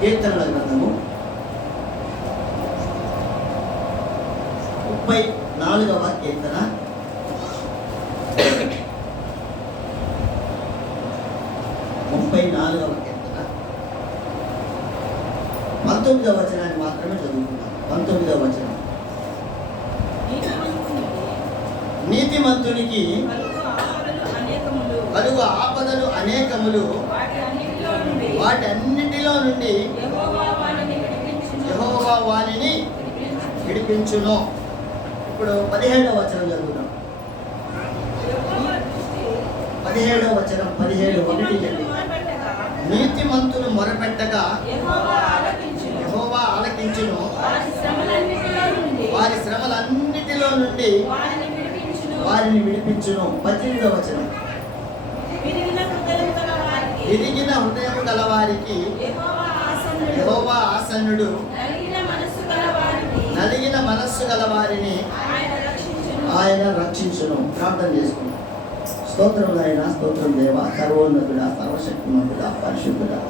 కీర్తనల గ్రంథము 34వ కీర్తన 34వ కీర్తన 19వ వచనాన్ని మాత్రమే చదువుకున్నాం. 19వ వచనం, నీతిమంతునికి కలుగు ఆపదలు అనేకములు, వాటి అన్నిటిలో నుండి యెహోవా వానిని విడిపించును. ఇప్పుడు 17వ వచనం చదువుదాం. 17వ వచనం 17:1 నీతిమంతులు మొరపెట్టగా యెహోవా ఆలకించును, వారి శ్రమలన్నిటిలో నుండి వారిని విడిపించును. 18వ వచనం, విరిగిన హృదయము గలవారికి యెహోవా ఆసన్నుడు, నలిగిన మనస్సు గలవారిని ఆయన రక్షించును. ప్రార్థన చేసుకుంటాం. స్తోత్రం నాయన, స్తోత్రం దేవా, సర్వోన్నతుడా, సర్వశక్తిమంతుడా, పరిశుద్ధుడా,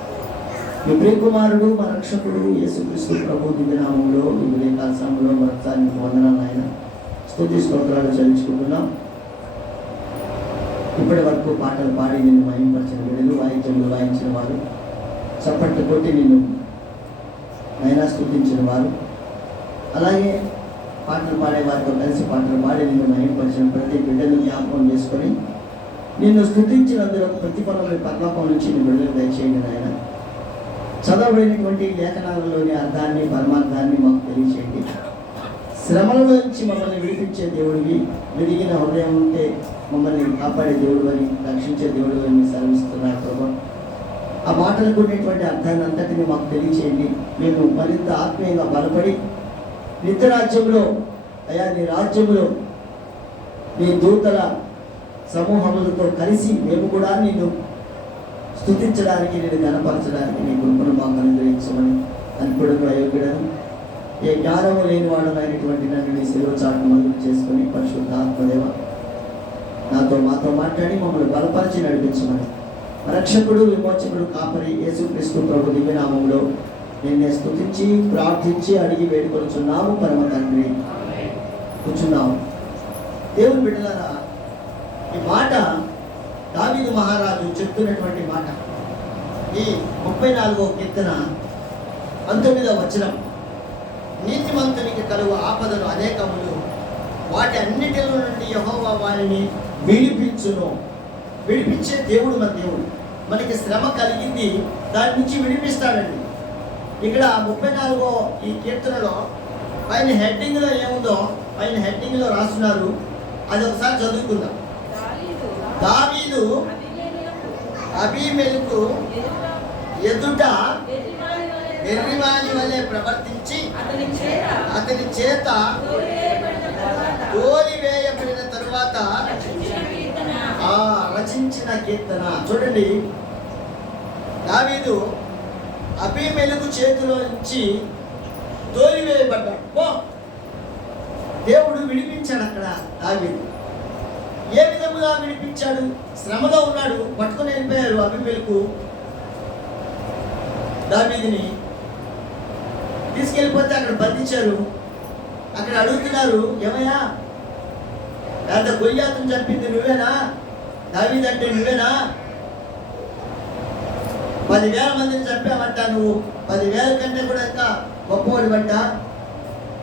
మీ ప్రియకుమారుడు మా రక్షకుడు యేసుక్రీస్తు ప్రభు దివ్యనామంలో మీ ఉదయకాల సమయంలో మరొకసారి మీకు వందనాలు ఆయన స్తుతి స్తోత్రాలు చెల్లించుకుంటున్నాం. ఇప్పటి వరకు పాటలు పాడి నిన్ను మహింపరిచిన బిడ్డలు, వాయిద్యములు వాయించిన వారు, చప్పట్లు కొట్టి నిన్ను నైనా స్తుతించిన వారు, అలాగే పాటలు పాడే వారితో కలిసి పాటలు పాడి నిన్ను మహింపరిచిన ప్రతి బిడ్డను జ్ఞాపకం చేసుకొని నిన్ను స్తుతించినందుకు ప్రతిఫలం పరలోకం నుంచి నీ బిడ్డలు దయచేయండి నాయన. చదవబడినటువంటి లేఖనాలలోని అర్థాన్ని పరమార్థాన్ని మాకు తెలియచేయండి. శ్రమల నుంచి మమ్మల్ని విడిపించే దేవుడివి, విరిగిన హృదయం ఉంటే మమ్మల్ని కాపాడే దేవుడు అని, రక్షించే దేవుడు అని సెలవిస్తున్నారు ప్రభు. ఆ మాటలకు ఉండేటువంటి అర్థాన్ని అంతటిని మాకు తెలియచేయండి. మేము మరింత ఆత్మీయంగా బలపడి నిత్య రాజ్యంలో అయా నీ రాజ్యంలో నీ దూతల సమూహములతో కలిసి మేము కూడా నిన్ను స్తుతించడానికి, నేను గణపరచడానికి నీ కృపను మాకు అనుగ్రహించమని అనుకోవడం అయోగ్యుడను, ఏ జ్ఞానము లేనివాడు అయినటువంటి నన్ను నీ శిలువ చాటును మందులు చేసుకుని పరిశుద్ధ ఆత్మదేవ నాతో మాతో మాట్లాడి మమ్మల్ని బలపరిచి నడిపించమని రక్షకుడు విమోచకుడు కాపరి యేసుక్రీస్తు ప్రభు దివ్యనామంలో నిన్నే స్తుతించి ప్రార్థించి అడిగి వేడుకొనుచున్నాము పరమ తండ్రి. కూర్చున్నాము. దేవుని బిడ్డలారా, ఈ మాట దావీదు మహారాజు చెప్తున్నటువంటి మాట. ఈ 34వ కీర్తన 19వ వచనం, నీతిమంతునికి కలుగు ఆపదలు అనేకములు, వాటి అన్నిటిలో నుండి యెహోవా వారిని విడిపించును. విడిపించే దేవుడు మన దేవుడు. మనకి శ్రమ కలిగింది, దాని నుంచి విడిపిస్తాడండి. ఇక్కడ 34వ ఈ కీర్తనలో పైన హెడ్డింగ్లో ఏముందో, పైన హెడ్డింగ్లో రాస్తున్నారు, అది ఒకసారి చదువుకుందాం. దావీదు అబీమెలెకు ఎదుట వెర్రివాని వలె ప్రవర్తించి అతని చేత తోలివేయబడిన తరువాత రచించిన కీర్తన. చూడండి, దావీదు అబీమెలెకు చేతిలో నుంచి తోలివేయబడ్డాడు. దేవుడు విడిపించాడు. అక్కడ దావీదు ఏ విధముగా విడిపించాడు? శ్రమలో ఉన్నాడు, పట్టుకొని వెళ్ళిపోయారు అబీమెలెకు దావీదుని. తీసుకెళ్ళిపోతే అక్కడ బంధించారు. అక్కడ అడుగుతున్నారు, ఏమయ్యా పెద్ద గొల్యాతుని చంపింది నువ్వేనా? దావీదు అంటే నువ్వేనా? 10,000 మందిని చంపావంట, నువ్వు 10,000 కంటే కూడా ఇంకా గొప్పవాడి వంట,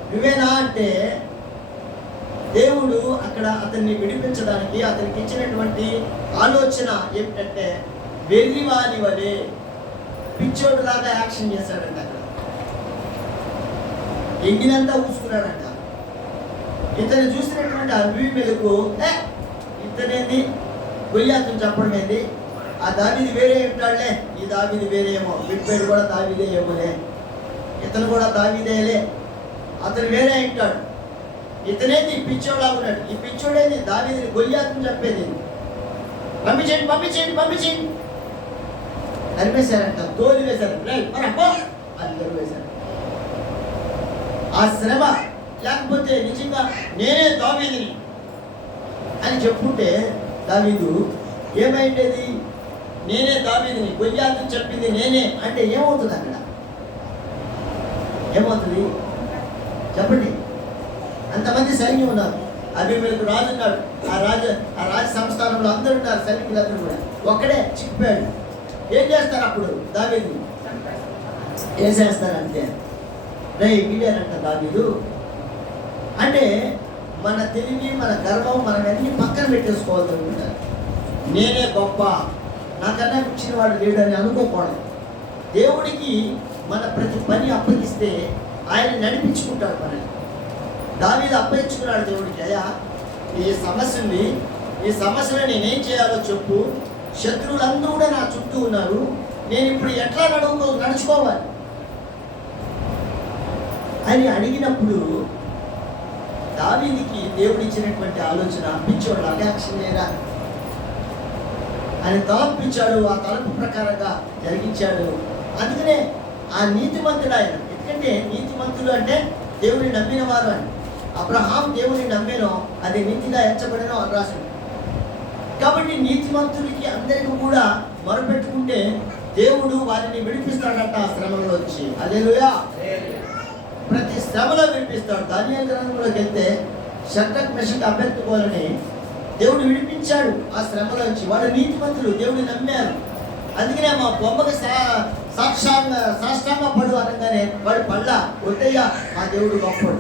నువ్వేనా అంటే దేవుడు అక్కడ అతన్ని విడిపించడానికి అతనికి ఇచ్చినటువంటి ఆలోచన ఏమిటంటే వెర్రివాని వలె, పిచ్చోడు లాగా యాక్షన్ చేశాడంట. అక్కడ ఎంగినంతా ఊసుకున్నాడంట. ఇతను చూసినటువంటి అబీమెలెకు ఇతనేంది గొల్యాతుని చెప్పడం ఏంది, ఆ దావీదు వేరే ఉంటాడులే, ఈ దావీదు వేరేమో, వీడి కూడా దావీదే ఏమోలే, ఇతను కూడా దావీదేలే, అతను వేరే ఉంటాడు, ఇతనేది పిచ్చోడా ఉన్నాడు, ఈ పిచ్చోడేది దావీదుని గొల్యాతుని చెప్పేది, పంపించండి పంపించండి పంపించండి నరిపేశారంట, తోలి వేశారు, అందరూ వేశారు. ఆ శ్రమ లేకపోతే నిజంగా నేనే దావీదుని అని చెప్పుకుంటే దావీదు ఏమైండేది? నేనే దావీదుని, గొల్యాతు చెప్పింది నేనే అంటే ఏమవుతుంది? అక్కడ ఏమవుతుంది చెప్పండి? అంతమంది సైన్యం ఉన్నారు. అభిమేలకు రాజు ఉన్నాడు. ఆ రాజ సంస్థానంలో అందరూ ఉన్నారు, సైనికులందరూ కూడా. ఒక్కడే చిక్కిపోయాడు. ఏం చేస్తారు అప్పుడు? దావీదు ఏం చేస్తారంటే, రే వీడారంట దావీదు అంటే మన తెలివి, మన గర్వం, మనం అన్ని పక్కన పెట్టేసుకోవాలి అనుకుంటారు. నేనే గొప్ప, నాకన్నా ఇచ్చిన వాడు లేడని అనుకోకూడదు. దేవుడికి మన ప్రతి పని అప్పగిస్తే ఆయన నడిపించుకుంటాడు మనని. దావీదు అప్పగించుకున్నాడు దేవుడికి, అయ్యా ఈ సమస్యను నేనేం చేయాలో చెప్పు, శత్రువులందరూ కూడా నా చుట్టూ ఉన్నారు, నేను ఇప్పుడు ఎట్లా నడుచుకోవాలి అని అడిగినప్పుడు దావీదుకి దేవుడు ఇచ్చినటువంటి ఆలోచన పిచ్చోడు అధ్యక్షం చేయరా ఆయన తలపించాడు. ఆ తలపు ప్రకారంగా జరిగించాడు. అందుకనే ఆ నీతిమంతుడు ఆయన. ఎందుకంటే నీతిమంతుడు అంటే దేవుని నమ్మిన వారు అని. అబ్రహాం దేవుని నమ్మేనో అది నీతిగా ఎంచబడినో అని రాశాడు. కాబట్టి నీతిమంతుడికి అందరికీ కూడా మొరపెట్టుకుంటే దేవుడు వారిని విడిపిస్తాడట ఆ శ్రమలో వచ్చి. హల్లెలూయా. ప్రతి శ్రమలో విడిపిస్తాడు. దానియేలు గ్రంథంలోకి వెళ్తే షద్రక్ మెషక్ అబేద్నెగోలని దేవుడు విడిపించాడు ఆ శ్రమలో వచ్చి. వాడు నీతిమంతులు, దేవుడిని నమ్మారు. అందుకనే మా బొమ్మకి సాష్టాంగ పడు అనగానే వాడు పళ్ళ వద్దయ్యా, మా దేవుడు గొప్పడు,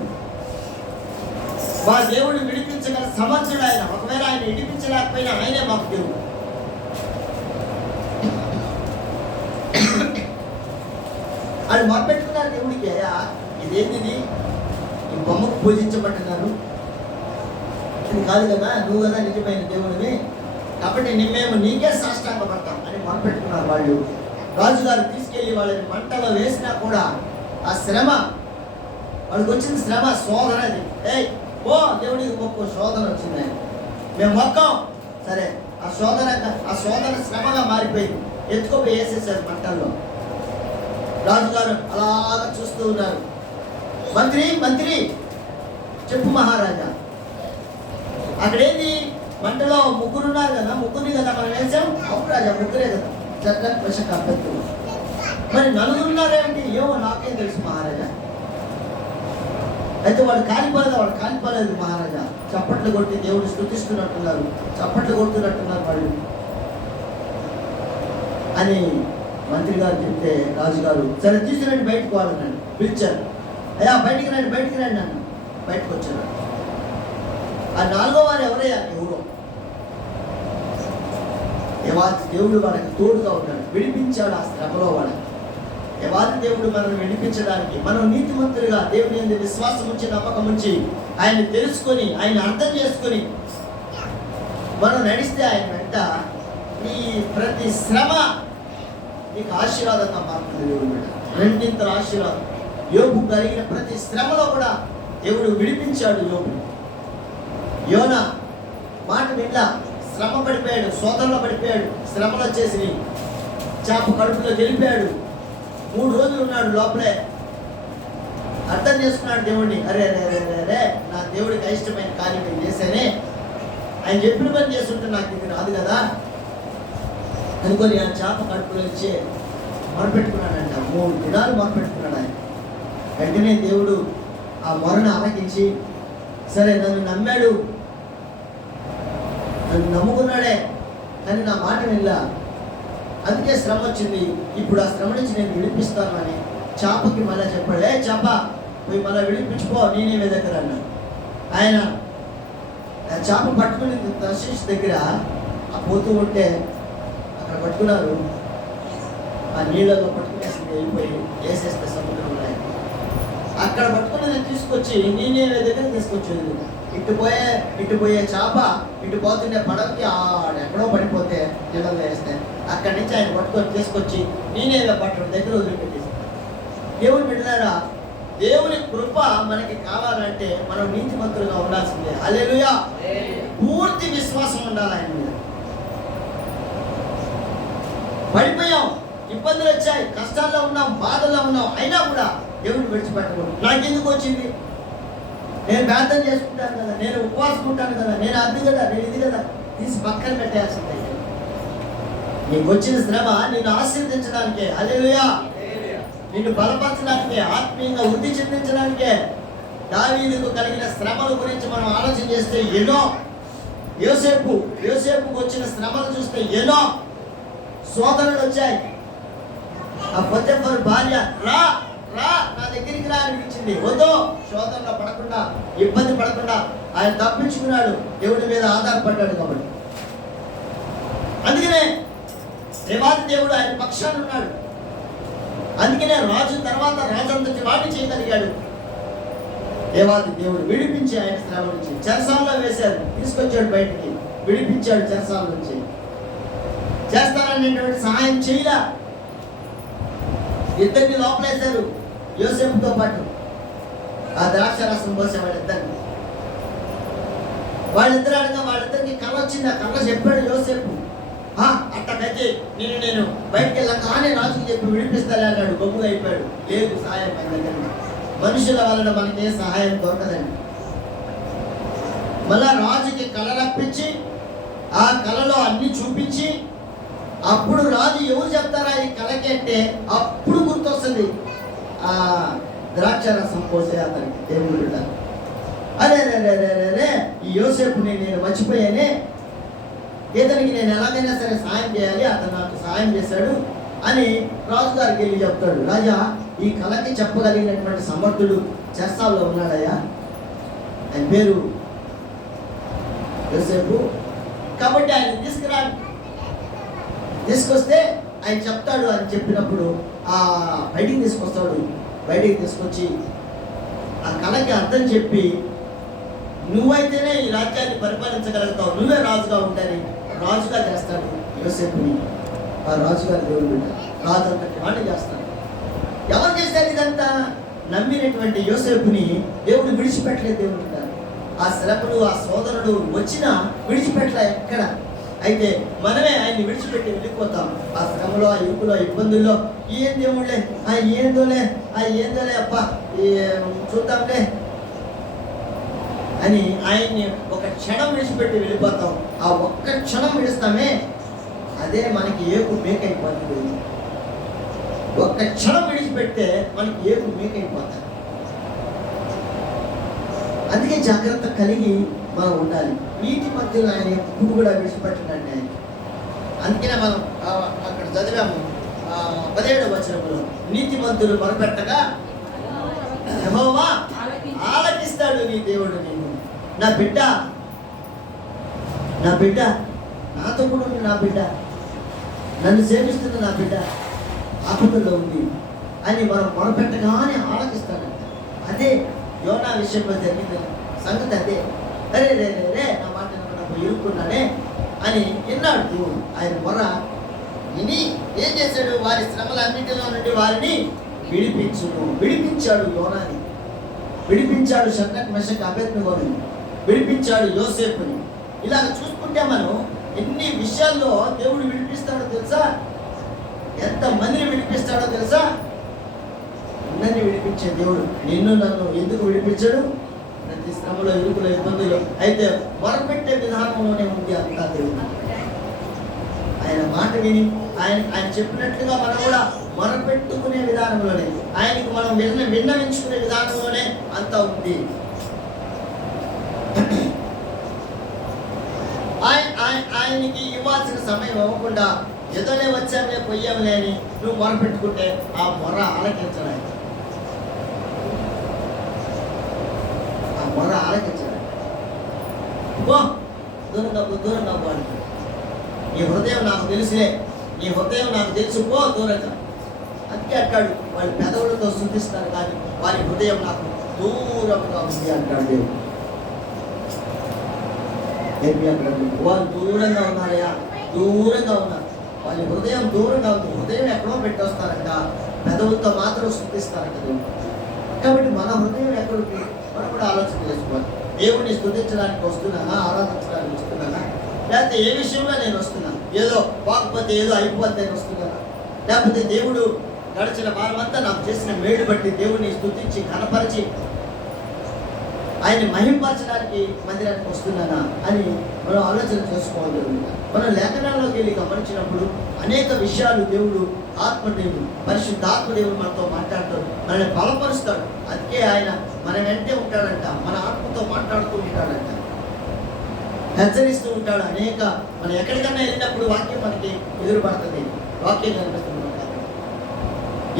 మా దేవుడు విడిపించగల సమర్థుడు ఆయన. ఒకవేళ ఆయన విడిపించలేకపోయినా ఆయనే మాకు దేవుడు. వాళ్ళు మొదపెట్టుకున్నారు దేవుడికి, అయ్యా ఇదేంటిది, ఈ బొమ్మకు పూజించబట్టున్నారు, ఇది కాదు కదా, నువ్వు కదా నిజమైన దేవుడివి, కాబట్టి మేము నీకే సాష్టాంగ పడతాం అని మొదపెట్టుకున్నారు వాళ్ళు. రాజుగారు తీసుకెళ్ళి వాళ్ళని మంటలో వేసినా కూడా ఆ శ్రమ, వాళ్ళకి వచ్చిన శ్రమ, శోధన. అది ఓ దేవుడికి గొప్ప శోధన వచ్చింది, మేము మొక్కం సరే. ఆ శోధన శ్రమగా మారిపోయింది. ఎత్తుకోపోయి వేసేసారు మంటల్లో. రాజుగారు అలాగా చూస్తూ ఉన్నారు. మంత్రి చెప్పు మహారాజా, అక్కడేంది మంటలో ముగ్గురు ఉన్నారు కదా, ముగ్గురిని కదా మనం వేసాం. అవును రాజా, ముగ్గురే కదా. షద్రక్ మెషక్ అబేద్నెగో. మరి నలుగురు ఉన్నారేమిటి? ఏమో నాకేం తెలుసు మహారాజా. అయితే వాడు కాలిపోలేదు మహారాజా. చప్పట్లు కొట్టి దేవుడు స్తుతిస్తున్నట్టున్నారు, చప్పట్లు కొడుతున్నట్టున్నారు వాళ్ళు అని మంత్రి గారు చెప్తే రాజుగారు సరే తీసుకురండి, బయటకు వాళ్ళని పిలిచారు. అయ్యా బయటికి రండి అన్న. బయటకు వచ్చారు. ఆ నాలుగో వారు ఎవరయ్యా? యెహోవా దేవుడు వాళ్ళకి తోడుగా ఉన్నాడు, విడిపించాడు ఆ శ్రమలో వాళ్ళకి. యెహోవా దేవుడు మనల్ని విడిపించడానికి, మనం నీతిమంతులుగా దేవుని యందు విశ్వాసం ఉంచి, నమ్మకం ఉంచి, ఆయన్ని తెలుసుకొని, ఆయన అర్థం చేసుకొని మనం నడిస్తే ఆయన వెంట నీ ప్రతి శ్రమ నీకు ఆశీర్వాదంగా మారుతుంది. దేవుడు రెండింతల ఆశీర్వాదం. యోబు కలిగిన ప్రతి శ్రమలో కూడా దేవుడు విడిపించాడు. యోనా మాట విన్నా శ్రమ పడిపోయాడు, శోధనలో పడిపోయాడు, శ్రమలు వచ్చేసి చేప కడుపులో గెలిపాడు. 3 రోజులు ఉన్నాడు లోపలే. అర్థం చేసుకున్నాడు దేవుడిని. అరే నా దేవుడికి అయిష్టమైన కార్యం నేను చేశానే, ఆయన చెప్పిన పని చేస్తుంటే నాకు ఇది రాదు కదా అనుకొని ఆ చేప కడుపులో వచ్చి మొరపెట్టుకున్నాడంట. 3 దినాలు మొరపెట్టుకున్నాడు ఆయన. వెంటనే దేవుడు ఆ మొరను ఆలకించి, సరే నన్ను నమ్మాడు, నన్ను నమ్ముకున్నాడే, కానీ నా మాట వినలా, అందుకే శ్రమ వచ్చింది, ఇప్పుడు ఆ శ్రమ నుంచి నేను విడిపిస్తాను అని చేపకి మళ్ళీ చెప్పాడు. చేప పోయి మళ్ళీ విడిపించుకో, నేనే మీ దగ్గర అన్నాడు. ఆయన చేప పట్టుకుని తర్షీషు దగ్గర ఆ పోతూ ఉంటే అక్కడ పట్టుకున్నారు. ఆ నీళ్ళలో పట్టుకునేసి వెళ్ళిపోయి వేసేస్తే సముద్రంలో అక్కడ పట్టుకుని తీసుకొచ్చి నేనే దగ్గర తీసుకొచ్చేది. ఇటు పోయే చేప ఇటు పోతుండే పడవకి ఎక్కడో పడిపోతే నీళ్ళలో వేస్తే అక్కడి నుంచి ఆయన పట్టుకొని తీసుకొచ్చి నేనే పట్టడం దగ్గర వదిలిపెట్టేసి. దేవుని బిడ్డలారా, దేవుని కృప మనకి కావాలంటే మనం నీతిమంతులుగా ఉండాల్సిందే. హల్లెలూయా. పూర్తి విశ్వాసం ఉండాలి ఆయన మీద. పడిపోయాం, ఇబ్బందులు వచ్చాయి, కష్టాల్లో ఉన్నాం, బాధల్లో ఉన్నాం, అయినా కూడా దేవుడిని విడిచిపెట్టకూడదు. నాకెందుకు వచ్చింది, నేను ప్రార్థన చేసుకుంటాను కదా, నేను ఉపవాసం ఉంటాను కదా, నేను అది కదా, నేను ఇది కదా, తీసి పక్కన పెట్టేయాల్సిందే. నీకు వచ్చిన శ్రమ నిన్ను ఆశీర్వదించడానికే. హల్లెలూయా. నిన్ను బలపరచడానికే, ఆత్మీయంగా వృద్ధి చెందించడానికే. దావీదుకు కలిగిన శ్రమల గురించి మనం ఆలోచన చేస్తే ఎన్నో. యోసేపుకు వచ్చిన శ్రమలు చూస్తే ఎన్నో శోధనలు వచ్చాయి. ఆ పొత్తెఫరు భార్య రా రా నా దగ్గరికి రా అనిపించింది. వద్దు, శోధనలో పడకుండా, ఇబ్బంది పడకుండా ఆయన తప్పించుకున్నాడు, దేవుడి మీద ఆధారపడ్డాడు కాబట్టి. అందుకనే దేవాది దేవుడు ఆయన పక్షాన ఉన్నాడు. అందుకనే రాజు తర్వాత రాజంతటి వాడిని చేయగలిగాడు. దేవాది దేవుడు విడిపించి ఆయన శ్రమ నుంచి చెరసాలలో వేశారు, తీసుకొచ్చాడు బయటికి, విడిపించాడు చెరసాల నుంచి. చేస్తాననేటువంటి సహాయం చేయలా. ఇద్దరిని లోపలేశారు యోసేపుతో పాటు. ఆ ద్రాక్ష రసం పోసే వాళ్ళిద్దరు అనగా వాళ్ళిద్దరికి కళ వచ్చింది. ఆ కళ చెప్పాడు యోసేపు. అట్టకైతే నేను బయటికి వెళ్ళగానే రాజుకి చెప్పి విడిపిస్తానే అన్నాడు. గొప్పగా అయిపోయాడు. లేదు సహాయం ఆయన దగ్గర. మనుషుల వలన మనకి ఏ సహాయం దొరకదండి. మళ్ళా రాజుకి కళ రప్పించి ఆ కళలో అన్ని చూపించి అప్పుడు రాజు ఎవరు చెప్తారా ఈ కళకి అంటే అప్పుడు గుర్తొస్తుంది ఆ ద్రాక్ష రసం పోసే అతనికి దేవుడు బిడ్డ. అరే ఈ యోసేపుని నేను మర్చిపోయానే, ఇతనికి నేను ఎలాగైనా సరే సహాయం చేయాలి, అతను నాకు సహాయం చేశాడు అని రాజుగారికి వెళ్ళి చెప్తాడు. రాజా, ఈ కళకి చెప్పగలిగినటువంటి సమర్థుడు చెరసాల్లో ఉన్నాడయ్యా, ఆయన పేరు యోసేపు, కాబట్టి ఆయన తీసుకొస్తే ఆయన చెప్తాడు అని చెప్పినప్పుడు బయటికి తీసుకొస్తాడు. బయటికి తీసుకొచ్చి ఆ కళకి అర్థం చెప్పి, నువ్వైతేనే ఈ రాజ్యాన్ని పరిపాలించగలుగుతావు, నువ్వే రాజుగా ఉంటాని రాజుగా చేస్తాడు యోసేపుని. ఆ రాజుగారి దేవుడు బిడ్డ, రాజు అంతటి వాడిని చేస్తాడు. ఎవరు చేశారు ఇదంతా? నమ్మినటువంటి యోసేపుని దేవుడు విడిచిపెట్టలేదు. దేవుడు ఉంటారు. ఆ శ్రమలు, ఆ సోదరుడు వచ్చినా విడిచిపెట్టలే ఎక్కడ. అయితే మనమే ఆయన్ని విడిచిపెట్టి వెళ్ళిపోతాం. ఆ శ్రమలో, ఆ ఇరుకులో, ఇబ్బందుల్లో ఏం దేవుళ్ళే, ఏందోలే అబ్బా చూద్దాంలే అని ఆయన్ని ఒక క్షణం విడిచిపెట్టి వెళ్ళిపోతాం. ఆ ఒక్క క్షణం విడిస్తామే, అదే మనకి ఏపు మేకైపోతుంది. ఒక్క క్షణం విడిచిపెడితే మనకి ఏపు మేకైపోతాయి. అందుకే జాగ్రత్త కలిగి మనం ఉండాలి. నీతి మధ్యలో ఆయన ఎప్పుడు కూడా విడిచిపెట్టండి ఆయన. అందుకనే మనం అక్కడ చదివాము 17వ వచనంలో, నీతి మంతులు మొరపెట్టగా యెహోవా ఆలకిస్తాడు నీ దేవుడు. నేను నా బిడ్డ నాతో కూడా ఉంది, నా బిడ్డ నన్ను సేవిస్తున్న నా బిడ్డ ఆపదలో ఉంది అని మనం మొరపెట్టగానే ఆలకిస్తాడు. అదే యోనా విషయంలో జరిగిన సంగతి. అదే రే నా మాట ఇరుక్కున్నానే అని విన్నాడు దేవుడు. ఆయన మొర విని ఏం చేశాడు? వారి శ్రమలన్నింటిలో నుండి వారిని విడిపించాడు. యోనాని విడిపించాడు, షడ్రక్ మెషక్ అబేద్నెగోని విడిపించాడు, యోసేపుని. ఇలాగ చూసుకుంటే మనం ఎన్ని విషయాల్లో దేవుడు విడిపిస్తాడో తెలుసా? ఎంత మందిని విడిపిస్తాడో తెలుసా? అందరినీ విడిపించే దేవుడు. నిన్ను నన్ను ఎందుకు విడిపించాడు? ప్రతి శ్రమలో, ఇరుకులో, ఇబ్బందులు. అయితే మొరపెట్టే విధానంలోనే ఉంది అంతా దేవుడు. ఆయన మాట విని ఆయన చెప్పినట్లుగా మనం కూడా మొరపెట్టుకునే విధానంలోనే, ఆయనకు మనం విన్నవించుకునే విధానంలోనే అంతా ఉంది. ఆయనకి ఇవ్వాల్సిన సమయం ఇవ్వకుండా ఎదలే వచ్చామే పొయ్యాములే అని నువ్వు మొరపెట్టుకుంటే ఆ మొర ఆలకించడానికి దూరంగా పో అంటే నీ హృదయం నాకు తెలుసులే, నీ హృదయం నాకు తెలుసు, పో దూరంగా. అందుకే అంటాడు, వాళ్ళు పెదవులతో శుద్ధిస్తారు కానీ వారి హృదయం నాకు దూరంగా ఉంది అంటాడు దేవుడు. వారు దూరంగా ఉన్నారయ్యా, దూరంగా ఉన్నారు. వాళ్ళ హృదయం దూరంగా ఉంది. హృదయం ఎక్కడో పెట్టి వస్తారంట, పెదవులతో మాత్రం శుద్ధిస్తారంట దేవుడు. కాబట్టి మన హృదయం ఎక్కడికి మనం కూడా ఆలోచన చేసుకోవాలి. దేవుడిని స్తుతించడానికి వస్తున్నానా, ఆరాధించడానికి వస్తున్నానా, లేకపోతే ఏ విషయంలో నేను వస్తున్నాను? ఏదో పోకపోతే ఏదో అయిపోతే నేను వస్తున్నానా? లేకపోతే దేవుడు గడిచిన వారమంతా నాకు చేసిన మేలు బట్టి దేవుడిని స్తుతించి కనపరిచి ఆయన మహింపరచడానికి మందిరానికి వస్తున్నానా అని మనం ఆలోచన చేసుకోవాలి. మనం లేఖనాల్లోకి వెళ్ళి గమనించినప్పుడు అనేక విషయాలు దేవుడు ఆత్మదేవుడు పరిశుద్ధాత్మదేవుడు మనతో మాట్లాడతాడు, మనల్ని బలపరుస్తాడు. అందుకే ఆయన మన వెంటే ఉంటాడంట, మన ఆత్మతో మాట్లాడుతూ ఉంటాడంట, హెచ్చరిస్తూ ఉంటాడు. అనేక మనం ఎక్కడికన్నా వెళ్ళినప్పుడు వాక్యం మనకి ఎదురుపడుతుంది, వాక్యం కనిపిస్తుంది.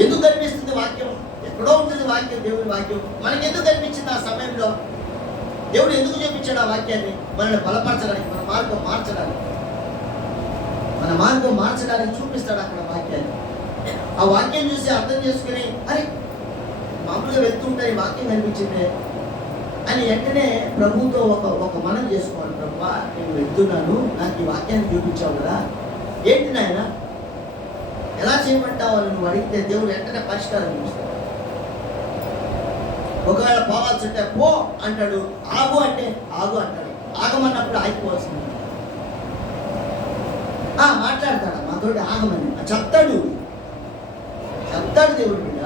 ఎందుకు కనిపిస్తుంది వాక్యం? ఎక్కడో ఉంటుంది వాక్యం, దేవుడి వాక్యం మనకి ఎందుకు కనిపించింది? ఆ సమయంలో దేవుడు ఎందుకు చూపించాడు ఆ వాక్యాన్ని? మనల్ని బలపరచడానికి, మన మార్గం మార్చడానికి చూపిస్తాడు అక్కడ వాక్యాన్ని. ఆ వాక్యం చూసి అర్థం చేసుకుని అరే మామూలుగా వెళ్తుంటే ఈ వాక్యం కనిపించిందే అని వెంటనే ప్రభుతో ఒక మనం చేసుకోవాలి. ప్రభువా, నేను వెళ్తున్నాను, నాకు ఈ వాక్యాన్ని చూపించావు కదా, ఏంటి నాయన ఎలా చేయమంటావు అని నువ్వు అడిగితే దేవుడు వెంటనే పరిష్కారం చూపిస్తాడు. ఒకవేళ పోవాల్సి ఉంటే పో అంటాడు, ఆగు అంటే ఆగు అంటాడు. ఆగమన్నప్పుడు ఆగిపోవాల్సింది. మాట్లాడతాడు మాతోటి, ఆగమని చెప్తాడు దేవుడు బిడ్డ.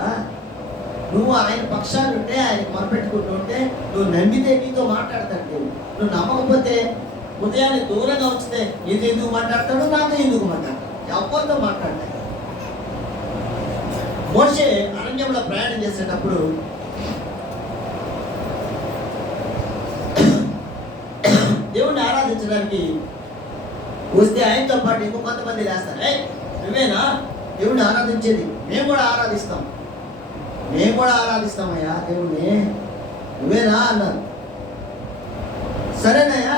నువ్వు ఆయన పక్షాలు ఉంటే, ఆయన మొరపెట్టుకుంటూ ఉంటే, నువ్వు నమ్మితే నీతో మాట్లాడతాడు దేవుడు. నువ్వు నమ్మకపోతే ఉదయాన్ని దూరంగా వచ్చితే నీతో ఎందుకు మాట్లాడతాడు, నాతో ఎందుకు మాట్లాడతాడు, ఎవరితో మాట్లాడతాడు. మోషే అరణ్యంలో ప్రయాణం చేసేటప్పుడు దేవుణ్ణి ఆరాధించడానికి వస్తే ఆయనతో పాటు ఇంకో కొంతమంది లేస్తారు. నువ్వేనా దేవుణ్ణి ఆరాధించేది? మేము కూడా ఆరాధిస్తామయ్యా దేవుణ్ణి, నువ్వేనా అన్నారు. సరేనయ్యా,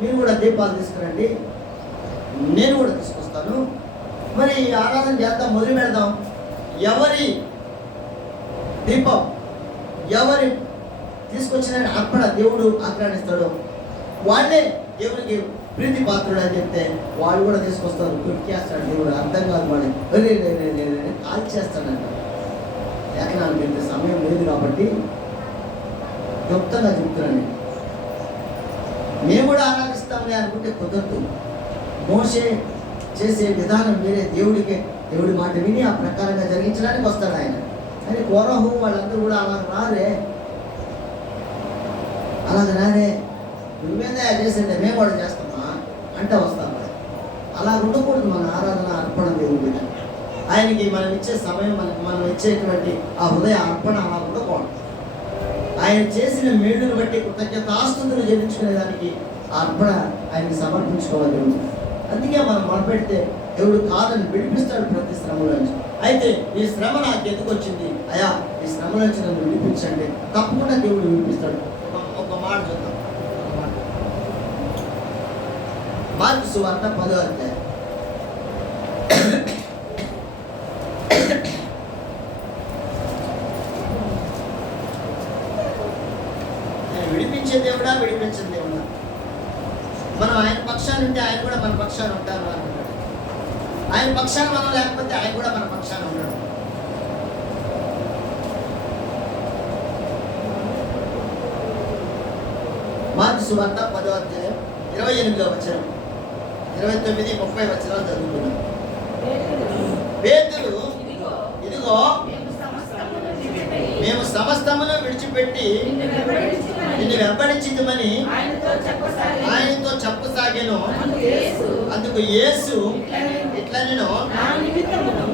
మీరు కూడా దీపాలు తీసుకురండి, నేను కూడా తీసుకొస్తాను, మరి ఆరాధన చేద్దాం, మొదలు పెడదాం. ఎవరి దీపం ఎవరి తీసుకొచ్చిన అర్పణ దేవుడు ఆక్రమిస్తాడు, వాళ్ళే దేవుడికి ప్రీతి పాత్రుడు అని చెప్తే వాళ్ళు కూడా తీసుకొస్తారు, దొరికేస్తాడు దేవుడు. అర్థం కాదు, వాళ్ళు కాల్ చేస్తాడంట. లేఖనాలు వెళ్తే సమయం లేదు కాబట్టి క్లుప్తంగా చెప్తున్నాను. మేము కూడా ఆరాధిస్తామని అనుకుంటే కుదరదు. మోషే చేసే విధానం వేరే. దేవుడి మాట విని ఆ ప్రకారంగా జరిగించడానికి వస్తాడు ఆయన. కానీ కోరహు వాళ్ళందరూ కూడా అలాగ రారే నువ్వేందా చేసేది, మేము కూడా చేస్తామా అంటే వస్తాం. అలా ఉండకూడదు మన ఆరాధన అర్పణ దేవుడి. ఆయనకి మనం ఇచ్చే సమయం, మనం ఇచ్చేటువంటి ఆ హృదయ అర్పణ అలా ఉండకూడదు. ఆయన చేసిన మేలును బట్టి కృతజ్ఞతాస్తుతులు చెల్లించుకునేదానికి ఆ అర్పణ ఆయనకి సమర్పించుకోవాలి. అందుకే మనం మొదలుపెడితే దేవుడు కాదని విడిపిస్తాడు ప్రతి శ్రమలో నుంచి. అయితే ఈ శ్రమ నాకు ఎందుకు వచ్చింది అయ్యా, ఈ శ్రమ నుంచి నన్ను విడిపించండి, తప్పకుండా దేవుడు విడిపిస్తాడు. ఒక మాట చూద్దాం. మార్కు సువార్త 10వ అధ్యాయం. విడిపించే దేవుడా, విడిపించని దేవుడా? మనం ఆయన పక్షాన్ని ఉంటే ఆయన కూడా మన పక్షాన్ని ఉంటారు అనుకుంటాడు. ఆయన పక్షాన్ని మనం లేకపోతే ఆయన కూడా మన పక్షాన్ని ఉంటాడు. మార్కు సువార్త 10వ అధ్యాయం 28వ వచనం, 29, 30 వచనాలు చదువుకున్నాం. పేతురు, ఇదిగో మేము సమస్తమును విడిచిపెట్టి నిన్ను వెంబడించిమని ఆయనతో చెప్పసాగాను. అందుకు యేసు ఇట్లనెను,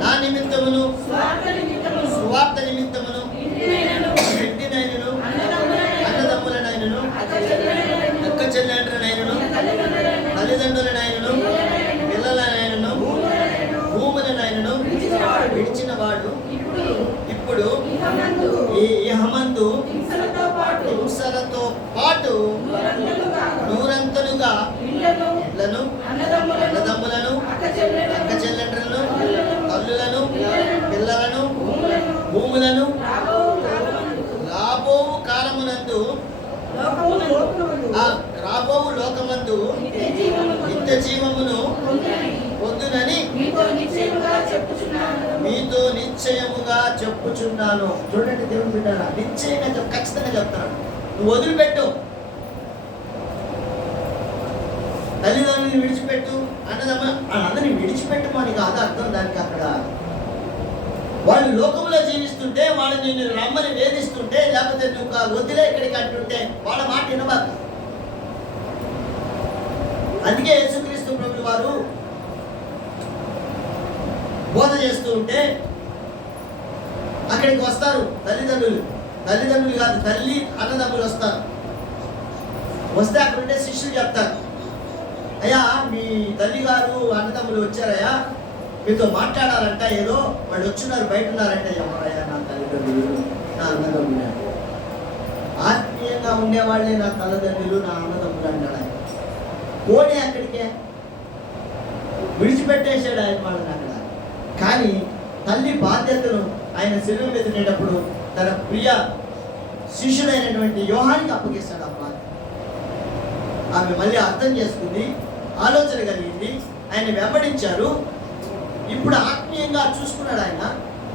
నా నిమిత్తమును సువార్త నిమిత్తమును ఇంటినైనను అన్నదమ్ములనైనను అక్క చెల్లెండ్రనైనను తల్లిదండ్రులనైనను పిల్లలనైనను భూములనైనను విడిచిన వాడు ఇప్పుడు ఇహమందు హింసలతో పాటు నూరంతలుగా ఇళ్లను అన్నదమ్ములను అక్క చెల్లెండ్రలను తల్లులను పిల్లలను భూములను రాబో కాలమునందు రాబో లోకమందు నిత్య జీవమును పొందునని మీతో నిశ్చయముగా చెప్పుచున్నాను. చూడండి దేవుడు బిడ్డలారా, నిశ్చయంగా ఖచ్చితంగా చెప్తాడు. నువ్వు వదిలిపెట్టు, తల్లిదండ్రులను విడిచిపెట్టు, అందరిని విడిచిపెట్టమని కాదు అర్థం. దానికి అక్కడ వాళ్ళు లోకంలో జీవిస్తుంటే, వాళ్ళు నిన్ను రమ్మని వేధిస్తుంటే, లేకపోతే నువ్వు వదిలే ఇక్కడికి అంటుంటే వాళ్ళ మాట వినబాక. అందుకే యేసుక్రీస్తు ప్రభువు వారు బోధ చేస్తూ ఉంటే అక్కడికి వస్తారు తల్లిదండ్రులు కాదు, తల్లి అన్నదమ్ములు వస్తారు. వస్తే అక్కడ ఉండే శిష్యులు చెప్తారు, అయ్యా మీ తల్లి గారు అన్నదమ్ములు వచ్చారయ్యా, మీతో మాట్లాడాలంట, ఏదో వాళ్ళు వచ్చున్నారు, బయట ఉన్నారంటే. ఎవరయ్యా? నా తల్లిదండ్రులు, నా అన్నదమ్ములు. ఆత్మీయంగా ఉండేవాళ్ళే నా తల్లిదండ్రులు, నా అన్నదమ్ములు అంటాడు ఆయన. పోనీ అక్కడికే విడిచిపెట్టేశాడు ఆయన వాళ్ళని అక్కడ. కానీ తల్లి బాధ్యతను ఆయన శిలువ మీద ఉండేటప్పుడు తన ప్రియ శిష్యుడైనటువంటి యోహానికి అప్పగిస్తాడు. అమ్మ ఆమె మళ్ళీ అర్థం చేసుకుంది, ఆలోచన కలిగింది, ఆయన వెంబడించారు. ఇప్పుడు ఆత్మీయంగా చూసుకున్నాడు ఆయన.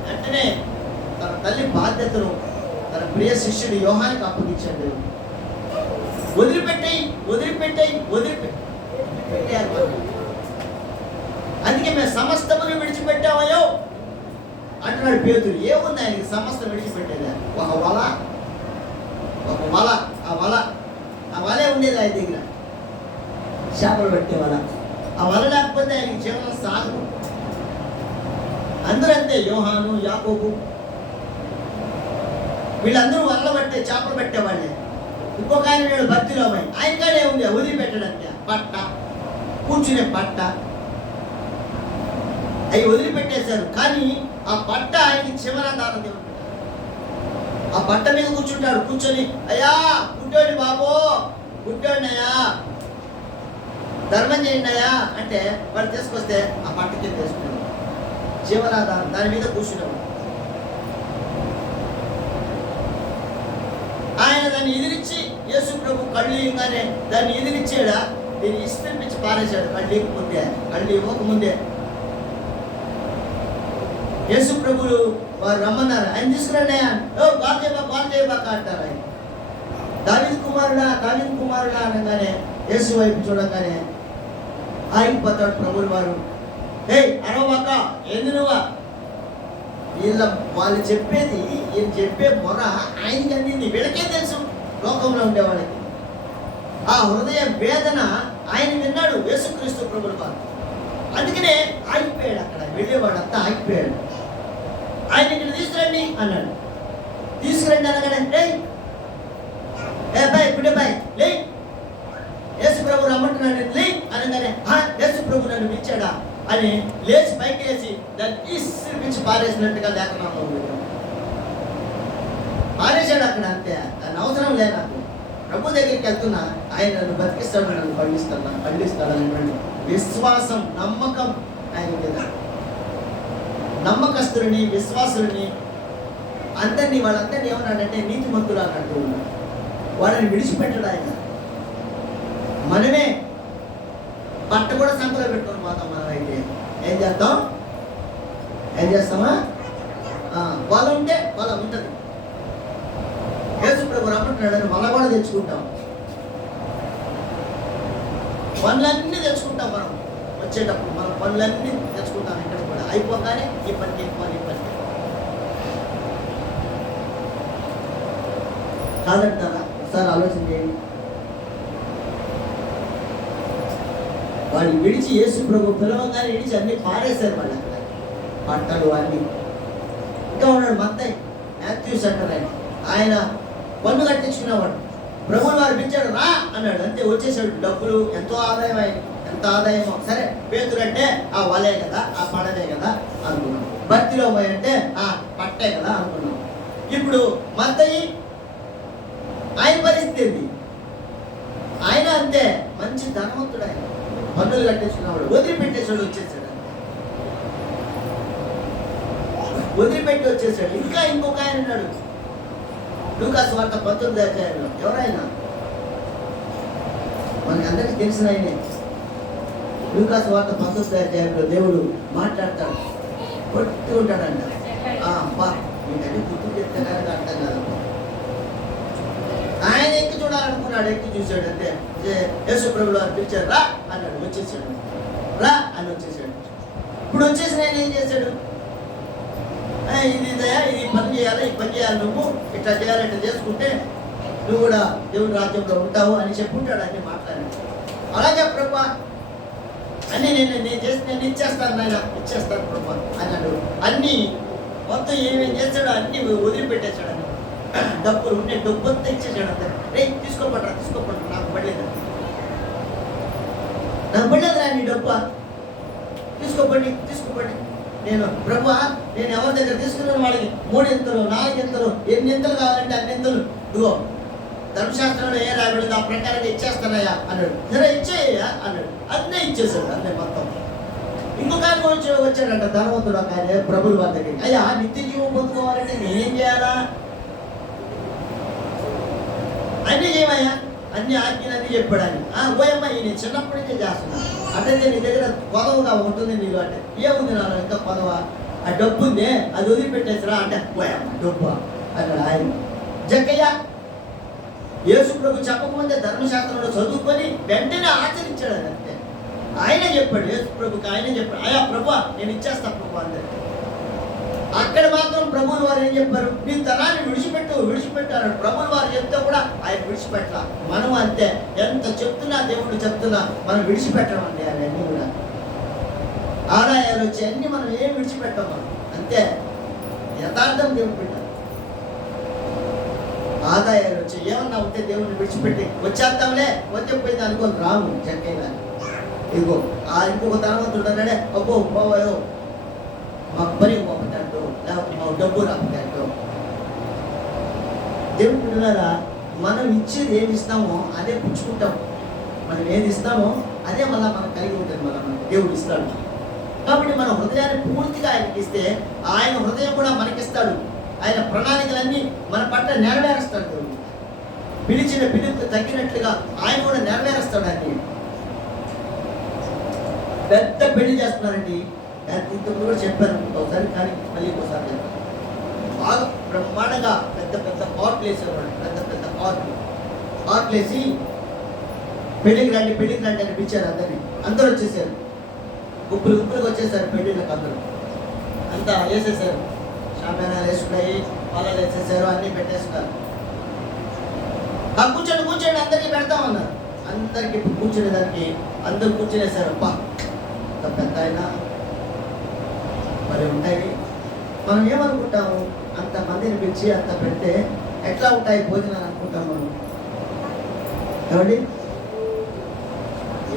వెంటనే తన తల్లి బాధ్యతను తన ప్రియ శిష్యుడు యోహానికి అప్పగించాడు. వదిలిపెట్టాయి. అందుకే మేము సమస్తమును విడిచిపెట్టామయ్యో అంటున్నాడు పేతురు. ఏముంది ఆయనకి సమస్తం విడిచిపెట్టేదా? ఒక వల. ఆ వలే ఉండేది ఆయన దగ్గర, చేపలు పెట్టే వల. ఆ వల లేకపోతే ఆయనకి జీవనం సాగదు. అందరూ అంతే, యోహాను, యాకోబు, వీళ్ళందరూ వలలు పట్టే చేపలు పెట్టేవాళ్ళే. ఇంకొక ఆయన వీడు భక్తిలోమై, ఆయన కాడే ఉంది వదిలిపెట్టడానికి పట్ట, కూర్చునే పట్ట, అవి వదిలిపెట్టేశారు. కానీ ఆ పట్ట ఆయనకి చివరాధారం. ఆ పట్ట మీద కూర్చుంటాడు. కూర్చొని, అయ్యా పుట్టోడి బాబో, పుట్టోడినయ్యా, ధర్మం చేయండి అయ్యా అంటే వాడు తీసుకొస్తే ఆ పట్ట కింద తీసుకున్నాడు. జీవనాధారం దాని మీద కూర్చున్నాడు. ఆయన దాన్ని ఎదిరించి, యేసు ప్రభు కళ్ళు ఇవ్వగానే దాన్ని ఎదిరించాడా, దీన్ని ఇస్తిపించి పారేశాడు. కళ్ళు ఇవ్వకముందే యేసు ప్రభులు వారు రమ్మన్నారు. ఆయన తీసుకురండి, బాల్ చేయబాక అంటారు. ఆయన దావీదు కుమారుడా అనగానే యేసు వైపు చూడగానే ఆగిపోతాడు ప్రభులు వారు. అరవబాక, ఏంది నువ్వా? వాళ్ళు చెప్పేది, ఈయన చెప్పే మొర ఆయనకి అందింది. వీళ్ళకే తెలుసు, లోకంలో ఉండేవాళ్ళకి. ఆ హృదయ వేదన ఆయన విన్నాడు యేసుక్రీస్తు ప్రభులు వారు. అందుకనే ఆగిపోయాడు. అక్కడ వెళ్ళేవాడు అంతా ఆగిపోయాడు. ఆయన ఇక్కడ తీసుకురండి అన్నాడు. తీసుకురండి అనగానే ఇప్పుడే లే, యేసు ప్రభు రమ్మంటున్నాడు లే అనగానే, యేసు ప్రభు నన్ను పిలిచాడా అని లేచి పైకి వేసి దాన్ని తీసుకురించి పారేసినట్టుగా లేఖనంలో పారేశాడు. అక్కడ అంతే, దాని అవసరం లేదు నాకు. ప్రభు దగ్గరికి వెళ్తున్నా, ఆయన నన్ను బతికిస్తాడు, నన్ను పండిస్తాడు అనేటువంటి విశ్వాసం, నమ్మకం ఆయన మీద. నమ్మకస్తులని, విశ్వాసులని అందరినీ, వాళ్ళందరినీ ఏమన్నాడంటే నీతిమంతులు అన్నట్టు ఉన్నాడు. వాళ్ళని విడిచిపెట్టడు ఆయన. మనమే బట్ట కూడా సంకలో పెట్టుకొని పోతాం. మనం అయితే ఏం చేస్తామా? వల ఉంటే వల ఉంటుంది. యేసు ప్రభు రమ్మంటున్నాడని వల కూడా తెచ్చుకుంటాం. పనులన్నీ తెచ్చుకుంటాం. మనం వచ్చేటప్పుడు మనం పనులన్నీ తెచ్చుకుంటాం. ఇక్కడ కూడా అయిపోగానే ఈ పనికి కాదంటారా? ఒకసారి ఆలోచన చేయండి. వాళ్ళు విడిచి, యేసు ప్రభు పిలవగానే విడిచి అన్ని పారేశారు. వాళ్ళు అక్కడ పట్టలు అన్ని. ఇంకా ఉన్నాడు మత్తయి, మాథ్యూస్ అంటారు. ఆయన పన్ను కట్టించుకునేవాడు. ప్రభువు వారు పిలిచాడు, రా అన్నాడు. అంతే వచ్చేసాడు. డబ్బులు ఎంత ఆదాయమో. సరే, పేతురు అంటే ఆ వలే కదా, ఆ పడనే కదా అనుకున్నాం. భక్తిలో అంటే ఆ పట్టే కదా అనుకున్నాం. ఇప్పుడు మత్తయి ఆయన పరిస్థితి ఏంటి? ఆయన అంతే, మంచి ధనవంతుడు. ఆయన పన్నులు కట్టించుకున్నవాడు. వదిలిపెట్టేసాడు, వచ్చేసాడు. ఇంకా ఇంకొక ఆయన ఉన్నాడు, లూకా సువార్త 19వ అధ్యాయంలో. ఎవరైనా మనకి అందరికీ తెలిసిన ఆయనే. లూకా సువార్త 19వ అధ్యాయంలో దేవుడు మాట్లాడతాడు, కొడుతూ ఉంటాడంట. మీకన్నీ గుర్తు చెప్తే కనుక అర్థం కాదు. ఆయన ఎక్కి చూడాలనుకున్నాడు, ఎక్కి చూశాడు. అంతే, యేసు ప్రభువు వారు పిలిచారు, రా అన్నాడు. వచ్చేసాడు. రా అని వచ్చేసాడు. ఇప్పుడు వచ్చేసిన ఆయన ఏం చేశాడు? ఇది ఈ పని చేయాలి, ఈ పని చేయాలి, నువ్వు ఇట్లా చేయాలి, ఇట్లా చేసుకుంటే నువ్వు కూడా దేవుడి రాజ్యంలో ఉంటావు అని చెప్పుంటాడు. అన్ని మాట్లాడాడు. అలాగే ప్రభా అన్నీ నేను ఇచ్చేస్తాను నాయన, ఇచ్చేస్తాను ప్రభా అన్నాడు. అన్నీ మొత్తం ఏమేం చేస్తాడో అన్నీ వదిలిపెట్టేశాడు. డబ్బులు ఉండే డబ్బు అంతా ఇచ్చేసాడు. అందరు రే తీసుకోపడ్రా నాకు పడలేదు, నీ డబ్బా తీసుకోపండి. నేను ప్రభా నేను ఎవరి దగ్గర తీసుకున్నాను వాళ్ళకి 3 ఇంతలు 4 ఇంతలు 8 ఇంతలు కావాలంటే 2 ఇంతలు ఇదిగో ధర్మశాస్త్రంలో ఏ రాబడింది ఆ ప్రకారంగా ఇచ్చేస్తానయ్యా అన్నాడు. సరే ఇచ్చేయ్యా అన్నాడు. అన్నీ ఇచ్చేసాడు. అన్నీ మొత్తం. ఇంకొక ఆయన వచ్చాడంట ధనవంతుడు. ఒక ఆయన ప్రభుల వారి దగ్గరికి, అయ్యా నిత్య జీవం పొందుకోవాలంటే నేనేం చేయాలా? అన్నీ చేయమయ్యా, అన్ని ఆజ్ఞలు అన్నీ చెప్పాడు అని. ఓయమ్మ నేను చిన్నప్పటి నుంచే చేస్తున్నాను అంటే నీ దగ్గర పదవుగా ఉంటుంది నీళ్ళు అంటే ఏముంది నాలో ఇంకా పదవ ఆ డబ్బు ఉందే అది వదిలిపెట్టేసరా అంటే ఓయమ్మ డబ్బు అన్నాడు ఆయన. జక్కయ్య యేసు ప్రభు చెప్పకముందే ధర్మశాస్త్రంలో చదువుకొని వెంటనే ఆచరించాడు. అది అంతే. ఆయనే చెప్పాడు, యేసు ప్రభుకి ఆయనే చెప్పాడు, అయ్యా ప్రభు నేను ఇచ్చేస్తా ప్రభు అందరికి. అక్కడ మాత్రం ప్రభువుల వారు ఏం చెప్పారు, నీ తనాన్ని విడిచిపెట్టు అన్నాడు. ప్రభువుల వారు చెప్తే కూడా ఆయన విడిచిపెట్టాల. మనం అంతే, ఎంత చెప్తున్నా దేవుడు చెప్తున్నా మనం విడిచిపెట్టడం అండి. అవన్నీ కూడా ఆదాయాలు వచ్చి అన్ని మనం ఏం విడిచిపెట్టాం. మనం అంతే యథార్థం దేవుడు పెట్టాలి. ఆదాయాలు వచ్చి ఏమన్నా ఉంటే దేవుడిని విడిచిపెట్టి వచ్చేద్దాంలే వచ్చే పోయింది అనుకోని రాము జక్కయ్య. ఇదిగో ఇంకొక ధనవంతుడు అన్నాడే, అబ్బో బాబోయో మాకు పని పంపుతాడు, లేకపోతే మాకు డబ్బు రాపుతాడు. దేవుడు పిల్లలారా మనం ఇచ్చేది ఏమి ఇస్తామో అదే పుచ్చుకుంటాం. మనం ఏది ఇస్తామో అదే మళ్ళీ మనం కలిగి ఉంటుంది. మనకు దేవుడు ఇస్తాడు. కాబట్టి మన హృదయాన్ని పూర్తిగా ఆయనకి ఇస్తే ఆయన హృదయం కూడా మనకిస్తాడు. ఆయన ప్రణాళికలన్నీ మన పట్ల నెరవేరుస్తాడు. దేవుడు పిలిచిన పిలుపుకు తగ్గినట్లుగా ఆయన కూడా నెరవేరుస్తాడు. అన్ని పెద్ద పెళ్లి చేస్తున్నారండి. ఇంతకు కూడా చెప్పాను ఒకసారి, కానీ మళ్ళీ ఇంకోసారి చెప్తాను. బాగా బ్రహ్మాండంగా పెద్ద కార్ట్లు వేసేవాడు. పెద్ద కార్ట్లు వేసి పెళ్లికి రండి అని పిలిచారు అందరినీ. అందరూ వచ్చేసారు. గుప్పులుగా వచ్చేసారు పెళ్లిళ్ళకి. అందరూ అంతా వేసేసారు. షాంపానాలు వేసుకున్నాయి, పాలలు వేసేసారు, అన్నీ పెట్టేసుకున్నారు. కూర్చోండి అందరికీ పెడతామన్నారు. అందరికి కూర్చునేదానికి అందరూ కూర్చునేసారు. అబ్బా పెద్ద ఆయన మరి ఉంటాయి. మనం ఏమనుకుంటాము, అంతమందిని పిలిచి అంత పెడితే ఎట్లా ఉంటాయి భోజనాలు అనుకుంటాం మనం. ఏమండి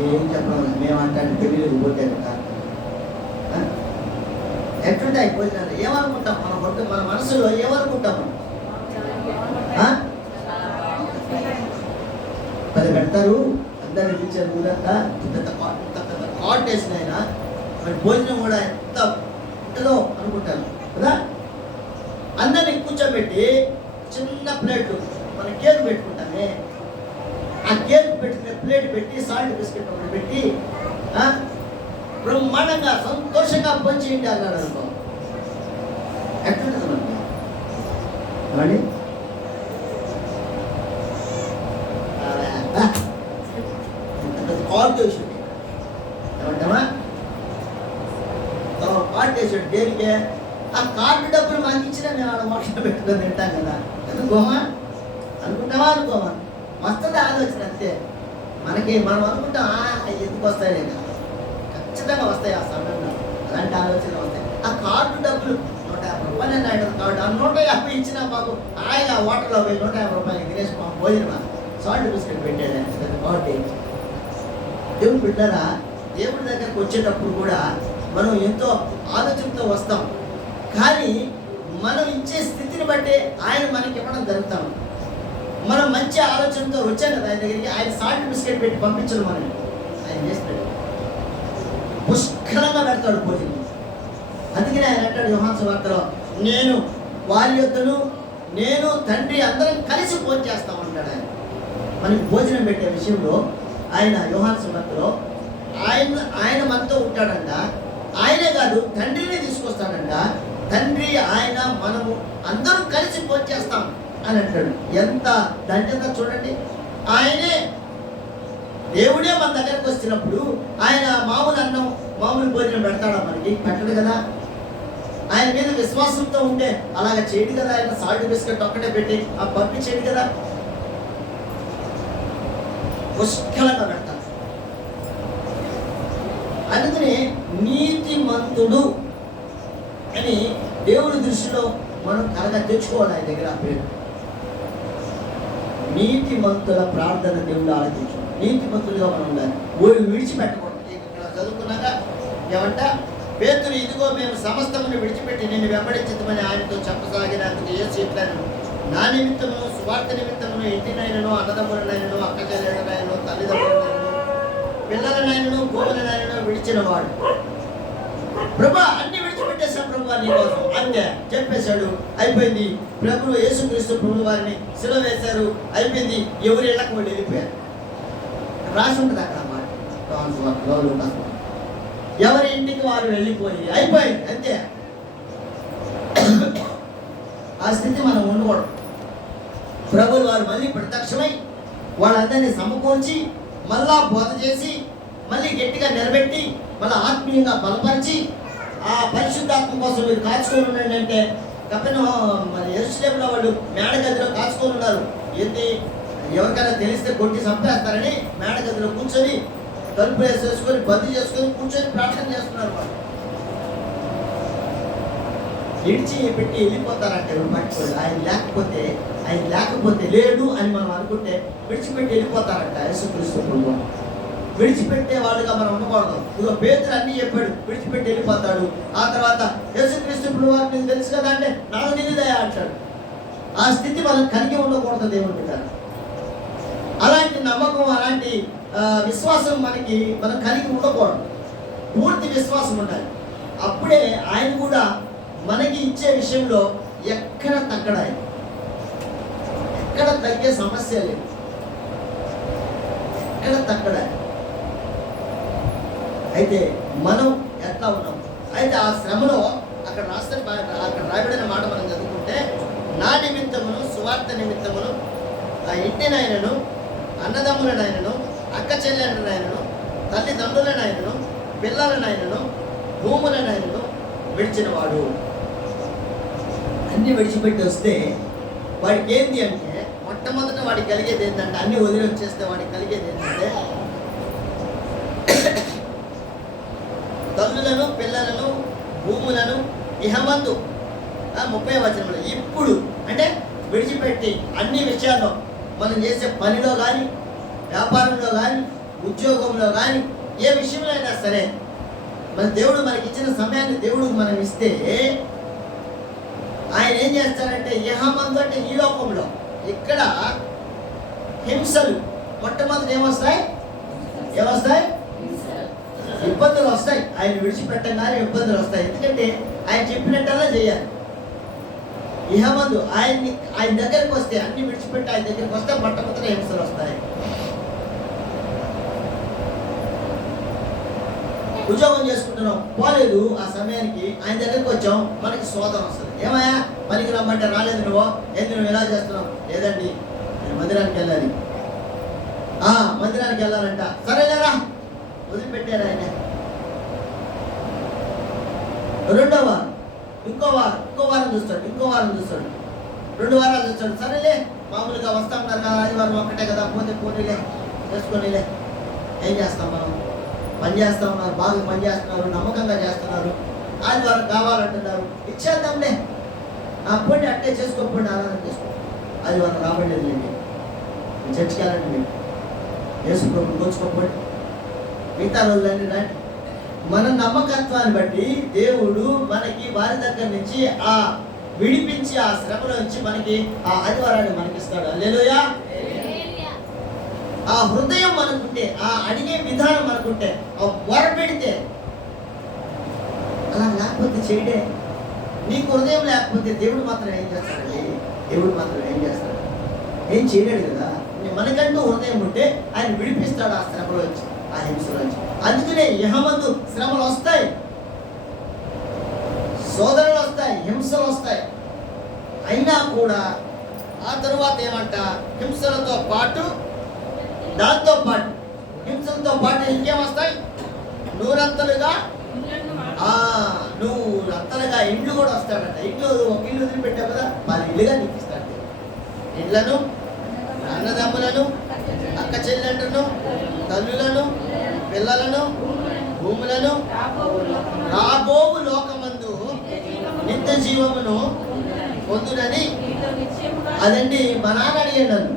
ఏం చెప్పాలి, మేము అంటే పెళ్ళిళ్ళకి పోతే ఎట్లుంటాయి భోజనాలు ఏమనుకుంటాం మన మనసులో ఏమనుకుంటాము. మరి పెడతారు అందరిని పిలిచారు. ఊరంతా పెద్ద కాట్ వేసిన ఆయన మరి భోజనం కూడా ఎంత ఉంటుందో అనుకుంటాను కదా. అందరినీ కూర్చోబెట్టి చిన్న ప్లేట్లు మన కేక్ పెట్టుకుంటామే, ఆ కేక్ పెట్టిన ప్లేట్ పెట్టి సాల్ట్ బిస్కెట్ ఒకటి పెట్టి బ్రహ్మాండంగా సంతోషంగా పంచేయండి అన్నాడు అనుకో. ఎట్లుంటుంది మనకి కార్టేషన్ ఏమంటామా కార్టేషన్ దేనికే ఆ కార్డు డబ్బులు మనకి ఇచ్చినా మేము ఆడ మోక్షం పెట్టుకొని తింటాం కదా. అనుకోమా అనుకోమా వస్తుంది ఆలోచన అంతే. మనకి మనం అనుకుంటాం ఎందుకు వస్తాయి లేదా, ఖచ్చితంగా వస్తాయి ఆ సమయంలో. అలాంటి ఆలోచనలు వస్తాయి. ఆ కార్డు డబ్బులు 150 రూపాయలు అన్నాడు కార్డు. ఆ 150 ఇచ్చినా మాకు ఆయన హోటల్లో పోయి 150 రూపాయలకి తినేసి మాకు భోజనమా సాల్ట్ బిస్కెట్ పెట్టాడు కాబట్టి. దేవుడు బిడ్డరా దేవుడి దగ్గరకు వచ్చేటప్పుడు కూడా మనం ఎంతో ఆలోచనతో వస్తాం. కానీ మనం ఇచ్చే స్థితిని బట్టి ఆయన మనకి ఇవ్వడం జరుగుతాం. మనం మంచి ఆలోచనతో వచ్చాం కదా ఆయన దగ్గరికి. ఆయన సాల్ట్ బిస్కెట్ పెట్టి పంపించడం మనం ఆయన చేస్తాడు. పుష్కలంగా పెడతాడు భోజనం. అందుకనే ఆయన అంటాడు యోహాను సువార్తలో, నేను వారి యొద్దను నేను తండ్రి అందరం కలిసి భోజనం చేస్తామంటాడు. ఆయన మనకి భోజనం పెట్టే విషయంలో ఆయన యోహాను సువార్తలో ఆయన మనతో ఉంటాడంట. ఆయనే కాదు తండ్రిని తీసుకొస్తాడంట. తండ్రి ఆయన మనము అందరం కలిసి భోజనం చేస్తాం అని అంటాడు. ఎంత దండంగా చూడండి. ఆయనే దేవుడే మన దగ్గరకు వచ్చినప్పుడు ఆయన మామూలు అన్నం మామూలు భోజనం పెడతాడా మనకి? పెట్టడు కదా. ఆయన మీద విశ్వాసంతో ఉంటే అలాగ చేయడు కదా. ఆయన సాల్ట్ బిస్కెట్ ఒక్కటే పెట్టి ఆ పంపించేది కదా, పుష్కలంగా పెడతారు. అందుకని నీతిమంతుడు అని దేవుని దృష్టిలో మనం కలగా తెచ్చుకోవాలి. ఆయన దగ్గర పేరు నీతిమంతుల ప్రార్థన దేవుడు ఆలోచించు. నీతిమంతులుగా మనం ఉండాలి, విడిచిపెట్టకూడదు. ఇక్కడ చదువుకున్నాక ఏమంట, పేతురు ఇదిగో మేము సమస్తమును విడిచిపెట్టి నిన్ను వెంబడించమని ఆయనతో చెప్పసాగినందుకు యేసు ఇట్లను, నా నిమిత్తమును సువార్త నిమిత్తమును ఇంటినైనను అన్నదమ్ములనైనను అక్క చెల్లెలనైనను తల్లిదండ్రులనైనను పిల్లలనైనను గోవులనైనను విడిచిన వాడు. ప్రభా అన్ని విడిచిపెట్టేశాం ప్రభా నీ కోసం అంతే చెప్పేశాడు. అయిపోయింది. ప్రభువు యేసుక్రీస్తు ప్రభు వారిని సిలువ వేశారు. అయిపోయింది. ఎవరి ఇళ్ళకు వాళ్ళు వెళ్ళిపోయారు. రాసి ఉంటుంది అక్కడ మాట, ఎవరి ఇంటికి వారు వెళ్ళిపోయి అయిపోయింది అంతే. ఆ స్థితి మనం ఉండకూడదు. ప్రభువు వారు మళ్ళీ ప్రత్యక్షమై వాళ్ళందరినీ సమకూర్చి మళ్ళా బోధ చేసి మళ్ళీ గట్టిగా నిలబెట్టి మళ్ళీ ఆత్మీయంగా బలపరిచి ఆ పరిశుద్ధాత్మ కోసం మీరు కాచుకొని ఉండండి అంటే మరి యెరూషలేములో వాళ్ళు మేడగదిలో కాచుకొని ఉన్నారు. ఏంటి, ఎవరికైనా తెలిస్తే కొట్టి చంపేస్తారని మేడగదిలో కూర్చొని తలుపు వేసేసుకొని బందీ చేసుకొని కూర్చొని ప్రార్థన చేస్తున్నారు. వాళ్ళు ఇడిచి పెట్టి వెళ్ళిపోతారంటే పట్టుకోండి. ఆయన లేకపోతే లేడు అని మనం అనుకుంటే విడిచిపెట్టి వెళ్ళిపోతారంట. యేసుక్రీస్తు ప్రభువు విడిచిపెట్టే వాళ్ళుగా మనం ఉండకూడదు. ఇదిగో పేతురు అన్నీ చెప్పాడు, విడిచిపెట్టి వెళ్ళిపోతాడు. ఆ తర్వాత యేసుక్రీస్తు ప్రభువు నీకు తెలుసు కదా అంటే నాకు తెలియదయా అంటాడు. ఆ స్థితి మనం కలిగి ఉండకూడదు దేవుడి గారు. అలాంటి నమ్మకం, అలాంటి విశ్వాసం మనం కలిగి ఉండకూడదు. పూర్తి విశ్వాసం ఉండాలి. అప్పుడే ఆయన కూడా మనకి ఇచ్చే విషయంలో ఎక్కడ తగ్గడాయి, ఎక్కడ తగ్గే సమస్య లేదు, ఎక్కడ తగ్గడాయి. అయితే మనం ఎట్లా ఉన్నాం? అయితే ఆ శ్రమలో అక్కడ రాయబడిన మాట మనం చదువుకుంటే, నా నిమిత్తమును సువార్త నిమిత్తమును ఆ ఇంటినైనను అన్నదమ్ములనైనను అక్క చెల్లెలనైనను తల్లిదండ్రులనైనను పిల్లలనైనను భూములనైనను విడిచినవాడు. అన్ని విడిచిపెట్టి వస్తే వాడికి ఏంటి అంటే, మొట్టమొదట వాడికి కలిగేది ఏంటంటే, అన్ని వదిలి వచ్చేస్తే వాడికి కలిగేది ఏంటంటే తల్లులను పిల్లలను భూములను ఇహమందు 30వ వచనంలో ఇప్పుడు అంటే విడిచిపెట్టి అన్ని విషయాల్లో మనం చేసే పనిలో కానీ వ్యాపారంలో కానీ ఉద్యోగంలో కానీ ఏ విషయంలో అయినా సరే మన దేవుడు మనకి ఇచ్చిన సమయాన్ని దేవుడికి మనం ఇస్తే ఆయన ఏం చేస్తారంటే ఇహమందు అంటే ఈ లోకంలో ఇక్కడ హింసలు మొట్టమొదటి ఏమొస్తాయి? ఇబ్బందులు వస్తాయి. ఆయన విడిచిపెట్టగానే ఇబ్బందులు వస్తాయి. ఎందుకంటే ఆయన చెప్పినట్టల్లా చేయాలి. ఇహమందు ఆయన దగ్గరికి వస్తే, అన్ని విడిచిపెట్టి ఆయన దగ్గరికి వస్తే మొట్టమొదటి హింసలు వస్తాయి. ఉద్యోగం చేసుకుంటున్నాం, పోలేదు, ఆ సమయానికి ఆయన దగ్గరికి వచ్చాం, మనకి శోధన వస్తుంది. ఏమయ్యా పనికి రమ్మంటే రాలేదు, నువ్వు ఎలా చేస్తున్నావు? లేదండి నేను మందిరానికి వెళ్ళాలి. మందిరానికి వెళ్ళాలంట. సరేలేరా వదిలిపెట్టారు ఆయన. రెండో వారం ఇంకో వారం చూస్తాడు, 2 వారాలు చూస్తాడు. సరేలే మామూలుగా వస్తా ఉన్నారు కదా, ఆదివారం ఒక్కటే కదా, పోనీలే చేసుకొనిలే. ఏం చేస్తాం మనం? పని చేస్తూ ఉన్నారు, బాగా పని చేస్తున్నారు, నమ్మకంగా చేస్తున్నారు. ఆదివారం కావాలంటున్నారు, ఇచ్చేద్దాంలే, అప్పటి అట్టే చేసుకోకపోండి, ఆరాధన చేసుకో. ఆదివారం రాబడలేదు లేండి, చర్చికి వెళ్ళండి, మీరు యేసు ప్రభువుని కోచుకోకపోండి, మిగతా రోజులన్నీ రండి. మన నమ్మకత్వాన్ని బట్టి దేవుడు మనకి వారి దగ్గర నుంచి ఆ విడిపించి ఆ శ్రమలో నుంచి మనకి ఆ ఆదివారాన్ని మనకిస్తాడు. హల్లెలూయా. ఆ హృదయం మనకుంటే, ఆ అడిగే విధానం మనకుంటే, ఆ మొర పెడితే, అలా లేకపోతే చేయడే. నీకు హృదయం లేకపోతే దేవుడు మాత్రం ఏం చేస్తాడండి? ఏం చేయలేడు కదా. మనకంటూ హృదయం ఉంటే ఆయన విడిపిస్తాడు ఆ శ్రమలో వచ్చి, ఆ హింసలో వచ్చి. అందుకనే యెహోవాకు శ్రమలు వస్తాయి, శోధనలు వస్తాయి, హింసలు వస్తాయి. అయినా కూడా ఆ తరువాత ఏమంట, హింసలతో పాటు హింసలతో పాటు ఇంకేమొస్తాయి? నూరంతలుగా ఇండ్లు కూడా వస్తాడంట. ఇంట్లో ఒక ఇల్లు వదిలిపెట్టావు కదా, వాళ్ళ ఇల్లుగా నీకు ఇస్తాడు. ఇండ్లను, అన్నదమ్ములను, అక్క చెల్లెండ్లను, తల్లులను, పిల్లలను, భూములను, రాబోవు లోకమందు నిత్య జీవమును పొందునని. అదండి మా నాన్న అడిగాడు నన్ను.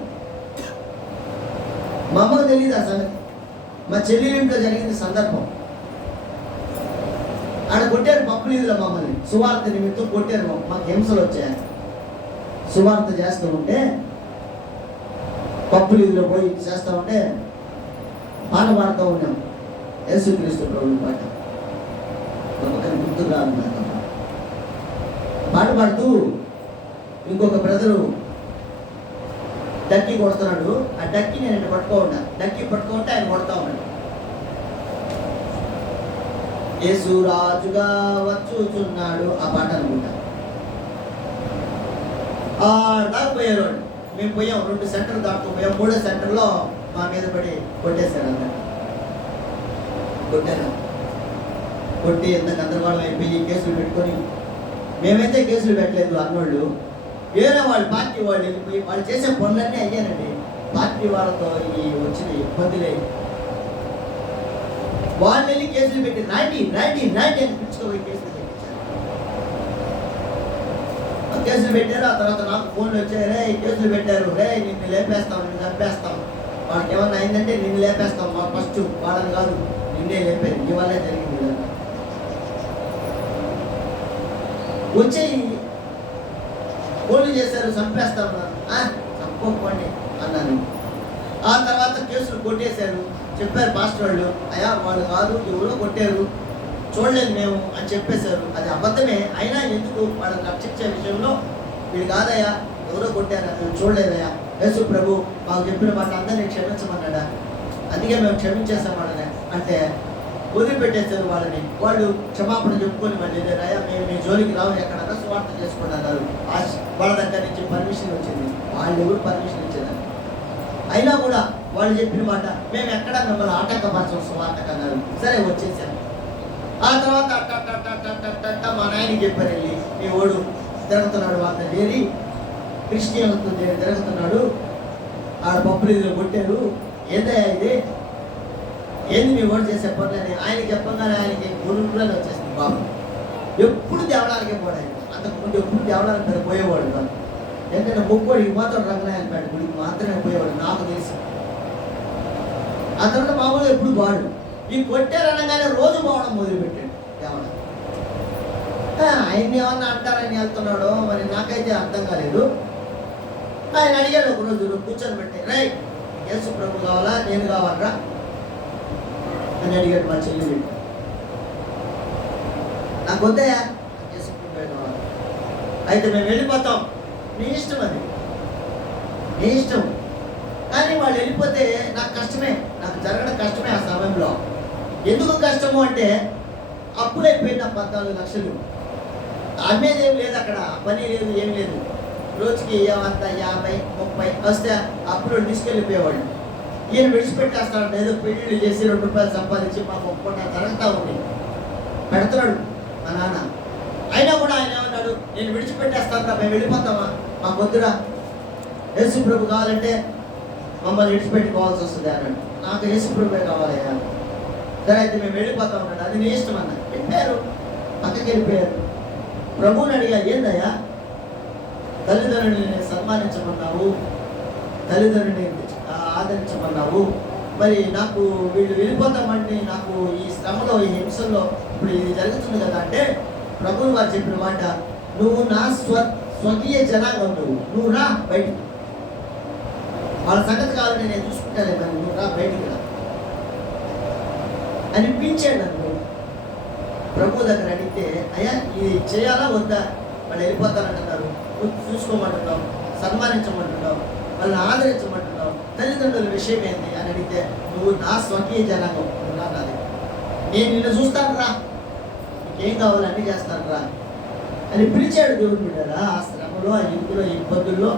మా అమ్మకు తెలియదు ఆ సంగతి. మా చెల్లెలి ఇంట్లో జరిగింది సందర్భం. ఆడ కొట్టారు పప్పు నీళ్ళలో మమ్మల్ని, సువార్త నిమిత్తం కొట్టారు. మాకు హింసలు వచ్చాయి. సువార్త చేస్తూ ఉంటే పప్పు నీళ్ళలో పోయి చేస్తూ ఉంటే పాట పాడుతూ ఉన్నాం, యేసుక్రీస్తు ప్రభువు పాట. ఒకరి గుర్తు రాదు నాకు. పాట పాడుతూ ఇంకొక బ్రదరు డక్కి కొడుతున్నాడు. ఆ డక్కి నేను పట్టుకోండా, డక్కి పట్టుకుంటే ఆయన కొడతా ఉన్నాడు. యేసు రాజుగా వచ్చుచున్నాడు ఆ పాట అనుకుంటా. దాకా పోయారు. మేము పోయాం, 2 సెంటర్లు దాటుతూ పోయాం. 3వ సెంటర్లో మా మీద పడి కొట్టేశారు. అన్న కొట్టాను. కొట్టి ఎంత గందరగోళం అయిపోయి కేసులు పెట్టుకొని, మేమైతే కేసులు పెట్టలేదు. అన్నోళ్ళు వేరే వాళ్ళు పార్టీ వాళ్ళు వెళ్ళిపోయి వాళ్ళు చేసే పనులన్నీ అయ్యానండి. పార్టీ వాళ్ళతో ఈ వచ్చిన ఇబ్బందులే. వాళ్ళు వెళ్ళి కేసులు పెట్టి రాండి రాండి రాండి అని పిలుచుకోపోయి కేసులు పెట్టించారు. కేసులు పెట్టారు. ఆ తర్వాత నాకు ఫోన్లు వచ్చాయి, రే కేసులు పెట్టారు, రే నిన్ను లేపేస్తాం, నిన్ను చంపేస్తాం, వాళ్ళకి ఏమన్నా అయిందంటే నిన్ను లేపేస్తాం, మా ఫస్ట్ వాళ్ళని కాదు నిన్నే లేపేది, ఇవాళే జరిగింది. వచ్చేయి ఫోన్లు చేశారు, చంపేస్తామన్నారు. చంపకపోండి అన్నాను. ఆ తర్వాత కేసులు కొట్టేశారు. చెప్పారు పాస్టర్ వాళ్ళు, అయ్యా వాళ్ళు కాదు ఎవరో కొట్టారు, చూడలేదు మేము అని చెప్పేశారు. అది అబద్ధమే. అయినా ఎందుకు వాళ్ళని రక్షించే విషయంలో వీళ్ళు కాదయ్యా ఎవరో కొట్టారు, మేము చూడలేదయ్యా, యేసు ప్రభు మాకు చెప్పిన మాట అందరినీ క్షమించమన్నాడా, అందుకే మేము క్షమించేసాం వాళ్ళని అంటే వదిలిపెట్టేశారు వాళ్ళని. వాళ్ళు క్షమాపణ చెప్పుకొని మళ్ళీ లేదయ్యా మేము మీ జోలికి రావు, ఎక్కడన్నా సువార్త చేసుకోండి అన్నారు. వాళ్ళ దగ్గర నుంచి పర్మిషన్ వచ్చింది. వాళ్ళు ఎవరు పర్మిషన్ ఇచ్చేదాన్ని. అయినా కూడా వాళ్ళు చెప్పిన మాట మేము ఎక్కడ మిమ్మల్ని ఆటంకపరచం సువార్తకు అన్నారు. సరే వచ్చేసాను. ఆ తర్వాత మా నాయనకి చెప్పారు, వెళ్ళి మీ ఓడు తిరుగుతున్నాడు, వాళ్ళని చేరి క్రిస్టియన్లతో తిరుగుతున్నాడు, ఆడ పప్పులు ఇదిలో కొట్టారు, ఏందయ్యా ఇది, ఏంది మీ ఓటు చేసే పనులని ఆయనకి చెప్పగానే ఆయనకి గురుకులని వచ్చేసింది. బాబు ఎప్పుడు దేవడానికే పోయాడు. అంతకుముందు ఎప్పుడు దేవడానికి మీద పోయేవాడు కాదు. ఎందుకంటే ముక్కోడికి మాత్రం రంగనాయలపేట గుడికి మాత్రమే పోయేవాడు నాకు తెలిసి. ఆ తర్వాత మామూలుగా ఎప్పుడు వాడు ఈ కొట్టారనగానే రోజు పోవడం మొదలుపెట్టాడు దేవడ. ఆయన్ని ఏమన్నా అంటారని వెళ్తున్నాడో మరి నాకైతే అర్థం కాలేదు. ఆయన అడిగాడు ఒకరోజు, నువ్వు కూర్చొని పెట్టి, రై యేసు ప్రభు కావాలా నేను కావాలరా అని అడిగాడు మా చెల్లి. నాకు వద్దయా యేసు ప్రభు కావాలి, అయితే మేము వెళ్ళిపోతాం, నీ ఇష్టం, అది నీ ఇష్టం. కానీ వాళ్ళు వెళ్ళిపోతే నాకు కష్టమే, నాకు జరగడం కష్టమే. ఆ సమయంలో ఎందుకు కష్టము అంటే అప్పుడైపోయింది 14 లక్షలు. అమ్మేది ఏం లేదు, అక్కడ పని లేదు, ఏం లేదు. రోజుకి ఏమంతా 50, 30 వస్తే అప్పుడు తీసుకెళ్ళిపోయేవాళ్ళు. ఈయన విడిచిపెట్టేస్తాడు, ఏదో పెళ్ళిళ్ళు చేసి 2 రూపాయలు సంపాదించి మాకు ఒప్పుకుంటా జరుగుతూ ఉంది, పెడుతున్నాడు మా నాన్న. అయినా కూడా ఆయన ఏమన్నాడు, నేను విడిచిపెట్టేస్తాను, మేము వెళ్ళిపోతామా, మాకు వద్దురా, యేసు ప్రభు కావాలంటే మమ్మల్ని విడిచిపెట్టుకోవాల్సి వస్తుంది అన్నాడు. నాకు యేసు ప్రభువే కావాలయ్యా. సరే అయితే మేము వెళ్ళిపోతాం అన్నాడు. అది నీ ఇష్టం అన్న. వెళ్ళారు, పక్కకి వెళ్ళిపోయారు. ప్రభువుని అడిగా, ఏందయ్యా తల్లిదండ్రులని సన్మానించమన్నావు, తల్లిదండ్రుని ఆదరించమన్నావు, మరి నాకు వీళ్ళు వెళ్ళిపోతామంటే నాకు ఈ శ్రమలో ఈ హింసల్లో ఇప్పుడు ఇది జరుగుతుంది కదా అంటే ప్రభువు వారు చెప్పిన మాట, నువ్వు నా స్వకీయ జనాంగం, నువ్వు రా బయటికి, వాళ్ళ సంగతి కావాలని నేను చూసుకుంటానే, మరి నువ్వు రా బయటికి రా అనిపించాడు నన్ను. ప్రభు దగ్గర అడిగితే, అయ్యా ఇది చేయాలా వద్దా, వాళ్ళు వెళ్ళిపోతానంటున్నారు, నువ్వు చూసుకోమంటున్నావు, సన్మానించమంటున్నావు, వాళ్ళని ఆదరించమంటున్నావు, తల్లిదండ్రుల విషయం ఏంటి అని అడిగితే, నువ్వు నా స్వకీయ జనాంగం, నువ్వు రా నాది, నేను నిన్ను చూస్తాను రా, నీకేం కావాలో అన్నీ చేస్తాను రా అని పిలిచాడు దేవుడు. బిడ్డరా ఆ శ్రమలో, ఆ ఇరుకులో, ఈ ఇబ్బందుల్లో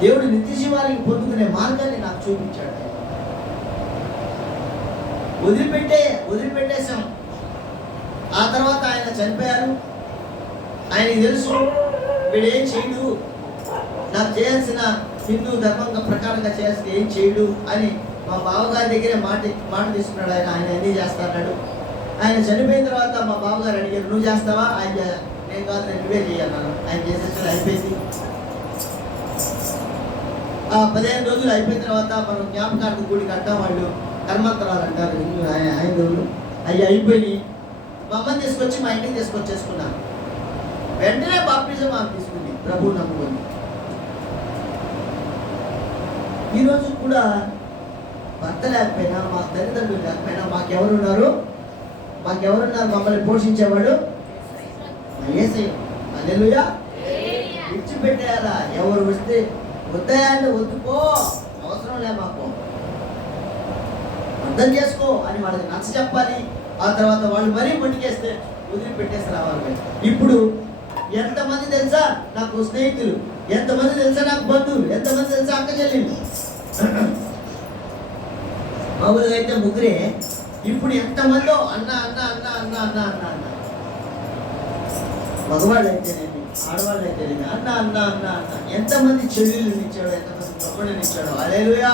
దేవుడు నిత్య జీవానికి పొందుకునే మార్గాన్ని నాకు చూపించాడు. వదిలిపెట్టేసాం. ఆ తర్వాత ఆయన చనిపోయారు. ఆయనకి తెలుసు వీడు ఏం చేయడు, నాకు చేయాల్సిన హిందూ ధర్మం ప్రకారంగా చేయాల్సిన ఏం చేయడు అని మా బావగారి దగ్గరే మాట తీసుకున్నాడు. ఆయన అన్నీ చేస్తాడు. ఆయన చనిపోయిన తర్వాత మా బావగారు అడిగారు, నువ్వు చేస్తావా? ఆయన నేను కాదు, నేను నువ్వే చేయాలన్నాను. ఆయన చేసేసాడు, అయిపోయింది. ఆ 15 రోజులు అయిపోయిన తర్వాత మనం జ్ఞాపకార్థ గుడి కట్టాం. వాళ్ళు కర్మంతరాలు అంటారు హైందవులు. అవి అయిపోయి మా అమ్మని తీసుకొచ్చి మా ఇంటికి తీసుకొచ్చేసుకున్నాను. వెంటనే బాప్టిజం ఆమె తీసుకుంది, ప్రభువు నమ్ముకొని. ఈరోజు కూడా భర్త లేకపోయినా, మా తల్లిదండ్రులు లేకపోయినా మాకెవరున్నారు మమ్మల్ని పోషించేవాడు? యేసయ్య. హల్లెలూయా. విడిచిపెట్టేయాలా? ఎవరు వస్తే వద్దాయంటే వద్దుకో, అవసరం లే, మాకు అర్థం చేసుకో అని వాళ్ళకి నచ్చ చెప్పాలి. ఆ తర్వాత వాళ్ళు మరీ మొండికేస్తే వదిలిపెట్టేసి రావాలి. ఇప్పుడు ఎంతమంది తెలుసా నాకు స్నేహితులు, ఎంతమంది తెలుసా నాకు బంధువులు, ఎంతమంది తెలుసా అక్క చెల్లెలు. మామూలుగా అయితే ముగ్గురే, ఇప్పుడు ఎంతమందో అన్న అన్న అన్న అన్న అన్న అన్న అన్న. మగవాళ్ళు అయితేనేమి, ఆడవాళ్ళు అయితేనేమి అన్న అన్న అన్న అన్న. ఎంతమంది చెల్లెళ్ళని ఇచ్చాడు, ఎంతమంది తమ్ముళ్ళని ఇచ్చాడు. హల్లెలూయా.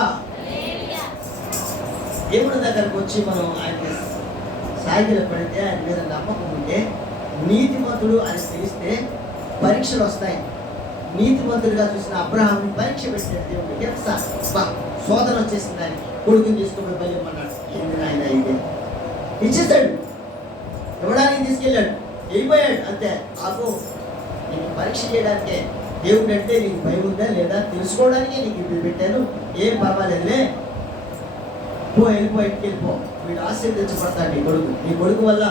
దేవుడి దగ్గరకు వచ్చి మనం ఆయన సాగిలు పడితే, ఆయన మీద నమ్మకం ఉంటే, నీతిమంతుడు అని తెలిస్తే పరీక్షలు వస్తాయి. నీతిమంతుడిగా చూసిన అబ్రహాంని పరీక్ష పెట్టాడు దేవుడు. ఎప్సా శోధన వచ్చేసింది, ఆయన కొడుకుని తీసుకుని బయలుమన్నాడు. ఏంటి ఆయన అయితే ఇచ్చేసాడు, ఇవ్వడానికి తీసుకెళ్ళాడు, వెళ్ళిపోయాడు. అంతే. ఆకు నీకు పరీక్ష చేయడానికే, దేవుడు అంటే నీకు భయం ఉందా లేదా తెలుసుకోవడానికే నీకు ఇప్పుడు పెట్టాను, ఏం పర్వాలేదులే, పో, వెళ్ళిపో. వీడు ఆశీర్వదించబడతాడు నీ కొడుకు వల్ల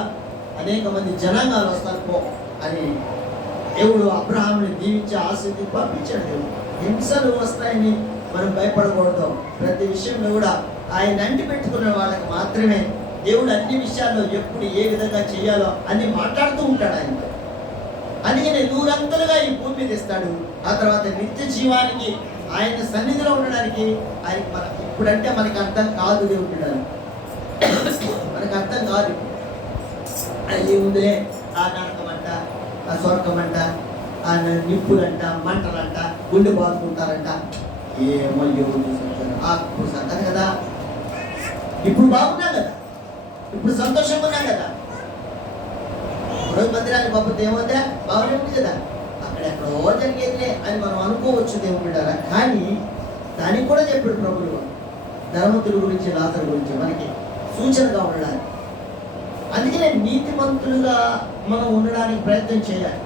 అనేక మంది జనాంగాలు వస్తారు పో అని దేవుడు అబ్రహాంని దీవించి ఆశీర్వదించి పంపించాడు. దేవుడు హింసలు వస్తాయని మనం భయపడకూడదు. ప్రతి విషయంలో కూడా ఆయన అంటి పెట్టుకున్న వాళ్ళకి మాత్రమే దేవుడు అన్ని విషయాల్లో ఎప్పుడు ఏ విధంగా చేయాలో అన్ని మాట్లాడుతూ ఉంటాడు ఆయన. అందుకనే నూరంతలుగా ఈ భూమి మీద ఇస్తాడు. ఆ తర్వాత నిత్య జీవానికి ఆయన సన్నిధిలో ఉండడానికి ఆయన ఇప్పుడంటే మనకు అర్థం కాదు. దేవుడు మనకు అర్థం కాదు. అది ఉందిలే, ఆ నరకమంట, ఆ స్వర్గమంట, ఆ నిప్పులంట, మంటలంట, గుండె బాదుకుంటారంట, ఏమో ఎవరు చూసుకుంటారు. అప్పుడు సంగతి కదా, ఇప్పుడు బాగున్నాం కదా, ఇప్పుడు సంతోషంగా ఉన్నాం కదా. రోజు మందిరానికి పంపితే ఏమవుతా బాగానే ఉంది కదా, అక్కడెక్కడో జరిగేదిలే అని మనం అనుకోవచ్చు దేవుడు బిడ్డలారా. కానీ దానికి కూడా చెప్పాడు ప్రభువు, ధనవంతుల గురించి, లాజరు గురించి మనకి సూచనగా ఉండడానికి. అందుకనే నీతిమంతులుగా మనం ఉండడానికి ప్రయత్నం చేయాలి.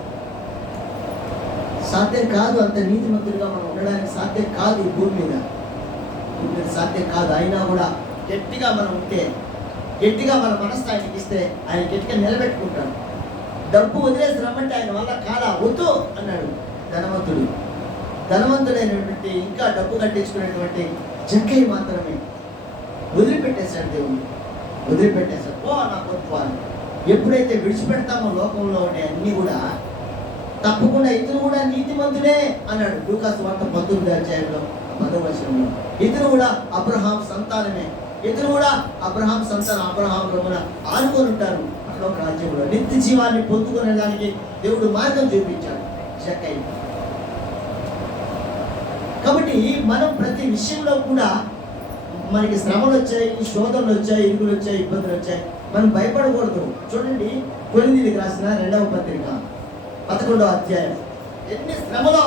సాధ్యం కాదు, అంత నీతిమంతులుగా మనం ఉండడానికి సాధ్యం కాదు. ఈ భూమి మీద సాధ్యం కాదు. అయినా కూడా గట్టిగా మనం ఉంటే, గట్టిగా మన మనసు ఆయనకి ఇస్తే ఆయన గట్టిగా నిలబెట్టుకుంటాడు. డబ్బు వదిలేసి రమ్మంటే ఆయన వల్ల కాదా, వద్దు అన్నాడు ధనవంతుడైనటువంటి, ఇంకా డబ్బు కట్టించుకునేటువంటి జక్కయ్య మాత్రమే వదిలిపెట్టేశాడు. దేవుడు వదిలిపెట్టేశాడు. ఓ నా పొత్తువాలి. ఎప్పుడైతే విడిచిపెడతామో లోకంలో ఉండే అన్నీ కూడా, తప్పకుండా ఇతను కూడా నీతిమంతుడే అన్నాడు. లూకాసు వార్త 19వ అధ్యాయంలో 10వ వచనంలో. ఇతను కూడా అబ్రహాం సంతానమే, ఇతను కూడా అబ్రహాం సంతానం, అబ్రహాం కూడా ఆనుకొని ఉంటారు ఒక రాజ్యంలో. నిత్య జీవాన్ని పొందుకునే దానికి దేవుడు మార్గం చూపించాడు జక్కయ్య. కాబట్టి మనం ప్రతి విషయంలో కూడా మనకి శ్రమలు వచ్చాయి, శోధనలు వచ్చాయి, ఇరుగులు వచ్చాయి, ఇబ్బందులు వచ్చాయి, మనం భయపడకూడదు. చూడండి, కొరింథీయులకు రాసిన 2వ పత్రిక 11వ అధ్యాయం. ఎన్ని శ్రమలో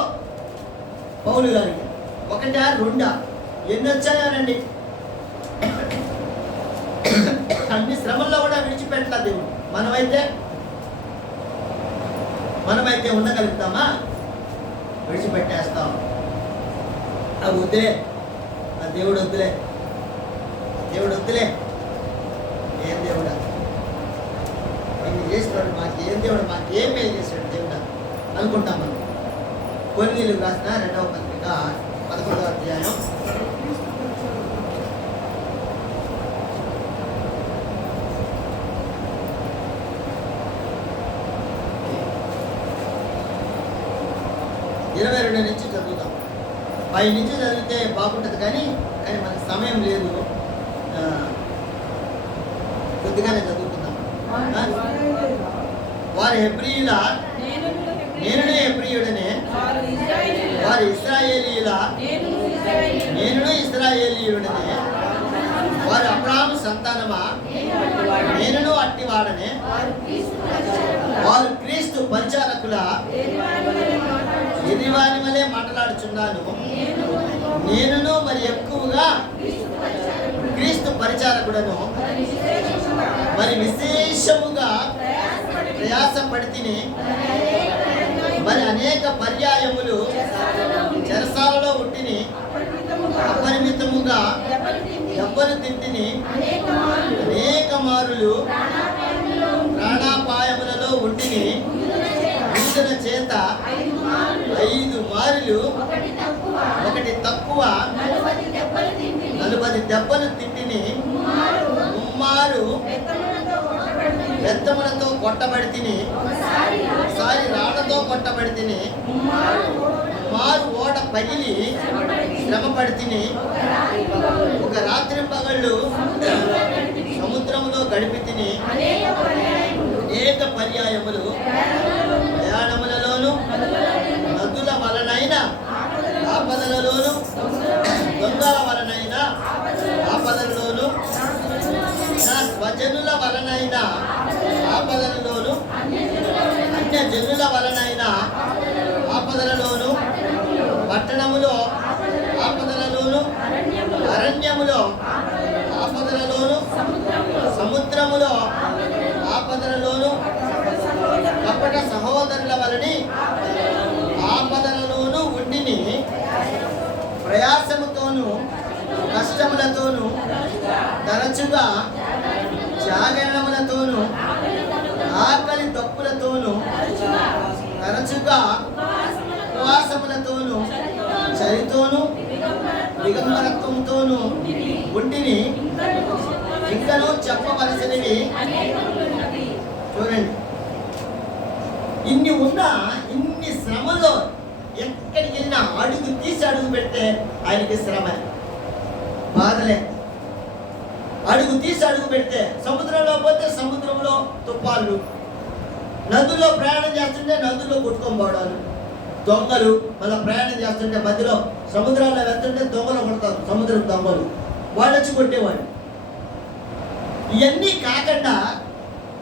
పౌలు గారికి, 1, 2 ఎన్ని వచ్చాయోనండి. అన్ని శ్రమల్లో కూడా విడిచిపెట్టలేదు దేవుడు. మనమైతే ఉండగలుగుతామా? విడిచిపెట్టేస్తాం. ఆ వద్దులే, ఆ దేవుడు వద్దులే, ఏం దేవుడా ఇన్ని చేసినాడు, మాకేం దేవుడు, మాకేం మేలు చేశాడు దేవుడా అనుకుంటాం మనం. కొరింథీయులకు రాసిన 2వ పత్రిక 11వ అధ్యాయం 22 నుంచి చదువుతాం. 5 నుంచి చదివితే బాగుంటుంది, కానీ మనకి సమయం లేదు, కొద్దిగానే చదువుకుందాం. వారు హెబ్రీయుల, నేనును హెబ్రీయుడనే. వారు ఇశ్రాయేలీయుల, నేనును ఇశ్రాయేలీయుడనే. వారు అబ్రాహాము సంతానమా, నేనును అట్టివాడనే. వారు క్రీస్తు పరిచారకుల, ఎదివాని వలె మాట్లాడుచున్నాను. నేనును మరి ఎక్కువగా క్రీస్తు పరిచారకుడను, మరి విశేషముగా ప్రయాసపడితిని. మరి అనేక పర్యాయములు చెరసాలలో ఉంటిని, అపరిమితముగా దెబ్బలు తింటిని. అనేక మారులు ప్రాణాపాయములలో ఉంటిని. విడుదల చేత 5 మారులు, ఒకటి తక్కువ 40 దెబ్బలు తింటిని. ముమ్మారు బెత్తములతో కొట్టబడి తిని, ఒకసారి రాళ్లతో కొట్టబడి తిని. మారు ఓడ పగిలి శ్రమపడి తిని. ఒక రాత్రి పగళ్ళు సముద్రంలో గడిపి తిని. అనేక పర్యాయములు ప్రయాణములలోను, నదుల వలనైన ఆపదలలోను, దొంగల వలనైన ఆపదలలోను, నా స్వజనుల వలనైన ఆపదలలోను, అన్య జనుల వలనైన ఆపదలలోను, పట్టణములో ఆపదలలోను, అరణ్యములో ఆపదలలోను, సముద్రములో ఆపదలలోను, కపట సహోదరుల వలని ఆపదలలోను ఉండిని. ప్రయాసముతోను కష్టములతోను తరచుగా జాగరణములతోను ఆకలి దప్పులతోను తరచుగా ఉపవాసములతోను చలితోను దిగంబరత్వంతోను ఉండిని. ఇంకనూ చెప్పవలసినవి చూడండి. ఇన్ని ఉన్నా, ఇన్ని శ్రమలో ఎక్కడికి వెళ్ళినా అడుగు తీసి అడుగు పెడితే ఆయనకి శ్రమ, బాధలే. అడుగు తీసి అడుగు పెడితే సముద్రంలో పోతే సముద్రంలో తుఫాన్లు, నదుల్లో ప్రయాణం చేస్తుంటే నదుల్లో కొట్టుకొని పోవడాలు, దొంగలు మళ్ళీ ప్రయాణం చేస్తుంటే మధ్యలో సముద్రంలో వెళ్తుంటే దొంగలు కొడతారు, సముద్రం దొంగలు వాళ్ళు వచ్చి కొట్టేవాడు. ఇవన్నీ కాకుండా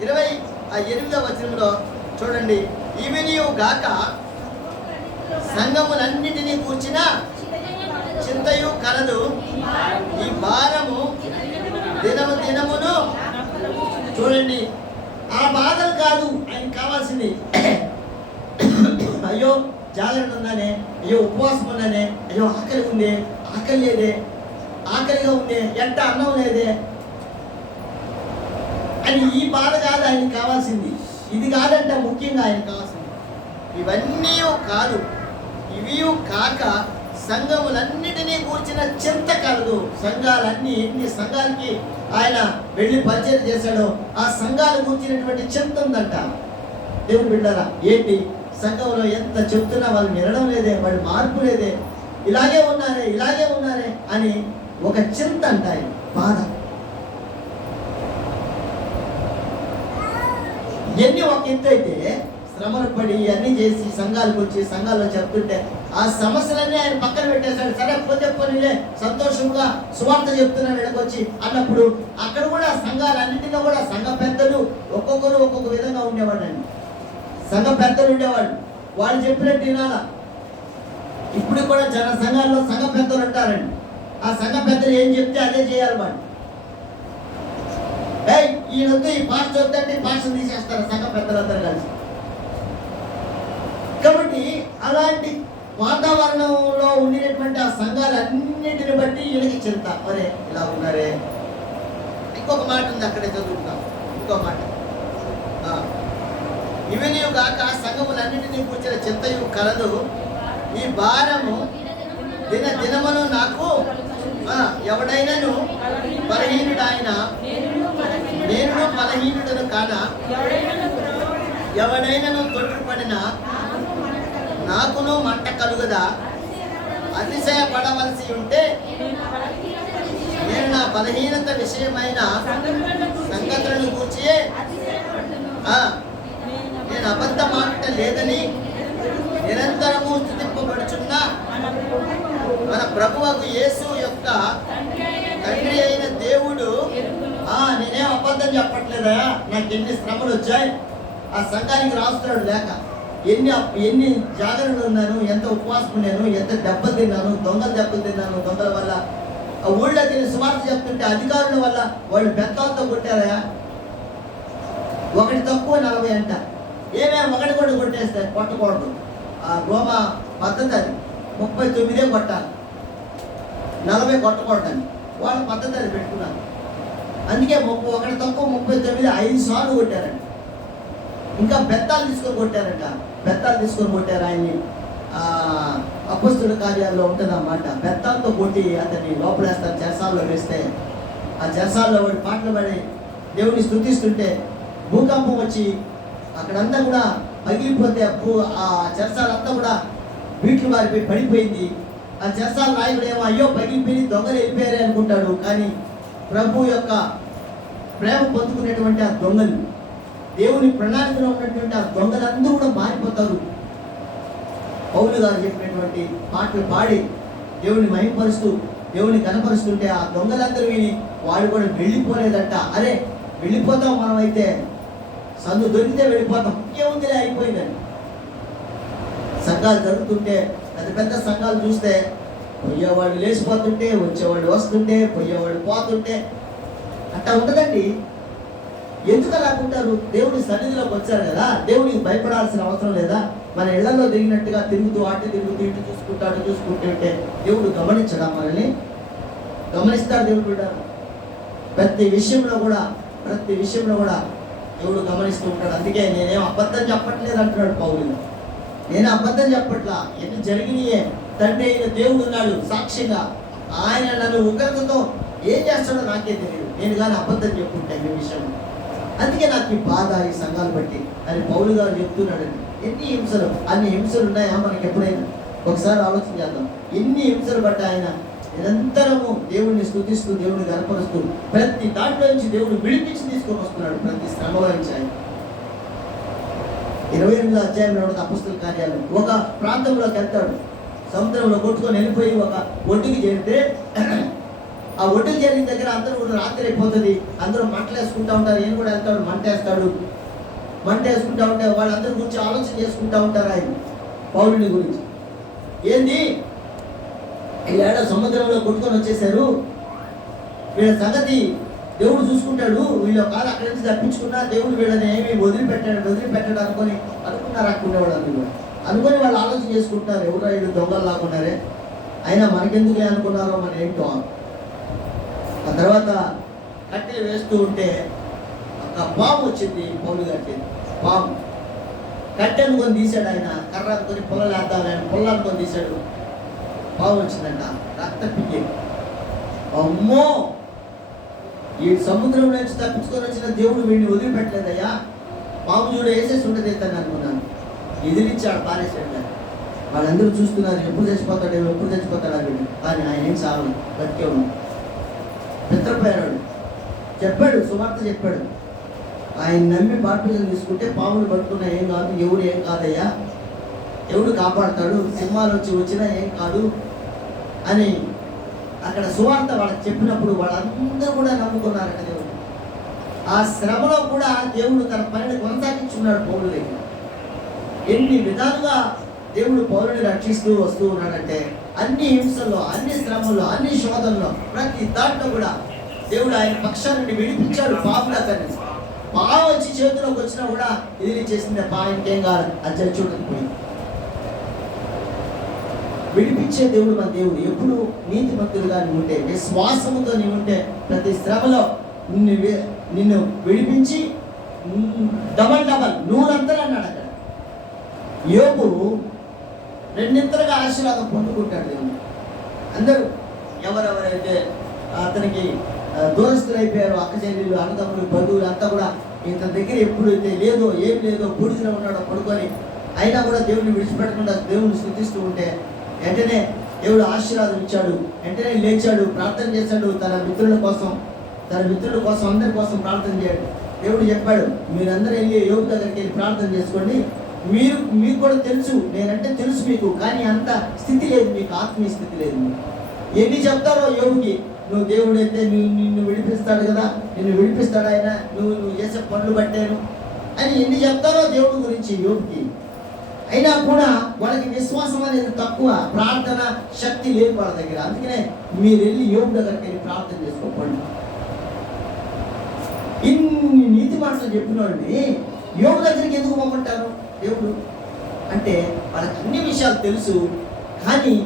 28వ వచనంలో చూడండి, ఇవి నీవు గాక సంఘములన్నిటినీ కూర్చిన చింతయు కలదు. ఈ భారము దినము దినమును. చూడండి, ఆ బాధలు కాదు ఆయనకి కావాల్సింది. అయ్యో జాగ్రత్త ఉన్నానే, అయ్యో ఉపవాసం ఉన్నానే, అయ్యో ఆకలి ఉంది, ఆకలి లేదే, ఆకలిగా ఉంది, ఎంత అన్నం లేదే అని ఈ బాధ కాదు ఆయనకి కావాల్సింది. ఇది కాదంట ముఖ్యంగా ఆయనకు కావాల్సింది. ఇవన్నీ కాదు, ఇవి కాక సంఘములన్నిటినీ కూర్చిన చింత కలదు. సంఘాలన్నీ, ఎన్ని సంఘాలకి ఆయన వెళ్ళి పరిచయం చేశాడో ఆ సంఘాలు కూర్చినటువంటి చింత ఉందంట. దేవుని బిడ్డలారా, ఏంటి సంఘంలో ఎంత చెప్తున్నా వాళ్ళు వినడం లేదే, వాళ్ళు మార్పు లేదే, ఇలాగే ఉన్నారే అని ఒక చింత అంట, బాధ. ఇవన్నీ ఒక ఎత్తు అయితే, శ్రమలు పడి ఇవన్నీ చేసి సంఘాలకు వచ్చి సంఘాల్లో చెప్తుంటే ఆ సమస్యలన్నీ ఆయన పక్కన పెట్టేశాడు. సరే పోతే పోనీలే, సంతోషంగా సువార్త చెప్తున్నాడు ఇక్కడికొచ్చి అన్నప్పుడు అక్కడ కూడా సంఘాలన్నింటిలో కూడా సంఘ పెద్దలు ఒక్కొక్కరు ఒక్కొక్క విధంగా ఉండేవాడండి. సంఘ పెద్దలు ఉండేవాళ్ళు, వాళ్ళు చెప్పినట్టు వినాలా. ఇప్పుడు కూడా జన సంఘాల్లో సంఘ పెద్దలు ఉంటారండి. ఆ సంఘ పెద్దలు ఏం చెప్తే అదే చేయాలి వాళ్ళు. ఈయనొద్దు, ఈ పాస్టర్ వద్దంటే పాస్టర్ తీసేస్తారు సంఘ పెద్దలందరూ కలిసి. కాబట్టి అలాంటి వాతావరణంలో ఉండినటువంటి ఆ సంఘాలన్నింటిని బట్టి ఈయనకి చింత, అరే ఇలా ఉన్నారే. ఇంకొక మాట ఉంది, అక్కడే చదువుకుంటాం. ఇంకో మాట, ఇవి నీవు కాక సంఘములన్నింటినీ కూర్చిన చింతయు కలదు. ఈ భారము దినమును నాకు. ఎవడైనాను బలహీనుడాయన, నేను బలహీనుడను కానా. ఎవడైనాను తొట్టుపడిన నాకును మంట కలుగదా. అతిశయపడవలసి ఉంటే నేను నా బలహీనత విషయమైన సంగతులను కూర్చి తండ్రి అయిన దేవుడు నేనేం అబద్ధం చెప్పట్లేదా, నాకు ఎన్ని శ్రమలు వచ్చాయి ఆ సంఘానికి రాస్తున్నాడు లేక, ఎన్ని జాగరణలు ఉన్నాను, ఎంత ఉపవాసం ఉన్నాను, ఎంత దెబ్బలు తిన్నాను, దెబ్బలు తిన్నాను, దొంగల వల్ల ఆ ఊళ్ళో తిని సువార్త చెప్తుంటే అధికారుల వల్ల వాళ్ళు బెత్తాలతో కొట్టారా, ఒకటి తక్కువ 40 అంట. ఒకటి కూడా కొట్టేస్తే కొట్టకూడదు, ఆ రోమ పద్ధతి అది, 39 కొట్టాలి, 40 కొట్టకూడదని వాళ్ళ పద్ధతి అది పెట్టుకున్నారు. అందుకే ఒకటి తక్కువ 39 5 సార్లు కొట్టారంట. ఇంకా బెత్తాలు తీసుకొని కొట్టారంట, బెత్తాలు తీసుకొని కొట్టారు ఆయన్ని. అపొస్తలుల కార్యాల్లో ఉంటుందన్నమాట. బెత్తాలతో కొట్టి అతన్ని లోపలేస్తారు, చెరసాల్లో వేస్తే ఆ చెరసాల్లో వాడి పాటలు పడి దేవుని స్తుతిస్తుంటే భూకంపం వచ్చి అక్కడంతా కూడా పగిలిపోతే ఆ చెరసాలంతా కూడా వీట్లు మారిపోయి పడిపోయింది. ఆ చెరసాల నాయకుడు ఏమో అయ్యో పగిలిపోయి దొంగలు వెళ్ళిపోయారే అనుకుంటాడు. కానీ ప్రభు యొక్క ప్రేమ పొందుకునేటువంటి ఆ దొంగలు, దేవుని ప్రణాళికలో ఉన్నటువంటి ఆ దొంగలందరూ కూడా మారిపోతారు. పౌలు గారు చెప్పినటువంటి పాటలు పాడి దేవుని మహిమపరుస్తూ దేవుని కనపరుస్తుంటే ఆ దొంగలందరూ విని వాడు కూడా వెళ్ళిపోలేదంట. అరే వెళ్ళిపోతాం మనమైతే, సందు దొరికితే వెళ్ళిపోతాం, ఏముందిలే అయిపోయిందని. సంఘాలు జరుగుతుంటే పెద్ద పెద్ద సంఘాలు చూస్తే పోయేవాడు లేచిపోతుంటే, వచ్చేవాడు వస్తుంటే, పోయేవాడు పోతుంటే అట్లా ఉంటుందండి. ఎందుకు అలాకుంటారు? దేవుని సన్నిధిలోకి వచ్చారు కదా, దేవునికి భయపడాల్సిన అవసరం లేదా? మన ఇళ్లలో దిగినట్టుగా తిరుగుతూ అటు తిరుగుతూ ఇటు చూసుకుంటుంటే దేవుడు గమనించడా? మనల్ని గమనిస్తాడు దేవుడు బిడ్డలు. ప్రతి విషయంలో కూడా దేవుడు గమనిస్తూ ఉంటాడు. అందుకే నేనేం అబద్ధం చెప్పట్లేదు అంటున్నాడు పౌలు. నేను అబద్ధం చెప్పట్లా, ఎన్ని జరిగినాయే. తండ్రి అయిన దేవుడు ఉన్నాడు సాక్ష్యంగా, ఆయన నన్ను ఉగ్రతతో ఏం చేస్తాడో నాకే తెలియదు, నేను కానీ అబద్ధం చెప్పుకుంటే ఈ విషయం. అందుకే నాకు ఈ బాధ, ఈ సంఘాలు బట్టి అని పౌలు గారు చెప్తున్నాడండి. ఎన్ని హింసలు, అన్ని హింసలు ఉన్నాయా మనకి ఎప్పుడైనా? ఒకసారి ఆలోచన చేద్దాం. ఎన్ని హింసలు బట్టి ఆయన నిరంతరము దేవుడిని స్తుతిస్తూ దేవుడిని గనపరుస్తూ ప్రతి దాంట్లో నుంచి దేవుడు విడిపించి తీసుకొని వస్తున్నాడు. ప్రతి శ్రమలో నుంచి ఆయన 28వ అధ్యాయంలో అపొస్తలుల కార్యాలు ఒక ప్రాంతంలోకి వెళ్తాడు, సముద్రంలో కొట్టుకొని వెళ్ళిపోయి ఒక ఒడ్డుకి చేరితే ఆ ఒడ్డుకి చేరిన దగ్గర అందరూ కూడా రాత్రి అయిపోతుంది, అందరూ మంటలు వేసుకుంటూ ఉంటారు. ఈయన కూడా వెళ్తాడు, మంట వేసుకుంటూ ఉంటే వాళ్ళందరి గురించి ఆలోచన చేసుకుంటూ ఉంటారు ఆయన పౌలుని గురించి. ఏంది వీళ్ళ సముద్రంలో కొట్టుకొని వచ్చేసారు, వీళ్ళ సంగతి దేవుడు చూసుకుంటాడు, వీళ్ళ కాదు అక్కడి నుంచి తప్పించుకున్నా దేవుడు వీళ్ళని ఏమి వదిలిపెట్టాడు అనుకున్నారు అనుకునేవాడు. అనుకుని వాళ్ళు ఆలోచన చేసుకుంటున్నారు, ఎవరో వీళ్ళు దొంగలు లాక్కున్నారే, అయినా మనకెందుకు అనుకున్నారో మన ఏంటో. ఆ తర్వాత కట్టెలు వేస్తూ ఉంటే ఒక పాము వచ్చింది పౌలు గారికి. పాము కట్టె అనుకొని తీశాడు ఆయన, కర్ర అనుకొని పొలం వేద్దామని ఆయన పొలం అనుకొని తీశాడు. పాము వచ్చిందంట, రక్త పిక్కి. అమ్మో, ఈ సముద్రం నుంచి తప్పించుకొని వచ్చిన దేవుడు వీడిని వదిలిపెట్టలేదయ్యా, పాము చూడ వేసేసి ఉంటుంది తను అనుకున్నాను. ఎదిరించాడు, పారేసాడు. వాళ్ళందరూ చూస్తున్నారు, ఎప్పుడు చచ్చిపోతాడు వీడు. కానీ ఆయన ఏం సాగు, బతికే ఉన్నాడు. నిద్రపోయాడు, చెప్పాడు, సువార్త చెప్పాడు. ఆయన నమ్మి బాప్టిజం తీసుకుంటే పాములు పట్టుకున్నా ఏం కాదు, ఎవడు ఏం కాదయ్యా, ఎవడు కాపాడతాడు, సింహాలు వచ్చినా ఏం కాదు అని అక్కడ సువార్త వాళ్ళకి చెప్పినప్పుడు వాళ్ళందరూ కూడా నమ్ముకున్నారట దేవుడు. ఆ శ్రమలో కూడా దేవుడు తన పనిని కొనసాగించున్నాడు పౌలు దగ్గర. ఎన్ని విధాలుగా దేవుడు పౌరుని రక్షిస్తూ వస్తూ ఉన్నాడంటే, అన్ని హింసల్లో, అన్ని శ్రమల్లో, అన్ని శోధనలో, ప్రతి దాంట్లో కూడా దేవుడు ఆయన పక్షాన్ని విడిపించాడు. పాపుల కన్నా పాము వచ్చి చేతిలోకి వచ్చినా కూడా ఇది చేసిందే, ఇంకేం కాదు, అది చచ్చిపోయింది. విడిపించే దేవుడు మన దేవుడు. ఎప్పుడు నీతిమంతులుగా నీవు ఉంటే, విశ్వాసముతో నీవు ఉంటే, ప్రతి శ్రమలో నిన్ను విడిపించి డబల్ నూరంతలు అన్నాడు అక్కడ. యోబు రెండింతలుగా ఆశీర్వాదం పొందుకుంటాడు దేవుడు. అందరూ ఎవరెవరైతే అతనికి దూరస్తులైపోయారో, అక్క చెల్లెళ్ళు, అన్నదమ్ములు, బంధువులు అంతా కూడా ఇతని దగ్గర ఎప్పుడైతే ఏం లేదో బూడిదలో ఉన్నాడో పడుకొని, అయినా కూడా దేవుడిని విడిచిపెట్టకుండా దేవుడిని స్తుతిస్తూ ఉంటే వెంటనే దేవుడు ఆశీర్వాదం ఇచ్చాడు. వెంటనే లేచాడు, ప్రార్థన చేశాడు. తన మిత్రుల కోసం అందరి కోసం ప్రార్థన చేయాడు. దేవుడు చెప్పాడు, మీరందరూ వెళ్ళి యోబు దగ్గరికి వెళ్ళి ప్రార్థన చేసుకోండి. మీకు కూడా తెలుసు, నేనంటే తెలుసు మీకు, కానీ అంత స్థితి లేదు మీకు, ఆత్మీయ స్థితి లేదు. ఎన్ని చెప్తారో యోగుకి, నువ్వు దేవుడు అయితే నిన్ను విడిపిస్తాడు కదా, నిన్ను విడిపిస్తాడు ఆయన, నువ్వు చేసే పనులు బట్టాను అని ఎన్ని చెప్తారో దేవుడి గురించి యోగుకి. అయినా కూడా వాళ్ళకి విశ్వాసం అనేది తక్కువ, ప్రార్థన శక్తి లేదు వాళ్ళ దగ్గర. అందుకనే మీరు వెళ్ళి యోగు దగ్గరికి వెళ్ళి ప్రార్థన చేసుకోకండి. ఇన్ని నీతి మాటలు చెప్పిన వాళ్ళని యోగు దగ్గరికి ఎందుకు పంపంటారు దేవుడు అంటే, వాళ్ళకి అన్ని విషయాలు తెలుసు, కానీ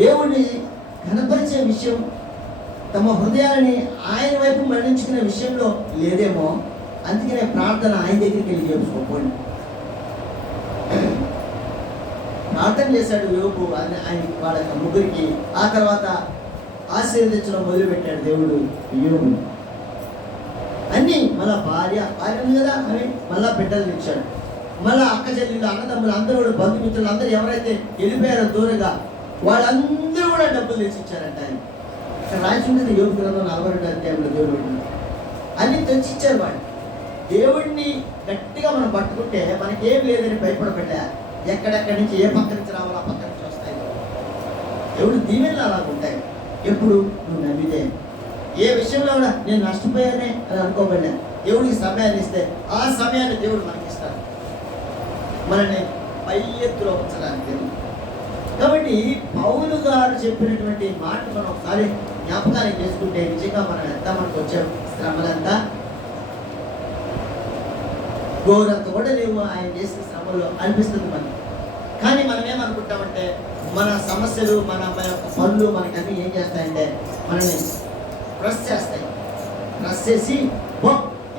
దేవుడిని కనపరిచే విషయం, తమ హృదయాన్ని ఆయన వైపు మళ్లించుకునే విషయంలో లేదేమో. అందుకనే ప్రార్థన ఆయన దగ్గరికి వెళ్ళి చేసుకోండి. ప్రార్థన చేశాడు యోగు ఆయన వాళ్ళ ముగ్గురికి. ఆ తర్వాత ఆశీర్వదించడం మొదలుపెట్టాడు దేవుడు యోగు. అన్నీ మళ్ళా భార్య ఉంది కదా, అని మళ్ళా బిడ్డలు ఇచ్చాడు. మళ్ళా అక్క చెల్లెళ్ళు అన్నదమ్ములు అందరూ కూడా, బంధుమిత్రులు అందరూ ఎవరైతే వెళ్ళిపోయారో దూరంగా, వాళ్ళందరూ కూడా డబ్బులు తెచ్చి ఇచ్చారంట. ఆయన ఇక్కడ రాసి ఉంటుంది యోగు గ్రంథం 42 అధ్యాయంలో దేవుడు అన్ని తెచ్చిచ్చారు. వాళ్ళు దేవుడిని గట్టిగా మనం పట్టుకుంటే మనకేం లేదని భయపడబెట్టా, ఎక్కడెక్కడి నుంచి ఏ పక్క నుంచి రావాలో ఆ పక్క నుంచి వస్తాయి. దేవుడు దీవెనలు అలాగ ఉంటాయి ఎప్పుడు నువ్వు నమ్మితే. ఏ విషయంలో కూడా నేను నష్టపోయానే అని అనుకోబడ్డా, దేవుడికి సమయాన్ని ఇస్తే ఆ సమయాన్ని దేవుడు మనకి ఇస్తాడు, మనల్ని పై ఎత్తులో ఉంచడానికి. కాబట్టి పౌలు గారు చెప్పినటువంటి మాట మనం ఒకసారి జ్ఞాపకాన్ని చేసుకుంటే నిజంగా మనం ఎంత మనకు వచ్చే శ్రమలంతా గోరంత కూడా లేవు ఆయన చేసిన శ్రమలో అనిపిస్తుంది మనకి. కానీ మనం ఏమనుకుంటామంటే, మన సమస్యలు మన యొక్క పనులు మనకన్నీ ఏం చేస్తాయంటే మనల్ని ప్రెస్ చేస్తాయి. ప్రెస్ చేసి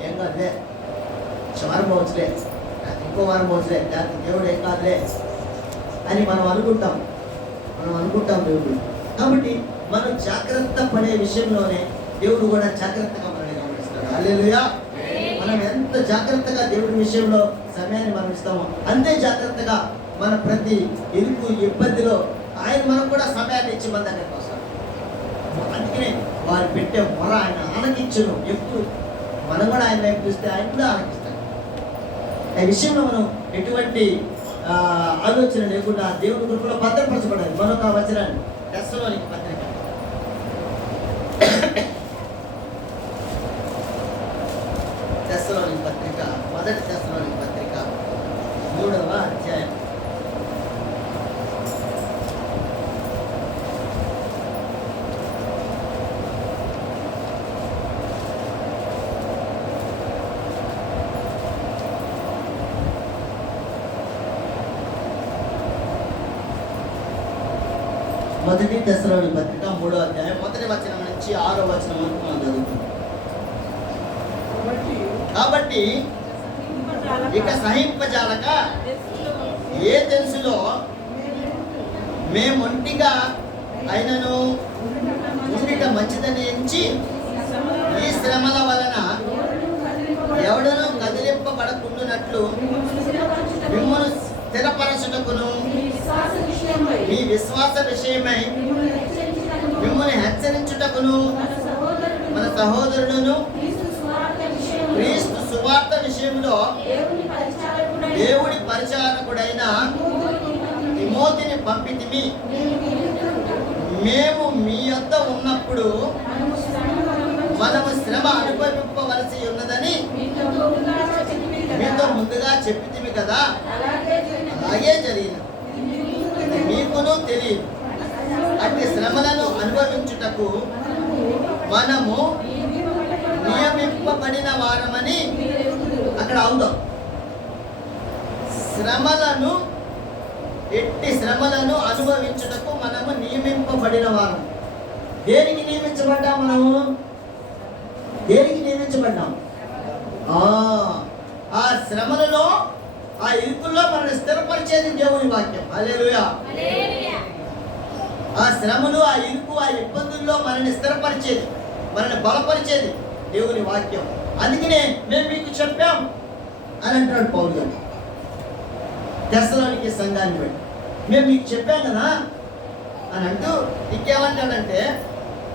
ఏం కాదులే, వారం వచ్చలే, ఇంకో వారం వచ్చలే, దానికి దేవుడు ఏం కాదులే అని మనం అనుకుంటాం దేవుడు. కాబట్టి మనం జాగ్రత్త పడే విషయంలోనే దేవుడు కూడా జాగ్రత్తగా మనల్ని గమనిస్తాడు. హల్లెలూయా. మనం ఎంత జాగ్రత్తగా దేవుడి విషయంలో సమయాన్ని మనం ఇస్తామో అంతే జాగ్రత్తగా మన ప్రతి ఇరుకు ఇబ్బందిలో ఆయన మనం కూడా సమయాన్ని ఇచ్చి మన దగ్గరికి వస్తాం. అందుకనే వారు పెట్టే మొర ఆయన ఆలకించను. ఎప్పుడు మనం కూడా ఆయన వైపు చూస్తే ఆయన కూడా ఆలకిస్తాడు. ఈ విషయంలో మనం ఎటువంటి ఆలోచన లేకుండా దేవుడి కృపలో భద్రపరచబడాలి. మరొక వచనాన్ని దశలోనికి పత్రిక దశలోనికి పత్రిక 1 దశలోనికి పత్రిక 3వ అధ్యాయం 1 దశలోని పత్రిక 3వ అధ్యాయం 1వ వచనం నుంచి 6వ వచనం వరకు మనం చదువుతాం. కాబట్టి ఇక సహింపజాలక ఏ తెలుసులో మేమొంటిగా అయినను ఉండిట మంచిదని ఎంచి ఈ శ్రమల వలన ఎవడను కదిలింపబడకుండునట్లు మిమ్మల్ని స్థిరపరచుటకును మీ విశ్వాస విషయమై మిమ్మల్ని హెచ్చరించుటకును మన సహోదరుడును క్రీస్తు సువార్త విషయంలో దేవుడి పరిచారకుడైన తిమోతిని పంపితిమి. మేము మీ యొద్ద ఉన్నప్పుడు మనము శ్రమ అనుభవింపవలసి ఉన్నదని మీతో ముందుగా చెప్పితిమి కదా, అలాగే జరిగిన మీకును తెలియదు. అట్టి శ్రమలను అనుభవించుటకు మనము నియమింపబడిన వారమని అక్కడ అవుదాం. ఎట్టి శ్రమలను అనుభవించుటకు మనము నియమింపబడిన వారం. దేనికి నియమించబడ్డాం? మనము దేనికి నియమించబడ్డాం? ఆ శ్రమలలో, ఆ ఇరుకుల్లో మనల్ని స్థిరపరిచేది దేవుని వాక్యం. హల్లెలూయా. ఆ శ్రమలు, ఆ ఇరుకు, ఆ ఇబ్బందుల్లో మనల్ని స్థిరపరిచేది, మనల్ని బలపరిచేది దేవుని వాక్యం. అందుకనే మేము మీకు చెప్పాం అని అంటాడు పౌలు గారు తెస్సలోనికే సంఘాన్ని బట్టి. మేము మీకు చెప్పాం కదా అని అంటూ ఇంకేమంటాడంటే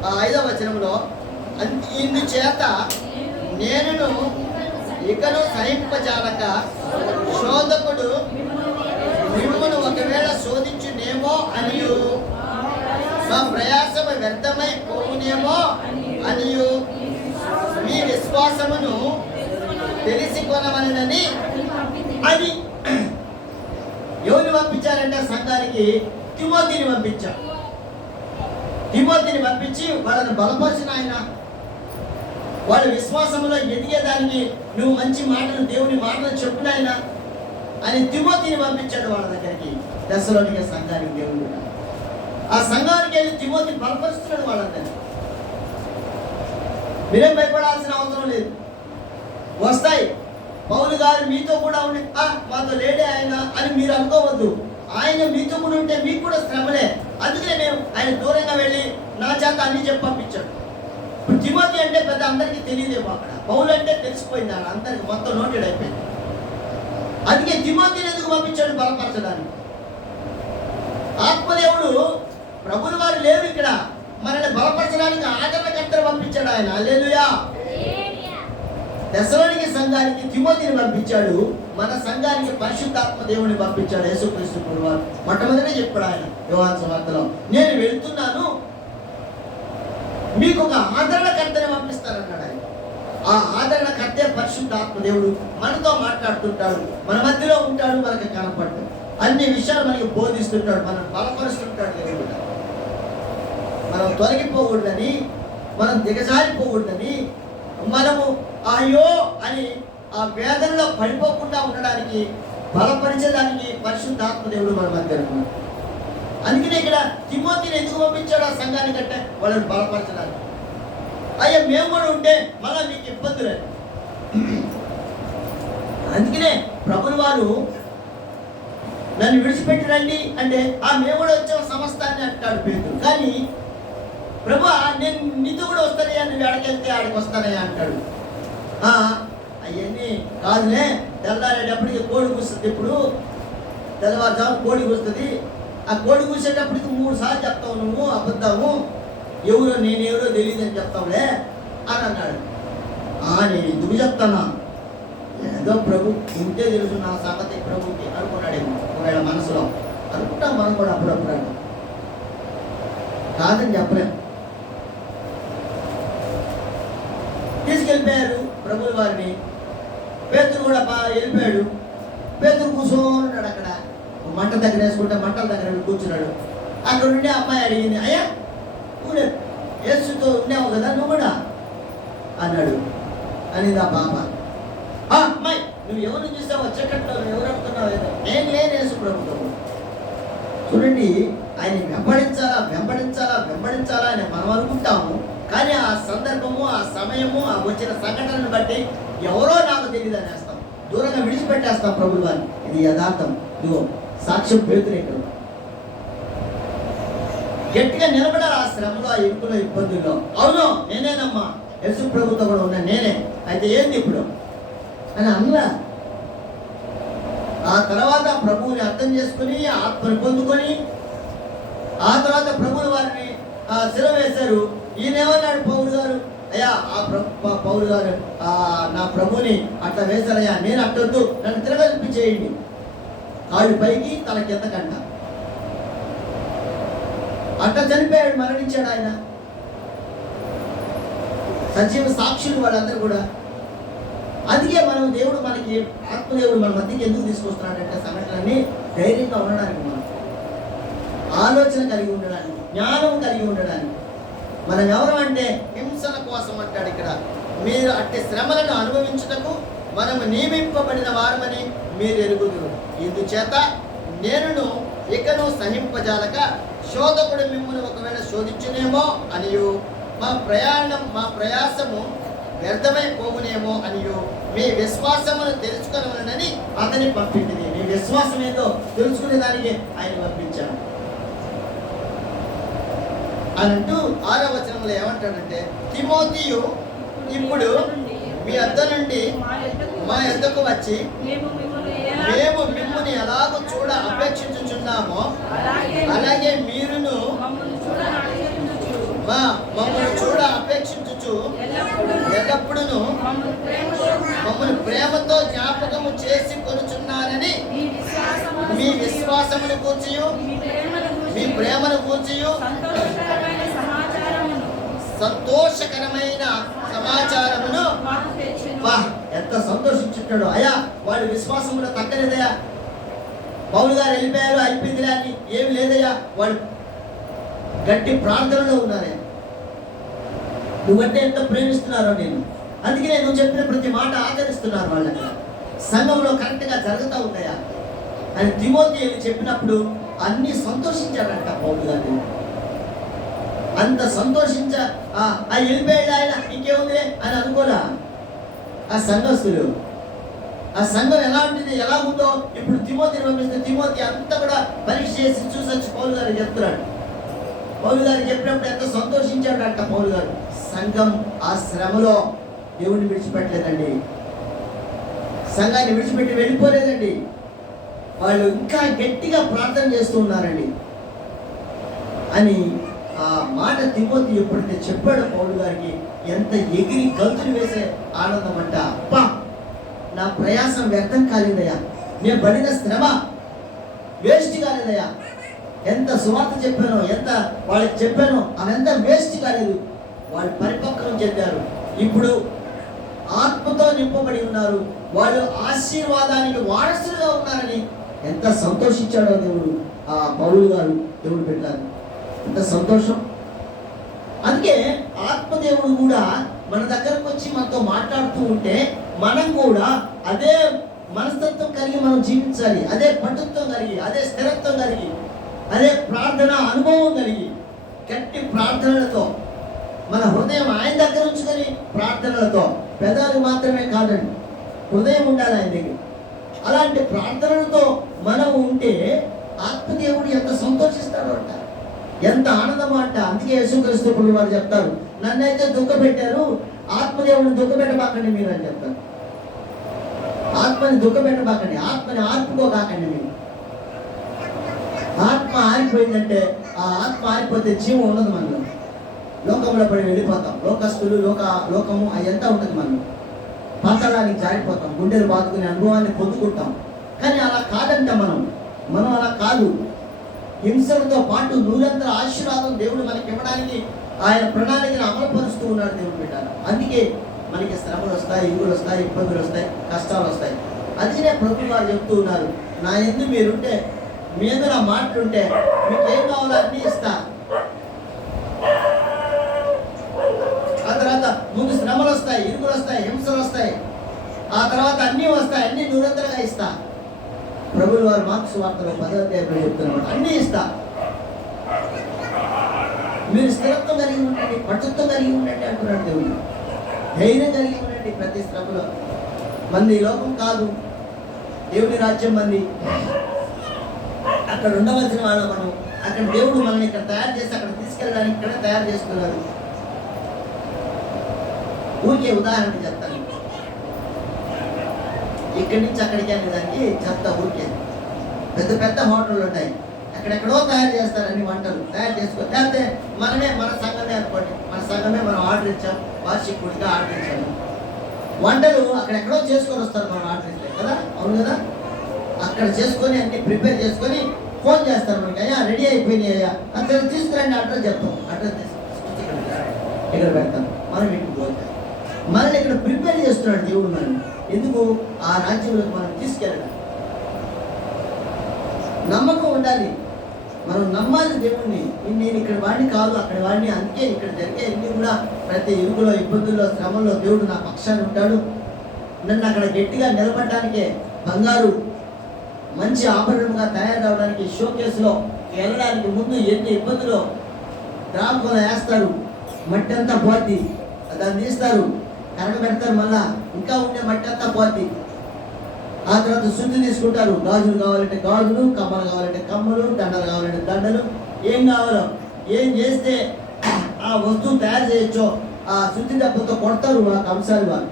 5వ వచనంలో, ఇందుచేత నేను ఇకను సహింపజాలక శోధకుడు మిమ్మల్ని ఒకవేళ శోధించునేమో అని మా ప్రయాసము వ్యర్థమై పోవునేమో అనియు మీ విశ్వాసమును తెలుసుకొనవలెనని అని ఎవరిని పంపించారంటే సంఘానికి తిమోతిని పంపించారు. తిమోతిని పంపించి వాళ్ళని బలపరిచిన ఆయన, వాళ్ళ విశ్వాసంలో ఎదిగేదానికి నువ్వు మంచి మాటలు దేవుని మాటలు చెప్పిన ఆయన అని తిమోతిని పంపించాడు వాళ్ళ దగ్గరికి, దశలోనికే సంఘానికి దేవుడు. ఆ సంఘానికి వెళ్ళి తిమోతి బలపరుస్తున్నాడు వాళ్ళందరినీ. మీరేం భయపడాల్సిన అవసరం లేదు, వస్తాయి. పౌలు గారు మీతో కూడా ఉండి మాతో లేడే ఆయన అని మీరు అనుకోవద్దు. ఆయన మీతో కూడా ఉంటే మీకు కూడా శ్రమలే. అందుకనే మేము ఆయన దూరంగా వెళ్ళి నా చేత అన్ని చెప్పి పంపించాడు. ఇప్పుడు తిమోతి అంటే పెద్ద అందరికీ తెలియదేమో, అక్కడ పౌలు అంటే తెలిసిపోయింది, అక్కడ అందరికి మొత్తం నోటెడ్ అయిపోయింది. అందుకే తిమోతిని ఎందుకు పంపించాడు? బలపరచడానికి. ఆత్మదేవుడు ప్రభువుల వారు లేరు ఇక్కడ, మనల్ని బలపరచడానికి ఆదరణకర్తను పంపించాడు ఆయన. హల్లెలూయా. దశలోనికే సంఘానికి తిమోతిని పంపించాడు, మన సంఘానికి పరిశుద్ధాత్మ దేవుని పంపించాడు. యేసుక్రీస్తు ప్రభువారు మొట్టమొదటి చెప్పాడు ఆయన యోహాను సువార్తలో, నేను వెళ్తున్నాను, మీకు ఒక ఆదరణకర్తని పంపిస్తానన్నాడు ఆయన. ఆ ఆదరణకర్తే పరిశుద్ధాత్మ దేవుడు మనతో మాట్లాడుతుంటాడు, మన మధ్యలో ఉంటాడు, మనకి కనపడ్డాడు, అన్ని విషయాలు మనకి బోధిస్తుంటాడు, మనం బలపరుస్తుంటాడు. దేవుడు మనం తొలగిపోకూడదని, మనం దిగజారిపోకూడదని, మనము అయ్యో అని ఆ వేదనలో పడిపోకుండా ఉండడానికి, బలపరిచేదానికి పరిశుద్ధాత్మ దేవుడు మన మధ్య ఉన్నాడు. అందుకనే ఇక్కడ తిమోతిని ఎందుకు పంపించాడు ఆ సంఘానికంటే వాళ్ళని బలపరచడానికి. అయ్యా మేము కూడా ఉంటే మళ్ళీ మీకు ఇబ్బందులే. అందుకనే ప్రభువుల వారు నన్ను విడిచిపెట్టి రండి అంటే మేము కూడా వచ్చాము సమస్తాన్ని అంటాడు పేతురు. కానీ ప్రభు నేను నీతో కూడా వస్తానయ్యా, నువ్వు ఎక్కడికెళ్తే ఆడికి వస్తానయ్యా అంటాడు. అవన్నీ కాదులే, తెల్లారేటప్పటికి కోడి కూస్తుంది. ఇప్పుడు తెల్లవారుజాము కోడి కూస్తుంది, ఆ కోడి కూసేటప్పటికి 3 సార్లు చెప్తావు నువ్వు అబద్ధాము, ఎవరో నేనెవరో తెలియదని చెప్తావులే అని అన్నాడు. నేను ఎందుకు చెప్తానా, ఏదో ప్రభు ఇంతే తెలుసు నా సంగతి ప్రభుకి అనుకున్నాడేమో ఒకవేళ మనసులో. అనుకుంటాం మనం కూడా అప్పుడప్పుడు, కాదని చెప్పలేము. తీసుకెళ్ళిపోయారు ప్రభువుల వారిని. పేతురు కూడా వెళ్ళిపోయాడు. పేతురు కూర్చోన్నాడు అక్కడ, మంట దగ్గర వేసుకుంటే మంటల దగ్గర కూర్చున్నాడు. అక్కడ ఉండే అమ్మాయి అడిగింది, అయ్యా ఊరే యేసుతో ఉండేవు కదా నువ్వు కూడా అన్నాడు. అనింది ఆ పాప. అమ్మాయి నువ్వు ఎవరిని చూసావు చీకట్లో, నువ్వు ఎవరు అనుకున్నావు? ఏదో నేను లేని యేసు ప్రభుతో. చూడండి, ఆయన వెంబడించాలా అని మనం అనుకుంటాము. కానీ ఆ సందర్భము, ఆ సమయము, ఆ వచ్చిన సంఘటనను బట్టి ఎవరో నాకు తెలియదు అనేస్తాం, దూరంగా విడిచిపెట్టేస్తాం ప్రభువుల వారిని. ఇది యథార్థం. ఇదిగో సాక్ష్యం పేతురు ఇక్కడ గట్టిగా నిలబడారు ఆ శ్రమలో, ఆ ఇరుకులో, ఇబ్బందుల్లో. అవును నేనేనమ్మా, యేసు ప్రభుతో కూడా ఉన్నా నేనే, అయితే ఏంది ఇప్పుడు అని అన్నా. ఆ తర్వాత ప్రభువుని అర్థం చేసుకుని ఆత్మను పొందుకొని ఆ తర్వాత ప్రభువుల వారిని శిలువ వేశారు. ఈయనేమన్నాడు పౌలు గారు, అయ్యా పౌలు గారు నా ప్రభుని అట్లా వేశారయ్యా, నేను అట్టొద్దు, నన్ను తిరగలిపించేయండి, కాళ్ళు పైకి తల కింద కంట. అట్లా చనిపోయాడు, మరణించాడు ఆయన. సజీవ సాక్షులు వాళ్ళందరూ కూడా. అందుకే మనం దేవుడు మనకి ఆత్మదేవుడు మన మధ్యకి ఎందుకు తీసుకొస్తున్నాడంటే సంఘటనని ధైర్యంగా ఉండడానికి, మనం ఆలోచన కలిగి ఉండడానికి, జ్ఞానం కలిగి ఉండడానికి. మనం ఎవరు అంటే హింసల కోసం అంటాడు ఇక్కడ. మీరు అట్టి శ్రమలను అనుభవించుటకు మనము నియమింపబడిన వారమని మీరు ఎరుగుదురు. ఇందుచేత నేనును ఇకను సహింపజాలక శోధకుడు మిమ్మల్ని ఒకవేళ శోధించునేమో అనియు మా ప్రయాసము వ్యర్థమై పోవునేమో అనియు మీ విశ్వాసమును తెలుసుకొనవలెనని అతని పంపించింది. మీ విశ్వాసం ఏదో తెలుసుకునే దానికి ఆయన పంపించాడు అంటూ 6వ వచనంలో ఏమంటాడంటే, తిమోతియు ఇప్పుడు మీ వద్ద నుండి మా యొద్దకు వచ్చి మేము మిమ్మల్ని ఎలాగో చూడ అపేక్షించుచున్నామో అలాగే మీరును మమ్మల్ని చూడ అపేక్షించుచు ఎల్లప్పుడూ మమ్మల్ని ప్రేమతో జ్ఞాపకము చేసి కొనుచున్నారని మీ విశ్వాసమును కూర్చి మీ ప్రేమను గూర్చియు సంతోషకరమైన సమాచారమును ఎంత సంతోషించుంటాడు. అయ్యా వాడి విశ్వాసంలో తగ్గలేదయ్యా, పౌలు గారు వెళ్ళిపోయారు అయిపోయిందిలే అని ఏమి లేదయ్యా, వాడు గట్టి ప్రార్థనలో ఉన్నారే. నువ్వంటే ఎంత ప్రేమిస్తున్నారో నేను, అందుకే నేను చెప్పిన ప్రతి మాట ఆచరిస్తున్నారు వాళ్ళకి. సంఘంలో కరెక్ట్గా జరుగుతూ ఉన్నాయా అని తిమోతి చెప్పినప్పుడు అన్ని సంతోషించాడంట పౌలు గారు. అంత సంతోషించ వెళ్ళిపోయాడు ఆయన, ఇంకేముంది అని అనుకోరా ఆ సంఘస్థులు. ఆ సంఘం ఎలా ఉంటుంది, ఎలా ఉందో ఇప్పుడు తిమోతిని పంపిస్తే తిమోతి అంతా కూడా పరీక్ష చేసి చూసొచ్చి పౌలు గారు చెప్తున్నాడు. పౌలు గారు చెప్పినప్పుడు ఎంత సంతోషించాడంట పౌలు గారు. సంఘం ఆ శ్రమలో దేవుడిని విడిచిపెట్టలేదండి, సంఘాన్ని విడిచిపెట్టి వెళ్ళిపోలేదండి. వాళ్ళు ఇంకా గట్టిగా ప్రార్థన చేస్తూ ఉన్నారండి అని ఆ మాట తిమోతి ఎప్పుడైతే చెప్పాడో పౌలు గారికి ఎంత ఎగిరి గంతులు వేసే ఆనందం అంట. అబ్బా నా ప్రయాసం వ్యర్థం కాలేదయ్యా, నేను పడిన శ్రమ వేస్ట్ కాలేదయ్యా, ఎంత సువార్త చెప్పానో ఎంత వాళ్ళకి చెప్పానో అదంతా వేస్ట్ కాలేదు. వాళ్ళు పరిపక్వం చెందారు, ఇప్పుడు ఆత్మతో నింపబడి ఉన్నారు, వాళ్ళు ఆశీర్వాదానికి వారసులుగా ఉన్నారని ఎంత సంతోషించాడో దేవుడు. ఆ పౌలు గారు దేవుడు పెట్టారు, ఎంత సంతోషం. అందుకే ఆత్మదేవుడు కూడా మన దగ్గరకు వచ్చి మనతో మాట్లాడుతూ ఉంటే మనం కూడా అదే మనస్తత్వం కలిగి మనం జీవించాలి, అదే పటుత్వం కలిగి, అదే స్థిరత్వం కలిగి, అదే ప్రార్థన అనుభవం కలిగి, గట్టి ప్రార్థనలతో మన హృదయం ఆయన దగ్గర ఉంచుకొని ప్రార్థనలతో, పెదాలు మాత్రమే కాదండి, హృదయం ఉండాలి ఆయన దగ్గర. అలాంటి ప్రార్థనలతో మనం ఉంటే ఆత్మదేవుడు ఎంత సంతోషిస్తాడో అంట, ఎంత ఆనందమో అంట. అందుకే యేసుక్రీస్తు ప్రభువు వారు చెప్తారు, నన్నైతే దుఃఖపెట్టారు, ఆత్మదేవుడిని దుఃఖపెట్టబాకండి మీరు అని చెప్తారు. ఆత్మని దుఃఖపెట్టబాకండి, ఆత్మని ఆర్పుకోబాకండి మీరు. ఆత్మ ఆరిపోయిందంటే ఆ ఆత్మ ఆరిపోతే జీవం ఉండదు మనలో, లోకంలో పడి వెళ్ళిపోతాం. లోకస్తులు లోకము అదంతా ఉంటుంది మనలో, పాతాళానికి జారిపోతాం, గుండెలు బాదుకునే అనుభవాన్ని పొందుకుంటాం. కానీ అలా కాదంట మనం అలా కాదు. హింసలతో పాటు నూరంతర ఆశీర్వాదం దేవుడు మనకి ఇవ్వడానికి ఆయన ప్రణాళికను అమలుపరుస్తూ ఉన్నాడు దేవుడు పెట్టారు. అందుకే మనకి శ్రమలు వస్తాయి, ఇరుగులు వస్తాయి, ఇబ్బందులు వస్తాయి, కష్టాలు వస్తాయి. అందుకనే ప్రభువు వారు చెప్తూ ఉన్నారు, నా యందు మీరుంటే, మీ యందు నా మాటలుంటే మీకు ఏం కావాలో అన్నీ ఇస్తా. ఆ తర్వాత ముందు శ్రమలు వస్తాయి, ఇరుగులు వస్తాయి, హింసలు వస్తాయి, ఆ తర్వాత అన్నీ వస్తాయి, అన్నీ నూరంతరగా ఇస్తా. ప్రభువు వారు మార్క్స్ వార్తలో 10వ అధ్యాయంలో చెప్తున్నమాట, అన్నీ ఇస్తా. మీరు స్థిరత్వం కలిగి ఉండండి, పట్టుత్వం కలిగి ఉండండి అంటున్నాడు దేవుడు. ధైర్యం కలిగి ఉండండి ప్రతి శ్రమలో. మంది లోకం కాదు, దేవుని రాజ్యం మంది. అక్కడ ఉండవలసిన వాళ్ళు మనం, అక్కడ దేవుడు మనల్ని ఇక్కడ తయారు చేసి అక్కడ తీసుకెళ్ళడానికి ఇక్కడ తయారు చేస్తున్నారు. ఊరికే ఉదాహరణ చెప్తాను, ఇక్కడి నుంచి అక్కడికి అనేదానికి చెప్తా. ఊరికే పెద్ద పెద్ద హోటళ్ళు ఉంటాయి, అక్కడెక్కడో తయారు చేస్తారు అన్ని వంటలు తయారు చేసుకో. లేకపోతే మన సంఘమే అనుకోండి, మన సంఘమే మనం ఆర్డర్ ఇచ్చాం, వార్షికుడిగా ఆర్డర్ ఇచ్చాము. వంటలు అక్కడెక్కడో చేసుకొని వస్తారు మనం ఆర్డర్ ఇస్తే కదా, అవును కదా. అక్కడ చేసుకొని అన్ని ప్రిపేర్ చేసుకొని ఫోన్ చేస్తారు మనకి, అయ్యా రెడీ అయిపోయినాయి అయ్యా అక్కడ తీసుకురండి, అడ్రస్ చెప్తాం, అడ్రస్ తీసుకొచ్చి ఇక్కడ పెడతాం, మనం ఇంటికి పోతాం. మనల్ని ఇక్కడ ప్రిపేర్ చేస్తున్నాడు దేవుడు మనల్ని. ఎందుకు? ఆ రాజ్యంలోకి మనం తీసుకెళ్ళాలి. నమ్మకం ఉండాలి, మనం నమ్మాలి దేవుణ్ణి. నేను ఇక్కడ వాడిని కాదు, అక్కడ వాడిని. అందుకే ఇక్కడ జరిగే ఇన్ని కూడా ప్రతి ఇరుగులో, ఇబ్బందుల్లో, శ్రమంలో దేవుడు నా పక్షాన్ని ఉంటాడు. నన్ను అక్కడ గట్టిగా నిలబడటానికే బంగారు మంచి ఆభరణంగా తయారు కావడానికి షోకేస్లో వెళ్ళడానికి ముందు ఎన్ని ఇబ్బందులు గ్రామంలో వేస్తారు, మట్టి అంతా పోద్ది, దాన్ని తీస్తారు, కరగబెడతారు, మళ్ళా ఇంకా ఉండే మట్టి అంతా పోద్ది. ఆ తర్వాత శుద్ధి తీసుకుంటారు, గాజులు కావాలంటే గాజులు, కమ్మలు కావాలంటే కమ్మలు, దండలు కావాలంటే దండలు, ఏం కావాలో ఏం చేస్తే ఆ వస్తువు తయారు చేయొచ్చో ఆ శుద్ధి డబ్బుతో కొడతారు. ఆ కంసాలు వాళ్ళు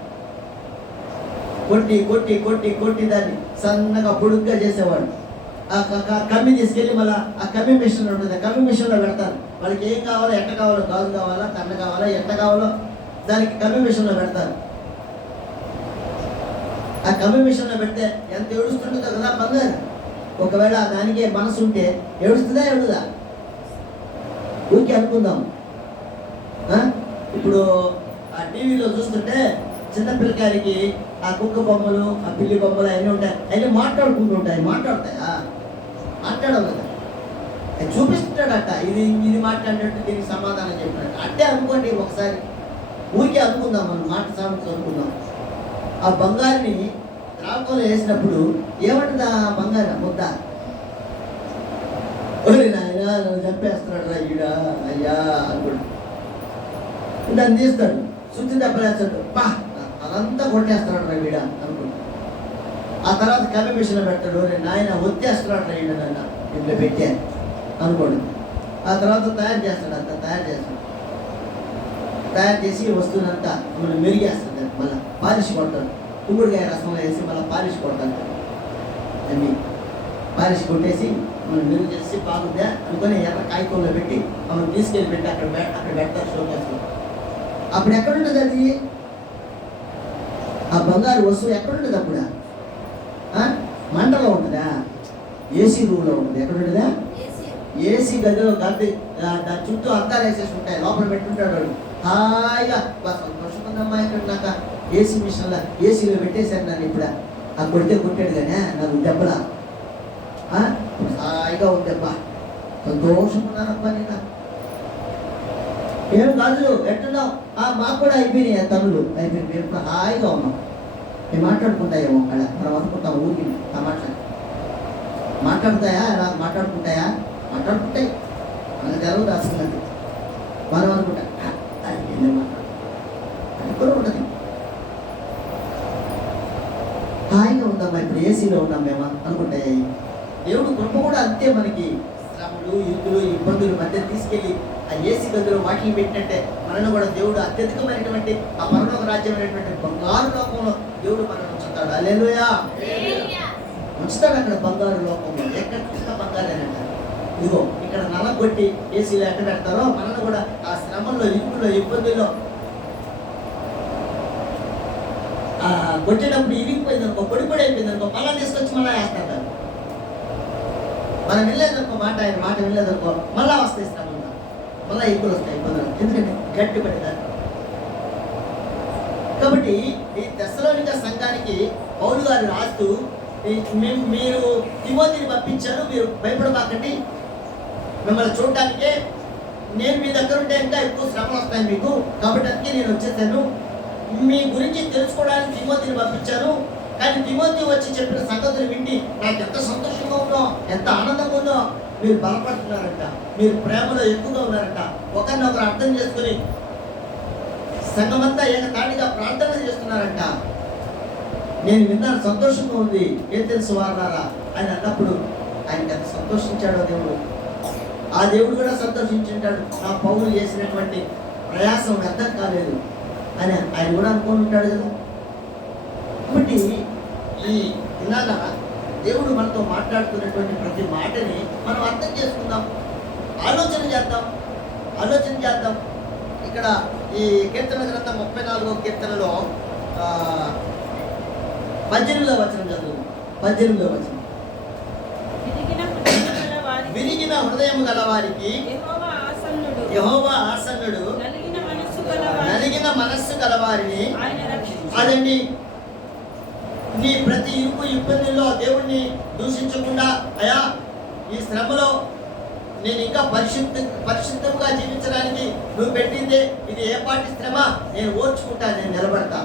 కొట్టి కొట్టి కొట్టి కొట్టి దాన్ని సన్నగా పొడుగ్గా చేసేవాడు. ఆ కమ్మి తీసుకెళ్ళి మళ్ళీ ఆ కమ్మి మిషన్ ఉంటుంది, ఆ కమ్మి మిషన్లో పెడతారు. వాళ్ళకి ఏం కావాలో, ఎట్ట కావాలో, గాజు కావాలా, దండ కావాలా, ఎట్ట కావాలో దానికి కమ్మి మిషన్లో పెడతారు. ఆ కమ్మి మిషన్లో పెడితే ఎంత ఏడుస్తుంటుందో కదా బంగారు. ఒకవేళ దానికే మనసు ఉంటే ఏడుస్తుందా, ఏడుదా? ఊరికే అనుకుందాం. ఇప్పుడు ఆ టీవీలో చూస్తుంటే చిన్నపిల్లకాయలకి ఆ కుక్క బొమ్మలు, ఆ పిల్లి బొమ్మలు అవన్నీ ఉంటాయి. అవన్నీ మాట్లాడుకుంటూ ఉంటాయి. మాట్లాడతాయా? మాట్లాడవు కదా. అది చూపిస్తాడట, ఇది ఇది మాట్లాడినట్టు దీనికి సమాధానం చెప్పినట్టు. అంటే అనుకోండి, ఒకసారి ఊరికే అనుకుందాం, మనం మాట సాగుతూ అనుకుందాం. ఆ బంగారుని ద్రావకంలో వేసినప్పుడు ఏమంటుంది ఆ బంగారు ముద్ద? ఓరి నాయన, నన్ను చంపేస్తున్నాడు రా ఈడ, అయ్యా అనుకుంటు దాన్ని తీస్తాడు, శుద్ధి దెబ్బలేస్తాడు, పా అదంతా కొట్టేస్తున్నాడు రా వీడ అనుకుంటా. ఆ తర్వాత కమ్మి మిషన్లో పెడతాడు, ఓరి నాయన ఒత్తేస్తున్నాడు రా ఈడ నన్ను ఇంట్లో పెట్టాను అనుకోండి. ఆ తర్వాత తయారు చేస్తాడు, అంతా తయారు చేసి వస్తువునంతా మనం మెరిగేస్తాడు, మళ్ళీ పాలిష్ కొడతాడు. కుంగుడికాయ రసంలో వేసి మళ్ళీ పాలిష్ కొడతాడు. అన్నీ పాలిష్ కొట్టేసి మనం మెరుగు చేసి బాగుందా అనుకొని ఎర్ర కాగితంలో పెట్టి మనం తీసుకెళ్ళి పెట్టి అక్కడ పెడతారు షోకేస్లో. అప్పుడు ఎక్కడుంటుంది అది? ఆ బంగారు వస్తువు ఎక్కడుంటుంది అప్పుడు? మంటలో ఉంటుందా? ఏసీ రూమ్లో ఉంటుంది. ఎక్కడుంటుందా? ఏసీ గదిలో గది దాని చుట్టూ అద్దాలు వేసేసి ఉంటాయి, లోపల పెట్టుంటాడు వాడు. హాయిగా సంతోషంగా ఇక్కడ నాకు ఏసీ మిషన్లో ఏసీలో పెట్టేశారు నన్ను. ఇప్పుడు ఆ కొడితే కొట్టాడు కానీ నాకు దెబ్బలా హాయిగా ఉంది దెబ్బ, సంతోషంగా నేను ఏం కాదు. ఎట్టున్నావు? మాకు కూడా అయిపోయినాయి తనులు, అయిపోయింది. మేము కూడా హాయిగా ఉన్నాం. మేము మాట్లాడుకుంటాయేమో అక్కడ మనం అనుకుంటాం. ఊరికి మాట్లాడతాయా? నాకు మాట్లాడుకుంటాయా? మాట్లాడుకుంటాయి. మనకు తెలవు రాసిందంటే మనం అనుకుంటా అది కూడా ఉంటుంది. హాయిగా ఉందామా, ఇప్పుడు ఏసీలో ఉన్నాం మేము అనుకుంటాయి. దేవుడు కృప కూడా అంతే. మనకి శ్రమలు, ఇరుకులు, ఇబ్బందుల మధ్య తీసుకెళ్ళి ఆ ఏసీ గదిలో వాటిని పెట్టినట్టే మనను కూడా దేవుడు అత్యధికమైనటువంటి ఆ పరలోక రాజ్యమైనటువంటి బంగారు లోకంలో దేవుడు మనల్ని ఉంచుతాడు. హల్లెలూయా. ఉంచుతాడు అక్కడ బంగారు లోకంలో. ఎక్కడ చూసినా బంగారేనంట. ఇదిగో ఇక్కడ నలగొట్టి ఏసీలో ఎక్కడ పెడతారో మనల్ని కూడా ఆ శ్రమంలో, ఇరుకులో, ఇబ్బందుల్లో కొట్టేటప్పుడు ఇరిగిపోయింది అనుకో, పొడి అయిపోయింది అనుకో, మళ్ళీ తీసుకొచ్చి మళ్ళీ వేస్తారు. మనం వెళ్ళేదనుకో, ఆయన మాట వెళ్ళేదనుకో, మళ్ళా వస్తాయి శ్రమంగా, మళ్ళీ ఇబ్బందులు వస్తాయి. ఎందుకంటే గట్టిపడేదాన్ని. కాబట్టి ఈ తెస్సలోనిక సంఘానికి పౌలు గారు రాస్తూ, మీరు తిమోతిని పంపించారు, మీరు భయపడబాకండి, మిమ్మల్ని చూడటానికే నేను మీ దగ్గర ఉంటే ఇంకా ఎక్కువ శ్రమలు వస్తాయి మీకు, కాబట్టి అందుకే నేను వచ్చేసాను. మీ గురించి తెలుసుకోవడానికి తిమోతిని పంపించాను. కానీ తిమోతి వచ్చి చెప్పిన సంగతులు వింటి నాకు ఎంత సంతోషంగా ఉందో, ఎంత ఆనందంగా ఉందో. మీరు బలపడుతున్నారంట, మీరు ప్రేమలో ఎక్కువగా ఉన్నారంట, ఒకరినొకరు అర్థం చేసుకుని సంఘమంతా ఏకతాటిగా ప్రార్థన చేస్తున్నారంట. నేను విన్నాను, సంతోషంగా ఉంది. ఏం తెలుసు వారారా ఆయన అన్నప్పుడు ఆయనకి ఎంత సంతోషించాడో దేవుడు. ఆ దేవుడు కూడా సంతోషించుంటాడు, ఆ పౌలు చేసినటువంటి ప్రయాసం వ్యర్థం కాలేదు అని ఆయన కూడా అనుకుని ఉంటాడు కదా. కాబట్టి ఈ ఇలాగా దేవుడు మనతో మాట్లాడుతున్నటువంటి ప్రతి మాటని మనం అర్థం చేసుకుందాం, ఆలోచన చేద్దాం. ఇక్కడ ఈ కీర్తన గ్రంథం 34వ కీర్తనలో 18వ వచనం చదువు. 18వ వచనం. విరిగిన హృదయం గలవారికి యెహోవా ఆసన్నుడు, నలిగిన మనస్సు గలవారిని. అదండి, నీ ప్రతి ఇరుకు ఇబ్బందుల్లో దేవుణ్ణి దూషించకుండా, అయా ఈ శ్రమలో నేను ఇంకా పరిశుద్ధంగా జీవించడానికి నువ్వు పెట్టిందే ఇది ఏ పాటి శ్రమ, నేను ఓర్చుకుంటా, నేను నిలబడతా.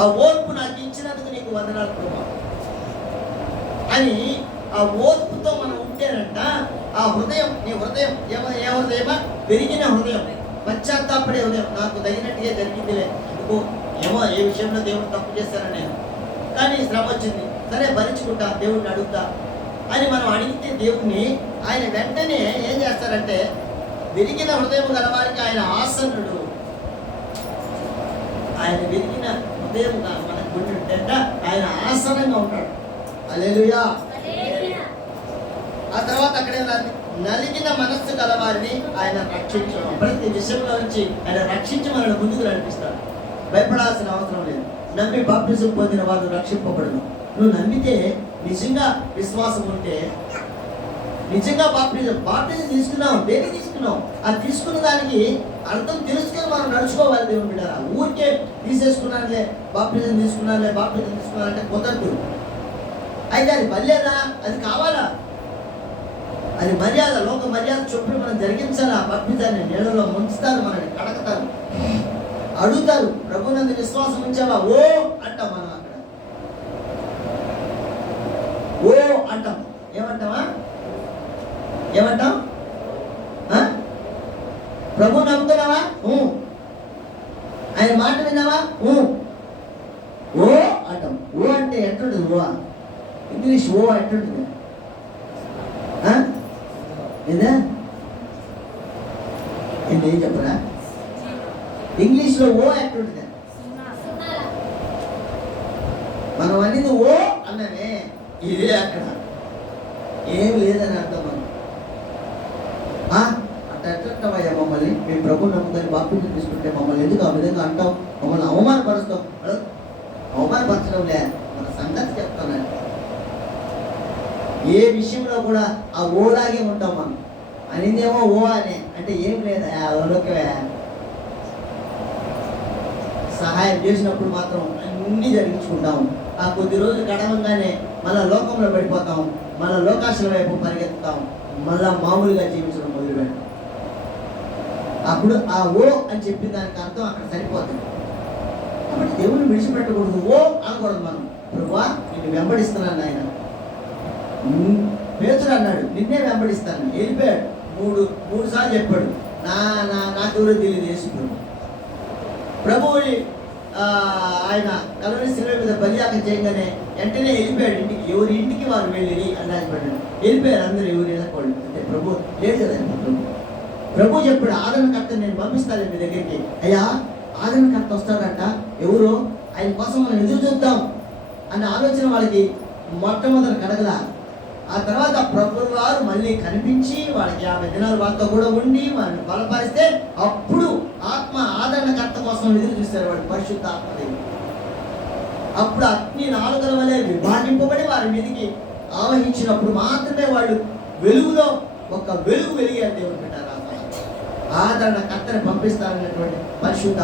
ఆ ఓర్పు నాకు ఇచ్చినందుకు నీకు వందనాలు ప్రభా అని ఆ ఓర్పుతో మనం ఉంటేనంట ఆ హృదయం, నీ హృదయం ఏ హృదయమా? పెరిగిన హృదయం, పశ్చాత్తాపడే హృదయం. నాకు తగినట్టుగా జరిగిందిలే, ఎందుకు ఏమో ఏ విషయంలో దేవుడు తప్పు చేశానని నేను, కానీ శ్రమ వచ్చింది, సరే భరించుకుంటా, దేవుడిని అడుగుతా అని మనం అడిగితే దేవుణ్ణి ఆయన వెంటనే ఏం చేస్తారంటే, విరిగిన హృదయం గలవారికి ఆయన ఆసన్నుడు. ఆయన విరిగిన హృదయం మనకు ఉంటే ఆయన ఆసనంగా ఉంటాడు. హల్లెలూయా. ఆ తర్వాత అక్కడే నలిగిన మనస్సు గలవారిని ఆయన రక్షించడం. ప్రతి విషయంలో నుంచి ఆయన రక్షించి మనల్ని ముందుకు నడిపిస్తాడు. భయపడాల్సిన అవసరం లేదు. నమ్మి బాప్తిజం పొందిన వారు రక్షింపబడను. నువ్వు నమ్మితే, నిజంగా విశ్వాసం ఉంటే నిజంగా బాప్టిజం తీసుకున్నాం. దేనికి తీసుకున్నాం? ఆ తీసుకున్న దానికి అర్థం తెలుసుకొని మనం నడుచుకోవాలి. దేవుని బిడ్డారా, ఊరికే తీసేసుకున్నానులే, బాప్టిజం తీసుకున్నానంటే కుదరదు. అయితే అది మర్యాద, అది కావాలా? అది మర్యాద, లోక మర్యాద చొప్పున మనం జరిగించాలి. ఆ బాప్టిజాన్ని నీళ్ళలో ముంచుతారు, మనల్ని కడకతారు, అడుగుతారు, ప్రభునందు విశ్వాసం ఉంచావా? ఓ అంటాం మనం. అక్కడ ఓ అంటాం. ఏమంటాం? ప్రభు నమ్ముతున్నావా? ఆయన మాట విన్నావా? ఓ అంటాం. ఓ అంటే ఎట్లుంటుంది? ఓ ఇంగ్లీష్ ఓ ఎట్లుంటుంది? ఏదా ఏం చెప్పరా? ఇంగ్లీష్లో ఓ ఎట్లుంటుంది? మనం అనేది ఓ అన్ననే, ఇదే అక్కడ ఏం లేదని అర్థం. మనం అట్లా మమ్మల్ని మేము ప్రభు నమ్ముకొని బాప్టిజం తీసుకుంటే మమ్మల్ని ఎందుకు ఆ విధంగా అంటాం? మమ్మల్ని అవమానపరుస్తాం. అవమానపరచడం లే, మన సంగతి చెప్తానండి. ఏ విషయంలో కూడా ఆ ఓలాగే ఉంటాం మనం. అనిందేమో ఓ అనే అంటే ఏం లేదా, ఓకే. సహాయం చేసినప్పుడు మాత్రం అన్నీ జరిగించుకుంటాము. ఆ కొద్ది రోజులు గడవంగానే మళ్ళా లోకంలో పడిపోతాం, మళ్ళా లోకాశల వైపు పరిగెత్తుతాం, మళ్ళా మామూలుగా జీవించడం మొదలుపెట్టాం. అప్పుడు ఆ ఓ అని చెప్పిన దానికి అర్థం అక్కడ సరిపోతుంది. కాబట్టి దేవుని విడిచిపెట్టకూడదు, ఓ అనకూడదు. మనం ప్రభువా నిన్ను వెంబడిస్తున్నాను ఆయన. పేతురు అన్నాడు నిన్నే వెంబడిస్తాను, వెళ్ళిపోయాడు. మూడు సార్లు చెప్పాడు నాకెవరో తెలియదు యేసు ప్రభువు. ఆయన కలవరి శిలువ మీద బలియాగం చేయగానే వెంటనే వెళ్ళిపోయాడు ఇంటికి. ఎవరి ఇంటికి వారు వెళ్ళి అన్నాడు. వెళ్ళిపోయారు అందరూ, ఎవరు వెళ్ళకూడదు. అంటే ప్రభు లేదు కదా. ప్రభు చెప్పాడు ఆదరణకర్త నేను పంపిస్తాను మీ దగ్గరికి. అయ్యా ఆదరణకర్త వస్తాడంట, ఎవరో ఆయన కోసం మనం ఎదురు చూద్దాం అన్న ఆలోచన వాళ్ళకి మొట్టమొదటి కడగల. ఆ తర్వాత ప్రభు వారు మళ్ళీ కనిపించి వాళ్ళకి 50 దినాలు వాళ్ళతో కూడా ఉండి వారిని బలపరిస్తే అప్పుడు ఆత్మ ఆదరణకర్త కోసం ఎదురు చూస్తారు వాడు, పరిశుద్ధ ఆత్మదేవుడు. అప్పుడు అగ్ని నాలుకల వలె విభాగింపబడి వారి మీదకి ఆవహించినప్పుడు మాత్రమే వాళ్ళు వెలుగులో ఒక వెలుగు వెలిగారు. దేవుడు పెట్టారు ఆదరణకర్తని పంపిస్తారనేటువంటి పరిశుద్ధ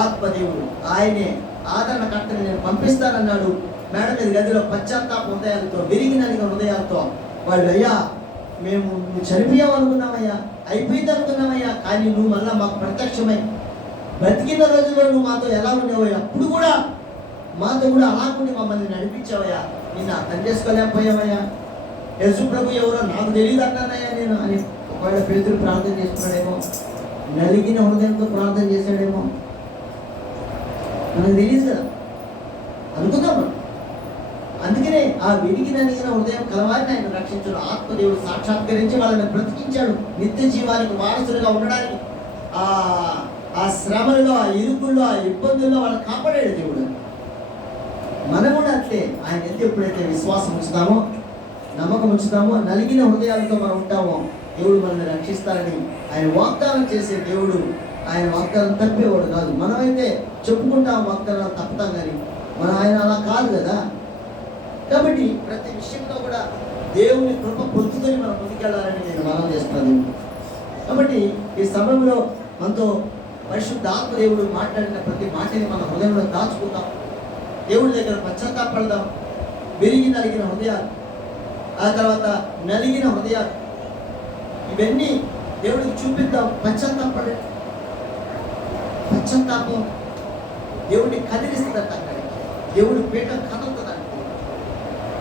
ఆత్మదేవుడు ఆయనే ఆదరణకర్తని నేను పంపిస్తానన్నాడు. మేడ మీద గదిలో పశ్చాత్తాప హృదయాలతో, విరిగినలిగిన హృదయాలతో వాళ్ళు, అయ్యా మేము నువ్వు చనిపోయావు అనుకున్నామయ్యా, అయిపోయింది అనుకున్నామయ్యా, కానీ నువ్వు మళ్ళా మాకు ప్రత్యక్షమై బ్రతికిన రోజుల్లో నువ్వు మాతో ఎలా ఉండేవయ్యా, అప్పుడు కూడా మాతో కూడా అలాగుండి మమ్మల్ని నడిపించావయ్యా, నిన్ను అర్థం చేసుకోలేకపోయావయ్యా, యేసు ప్రభు ఎవరో నాకు తెలియదు అన్నానయ్యా నేను అని. ఒకవేళ పేతురు ప్రార్థన చేసుకున్నాడేమో, నలిగిన హృదయంతో ప్రార్థన చేశాడేమో, మనకు తెలియదు కదా, అనుకుందాం. అందుకనే ఆ విరిగిన హృదయం కలవారిని ఆయన రక్షించాడు. ఆత్మదేవుడు సాక్షాత్కరించి వాళ్ళని బ్రతికించాడు. నిత్య జీవానికి వారసులుగా ఉండడానికి ఆ శ్రమల్లో, ఆ ఇరుకుల్లో, ఆ ఇబ్బందుల్లో వాళ్ళని కాపాడాడు దేవుడు. మనం కూడా అంతే. ఆయన ఎంత ఎప్పుడైతే విశ్వాసం ఉంచుతామో, నమ్మకం ఉంచుతామో, నలిగిన హృదయాలతో మనం ఉంటామో దేవుడు మనల్ని రక్షిస్తారని ఆయన వాగ్దానం చేసే దేవుడు. ఆయన వాగ్దానం తప్పేవాడు కాదు. మనమైతే చెప్పుకుంటాం వాగ్దానాలు తప్పుతాం, కానీ ఆయన అలా కాదు కదా. కాబట్టి ప్రతి విషయంలో కూడా దేవుని కృప పొందుకొని మనం ముందుకెళ్ళాలని నేను మనం చేస్తున్నాను. కాబట్టి ఈ సమయంలో మనతో పరిశుద్ధ ఆత్మదేవుడు మాట్లాడిన ప్రతి మాటని మన హృదయంలో దాచుకుందాం. దేవుడి దగ్గర పశ్చాత్తాపడదాం. విరిగి నలిగిన హృదయాలు, ఆ తర్వాత నలిగిన హృదయాలు, ఇవన్నీ దేవుడికి చూపిద్దాం. పశ్చాత్తాపం దేవుడిని కదిలిస్తుందంట. అక్కడికి దేవుడు పీఠం కదులుతుందంట.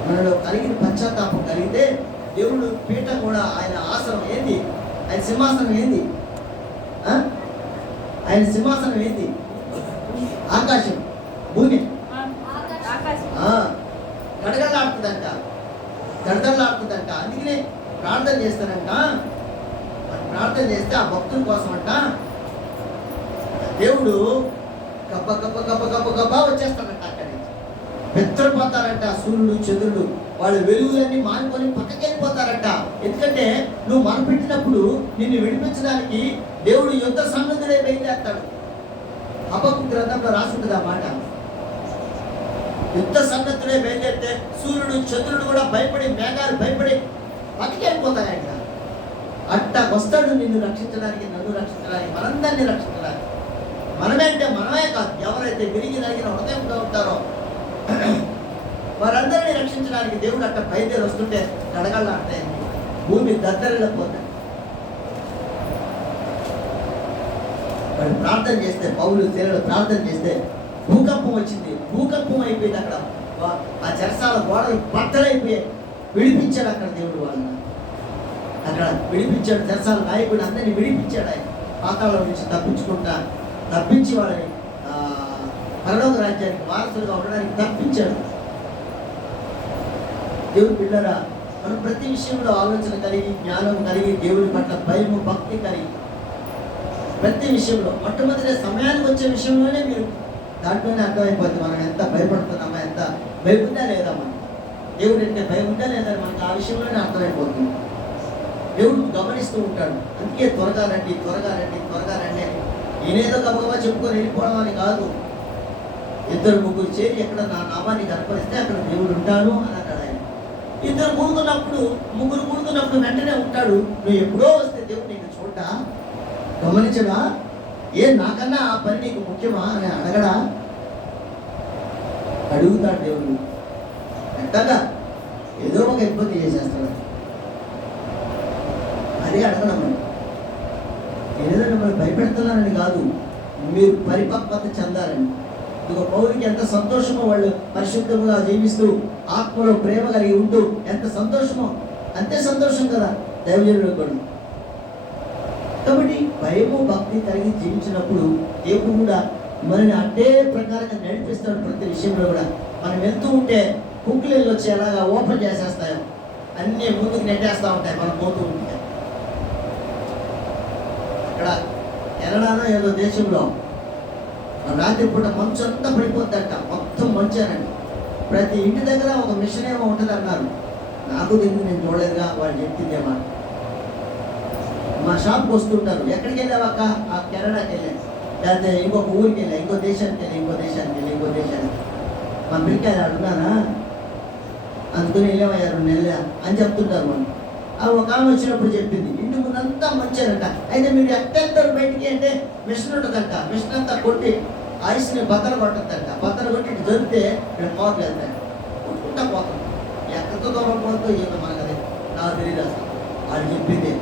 మనలో కలిగిన పశ్చాత్తాపం కలిగితే దేవుడు పీఠం కూడా, ఆయన ఆసనం ఏంది, ఆయన సింహాసనం ఏంది, ఆయన సింహాసనం ఏంది, ఆకాశం, భూమి గడగడలాడుతుందంట. అందుకనే ప్రార్థన చేస్తారంట. ప్రార్థన చేస్తే ఆ భక్తుల కోసం అంట దేవుడు గబ్బ గబ్బ గబ్బ గబ్బ గబ్బా వచ్చేస్తాడంట. అక్కడి నుంచి పెత్తడిపోతారంట సూర్యుడు చంద్రుడు, వాళ్ళ వెలుగులన్నీ మానుకొని పక్కకి వెళ్ళిపోతారంట. ఎందుకంటే నువ్వు మనపెట్టినప్పుడు నిన్ను విడిపించడానికి దేవుడు యుద్ధ సన్నద్ధుడే బయలుదేస్తాడు. హబక్కు గ్రంథంలో రాసుంటుంది ఆ మాట. యుద్ధ సన్నద్ధుడే బయలుదేరితే సూర్యుడు చంద్రుడు కూడా భయపడి, మేఘాలు భయపడి బతికి వెళ్ళిపోతాయి ఆయన. అట్టా వస్తాడు నిన్ను రక్షించడానికి, నన్ను రక్షించడానికి, మనందరినీ రక్షించడానికి. మనమే అంటే మనమే కాదు, ఎవరైతే విరిగి నలిగిన హృదయంతో ఉంటారో వారందరినీ రక్షించడానికి దేవుడు అట్ట బయలుదేరి వస్తుంటే గడగళ్ళాడతాయి, భూమి దద్దరిల్లిపోతాయి. వాడు ప్రార్థన చేస్తే, పౌలు శీలలు ప్రార్థన చేస్తే భూకంపం వచ్చింది. భూకంపం అయిపోయింది అక్కడ. ఆ చెరసాల గోడలు బద్దలైపోయాయి. విడిపించాడు అక్కడ దేవుడు వాళ్ళని. అక్కడ విడిపించాడు. చెరసాల నాయకుడు అందరినీ విడిపించాడు ఆయన. పాతాళం నుంచి తప్పించి వాళ్ళని పరలోక రాజ్యానికి వారసులుగా ఉండడానికి తప్పించాడు. దేవుడు పిల్లరా, మనం ప్రతి విషయంలో ఆలోచన కలిగి, జ్ఞానం కలిగి, దేవుడి పట్ల భయము, భక్తి కలిగి, ప్రతి విషయంలో మొట్టమొదటి సమయానికి వచ్చే విషయంలోనే మీరు దాంట్లోనే అర్థమైపోతుంది మనం ఎంత భయపడుతున్నామా, ఎంత భయం ఉందా లేదా, మనం దేవుడు అంటే భయం ఉందా లేదా మనకు ఆ విషయంలోనే అర్థమైపోతుంది. దేవుడు గమనిస్తూ ఉంటాడు. అందుకే త్వరగా రండి, త్వరగా రండి, త్వరగా రండి అని నేనేదో గబగబా చెప్పుకొని వెళ్ళిపోవడం అని కాదు. 2-3 చేరి ఎక్కడ నా నామాన్ని కనపరిస్తే అక్కడ దేవుడు ఉంటాను అని అన్నాడు ఆయన. 2 కూడుతున్నప్పుడు, 3 కూడుతున్నప్పుడు వెంటనే ఉంటాడు. నువ్వు ఎప్పుడో వస్తే దేవుడు నీకు చూడ్డా, గమనించడా, నాకన్నా ఆ పని నీకు ముఖ్యమా అని అడగడా? అడుగుతాడు దేవుడు. పెద్దగా ఏదో ఒక ఇబ్బంది చేసేస్తాడు. అదే అడగడం. ఏదో మిమ్మల్ని భయపెడుతున్నారని కాదు, మీరు పరిపక్వత చెందాలని. ఇదిగో పౌరునికి ఎంత సంతోషమో, వాళ్ళు పరిశుద్ధంగా జీవిస్తూ ఆత్మలో ప్రేమ కలిగి ఉంటూ ఎంత సంతోషమో, అంతే సంతోషం కదా దైవజనుడు కూడా. కాబట్టి భయము, భక్తి కలిగి జీవించినప్పుడు దేవుడు కూడా మనని అట్టే ప్రకారంగా నడిపిస్తాడు. ప్రతి విషయంలో కూడా మనం వెళ్తూ ఉంటే కుక్కలు వచ్చి ఎలాగా ఓపెన్ చేసేస్తాయో అన్నీ ముందుకు నెట్టేస్తూ ఉంటాయి మనం పోతూ ఉంటే. అక్కడ కెనడాలో ఏదో దేశంలో రాత్రిపూట మంచు అంతా పడిపోద్దంట, మొత్తం మంచానండి. ప్రతి ఇంటి దగ్గర ఒక మిషన్ ఏమో ఉంటుంది అన్నారు. నాకు తెలియదు, నేను చూడలేదుగా, వాళ్ళు చెప్తుందేమో. మా షాప్కి వస్తుంటారు. ఎక్కడికి వెళ్ళావాక? ఆ కెనడాకి వెళ్ళాను, లేకపోతే ఇంకొక ఊరికి వెళ్ళా, ఇంకో దేశానికి వెళ్ళి, ఇంకో దేశానికి. మా పిల్లకాయలు అడుగున్నానా, అందుకని వెళ్ళామయ్యా 2 నెలలు అని చెప్తుంటారు మనం. ఒక ఆమె వచ్చినప్పుడు చెప్పింది, ఇంటి ముందంతా మంచారంట. అయితే మీరు ఎక్కడెళ్తారు బయటికి అంటే మిషన్ ఉంటుందంట. మిషన్ అంతా కొట్టి ఐస్ని బద్దలు కొట్టద్దంట. బద్దలు కొట్టి ఇటు దొరికితే 2 కోట్లు వెళ్తాయి, కొట్టుకుంటా పోతాం. ఎక్కడితో దూరం పోతుందో ఏమో మనకు అది నాకు తెలియదు అసలు. వాళ్ళు చెప్పింది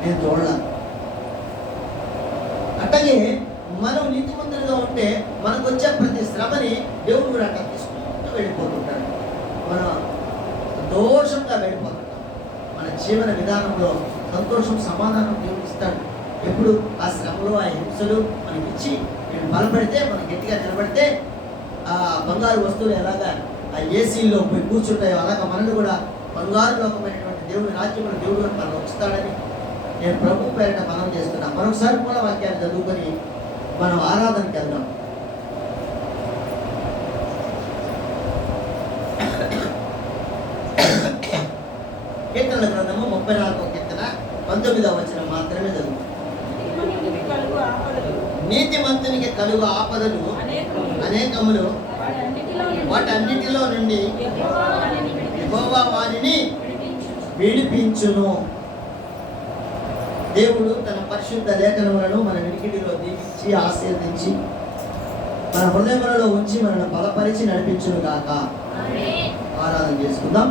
నేను చూడలా. అట్లాగే మనం నీతిమంతులుగా ఉంటే మనకు వచ్చే ప్రతి శ్రమని దేవుడు కూడా అట్లా తీసుకుంటూ వెళ్ళిపోతుంటాడు. మనం సంతోషంగా వెళ్ళిపోతుంటాం. మన జీవన విధానంలో సంతోషం, సమాధానం దేవుడు ఇస్తాడు. ఎప్పుడు ఆ శ్రమలు, ఆ హింసలు మనకిచ్చి వీళ్ళు బలపడితే, మనం గట్టిగా నిలబడితే, ఆ బంగారు వస్తువులు ఎలాగా ఆ ఏసీల్లో పోయి కూర్చుంటాయో అలాగా మనల్ని కూడా బంగారు లోకమైనటువంటి దేవుడి రాజ్యంలో దేవుడు మనం ఉంచుతాడని నేను ప్రభు పేరిట మనం చేస్తున్నా. మరొకసారి కూడా వాక్యాన్ని చదువుకొని మనం ఆరాధనకి వెళ్దాం. కీర్తనల గ్రంథము 34వ కీర్తన 19వ వచనం మాత్రమే చదువు. నీతిమంతునికి కలుగు ఆపదలు అనేకములు, వాటన్నిటిలో నుండి యెహోవా వారిని విడిపించును. దేవుడు తన పరిశుద్ధ లేఖనములను మన వినికిడిలో దీవించి ఆశీర్వదించి మన హృదయములలో ఉంచి మనల్ని బలపరిచి నడిపించును గాక. ఆరాధన చేసుకుందాం.